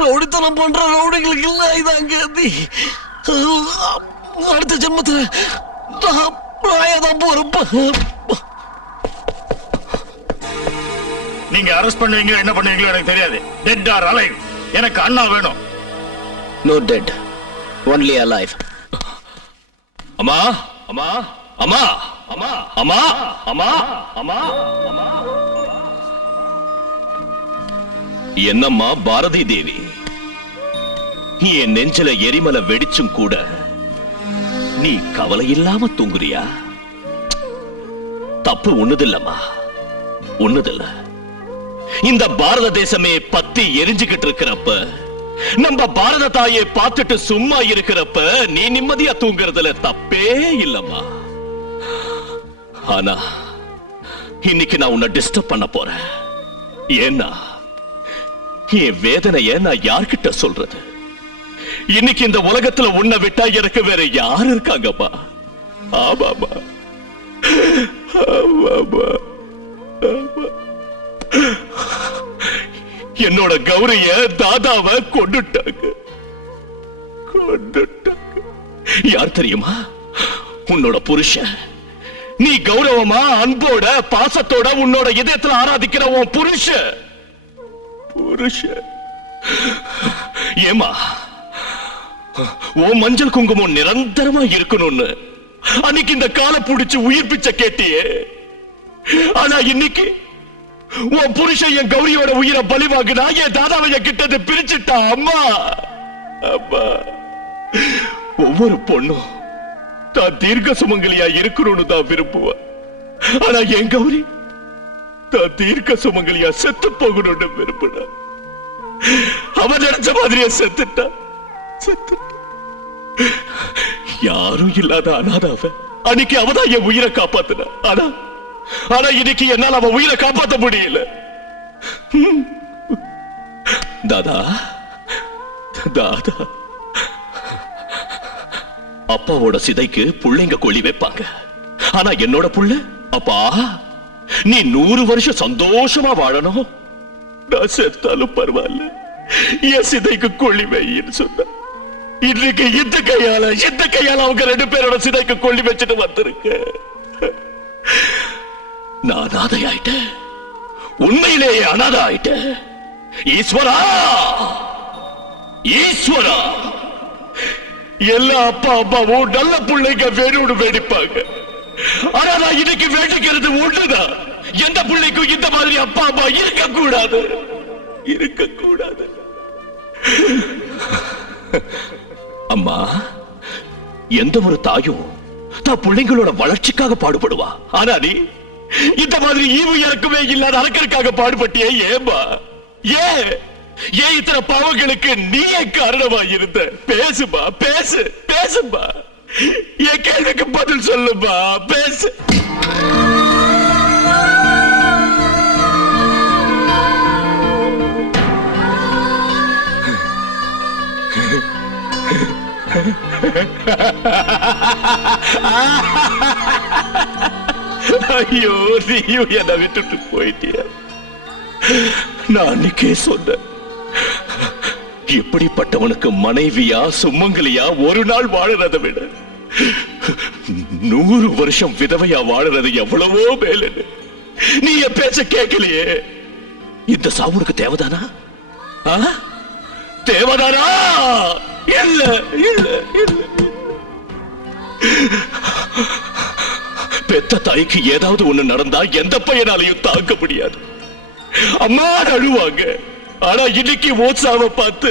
ரவுடித்தனம் பண்ற ரவுடிகளுக்கு எல்லாம் இதாங்க அடுத்த ஜென்மத்துல பொறுப்பு. நீங்க அரெஸ்ட் பண்ணுவீங்களோ என்ன பண்ணுவீங்களோ எனக்கு தெரியாது. டெட் ஆர் அலைவ், எனக்கு அண்ணா வேணும். No dead, only alive. அம்மா அம்மா அம்மா அம்மா அம்மா அம்மா அம்மா அம்மா. என்னம்மா பாரதி தேவி, என் நெஞ்சில எரிமலை வெடிச்சும் கூட நீ கவலை இல்லாம தூங்குறியா? தப்பு ஒண்ணுதில்லம்மா, ஒண்ணுதில்ல. இந்த பாரத தேசமே பத்தி எரிஞ்சுகிட்டு இருக்கிறப்ப, நம்ம பாரத தாயை பார்த்துட்டு சும்மா இருக்கிறப்ப நீ நிம்மதியா தூங்குறதுல தப்பே இல்லம்மா. ஆனா இன்னைக்கு நான் உன்னை டிஸ்டர்ப் பண்ண போறேன். ஏன்னா என் வேதனைய நான் யார்கிட்ட சொல்றது? இன்னைக்கு இந்த உலகத்துல உன்னை விட்டா எனக்கு வேற யார் இருக்காங்கப்பா? ஆமாமா ஆமாமா. என்னோட கௌரிய தாதாவை கொண்டுட்டாங்க. யார் தெரியுமா? உன்னோட புருஷன். நீ கௌரவமா அன்போட பாசத்தோட உன்னோட இதயத்துல ஆராதிக்கிற உன் புருஷன். ஏமா உன் மஞ்சள் குங்குமம் நிரந்தரமா இருக்கணும்னு அன்னைக்கு இந்த காலை புடிச்சு உயிர் பிச்சை கேட்டியே. ஆனா இன்னைக்கு உன் புருஷன் என் கௌரியோட உயிரை பலி வாங்கினா, என் தாதாவை கிட்டது பிரிச்சுட்டா. அம்மா அம்மா, ஒவ்வொரு பொண்ணும் தான் தீர்க்க சுமங்கலியா இருக்கணும்னு தான் விரும்புவா. ஆனா என் கௌரி தான் தீர்க்க சுமங்கலியா செத்து போகணும்னு விரும்பினா. அவன் நினைச்ச மாதிரியே செத்துட்டா. யாரும் இல்லாத அனாதாவ அன்னைக்கு அவதான் என் உயிரை காப்பாத்தின. ஆனா இன்னைக்கு என்னால அவன் உயிரை காப்பாத்த முடியல. தாதா தாதா அப்பாவோட சிதைக்கு புள்ளைங்க கொள்ளி வைப்பாங்க. ஆனா என்னோட புள்ள, அப்பா நீ 100 வருஷம் சந்தோஷமா வாழணும், நான் செத்தாலும் பரவாயில்ல, என் சிதைக்கு கொள்ளி வைன்னு சொன்ன. இன்னைக்கு இந்த கையால அவங்க 2 பேரோட சிதைக்கு கொள்ளி வச்சுட்டு வந்திருக்க. நான் அனாதை ஆயிட்டேன், உண்மையிலேயே அனாதை ஆயிட்டேன். ஈஸ்வரா, ஈஸ்வரா, எல்லா அப்பா அம்மாவும் நல்ல பிள்ளைங்க வேணும்னு வேடிப்பாங்க. ஆனா நான் இன்னைக்கு வேண்டிக்கிறது ஒண்ணுதான், எந்த பிள்ளைக்கும் இந்த மாதிரி அப்பா அம்மா இருக்க கூடாது, இருக்க கூடாது. அம்மா, எந்த ஒரு தாயும் தான் பிள்ளைங்களோட வளர்ச்சிக்காக பாடுபடுவா. ஆனா நீ இந்த மாதிரி ஈவு இறக்குமே இல்லாத அரக்கனுக்காக பாடுபட்டியே, ஏமா? ஏன் இத்தனை பாவங்களுக்கு நீயே காரணமா இருந்த? பேசுமா, பேசுமா, என் கேள்விக்கு பதில் சொல்லுமா, பேசு. ஐயோ, நீயும் என்ன விட்டுட்டு போயிட்டிய. நான் அன்னைக்கே சொன்னேன், எப்படிப்பட்டவனுக்கு மனைவியா சுமங்கலியா ஒரு நாள் வாழறதை விட 100 வருஷம் விதவையா வாழறது எவ்வளவோ மேலு. நீ என் பேச்ச கேட்கலையே. இந்த சாவுனுக்கு தேவைதானா? தேவைதானா? இல்ல இல்ல இல்ல. பெத்த தாய்க்கு ஏதாவது ஒண்ணு நடந்தா எந்த பையனாலையும் தாங்க முடியாது. அம்மா அழுவாங்க. ஆனா இன்னைக்கு ஓட்சாவ பார்த்து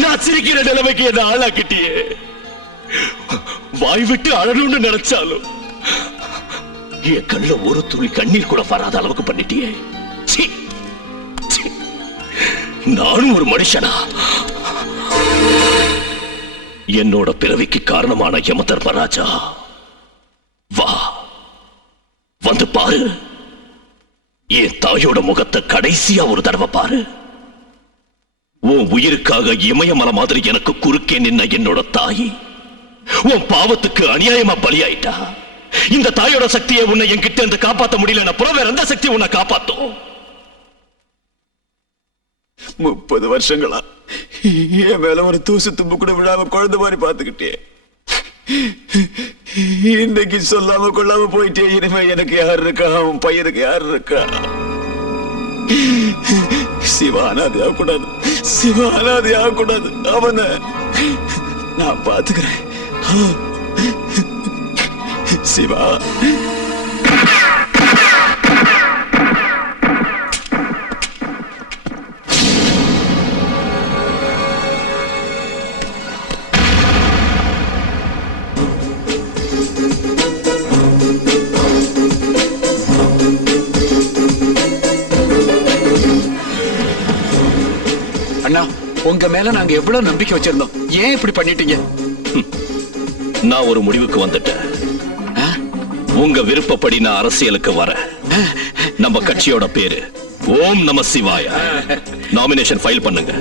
நான் சிரிக்கிற நிலைமைக்கு என்ன ஆளாக்கிட்டியே. வாய் விட்டு அழணும்னு நினைச்சாலும் என் கண்ணுல ஒரு துளி கண்ணீர் கூட வராத அளவுக்கு பண்ணிட்டியே. நானும் ஒரு மனுஷனா? என்னோட பிறவிக்கு காரணமான யம தர்மராஜா, வா, வந்து பாரு. என் தாயோட முகத்தை கடைசியா ஒரு தடவை பாரு. உன் உயிருக்காக இமயமல மாதிரி எனக்கு குறுக்கே நின்ன என்னோட தாய் உன் பாவத்துக்கு அநியாயமா பலியாயிட்டா. இந்த தாயோட சக்தியை உன்னை என்கிட்ட இருந்து காப்பாற்ற முடியல, அப்புறம் வேற எந்த சக்தியை உன்னை காப்பாத்தும்? 30 வருஷங்களா என் மேல ஒரு தூசு தும்பு கூட விடாம குழந்தை மாதிரி பாத்துக்கிட்டே, இன்னைக்கு சொல்லாம கொள்ளாம போயிட்டே. இனிமே எனக்கு யார் இருக்கா? அவன் பையனுக்கு யார் இருக்கா? சிவா அனாதையா கூடாது, சிவா அனாதையா கூடாது. அவனை நான் பாத்துக்கிறேன். சிவா, அண்ணா, உங்க மேல நாங்க எவ்வளவு நம்பிக்கை வச்சிருந்தோம், ஏன் இப்படி பண்ணிட்டீங்க? நான் ஒரு முடிவுக்கு வந்துட்டேன். உங்க விருப்பப்படி நான் அரசியலுக்கு வர. நம்ம கட்சியோட பேரு ஓம் நம சிவாய. நாமினேஷன் ஃபைல் பண்ணுங்க.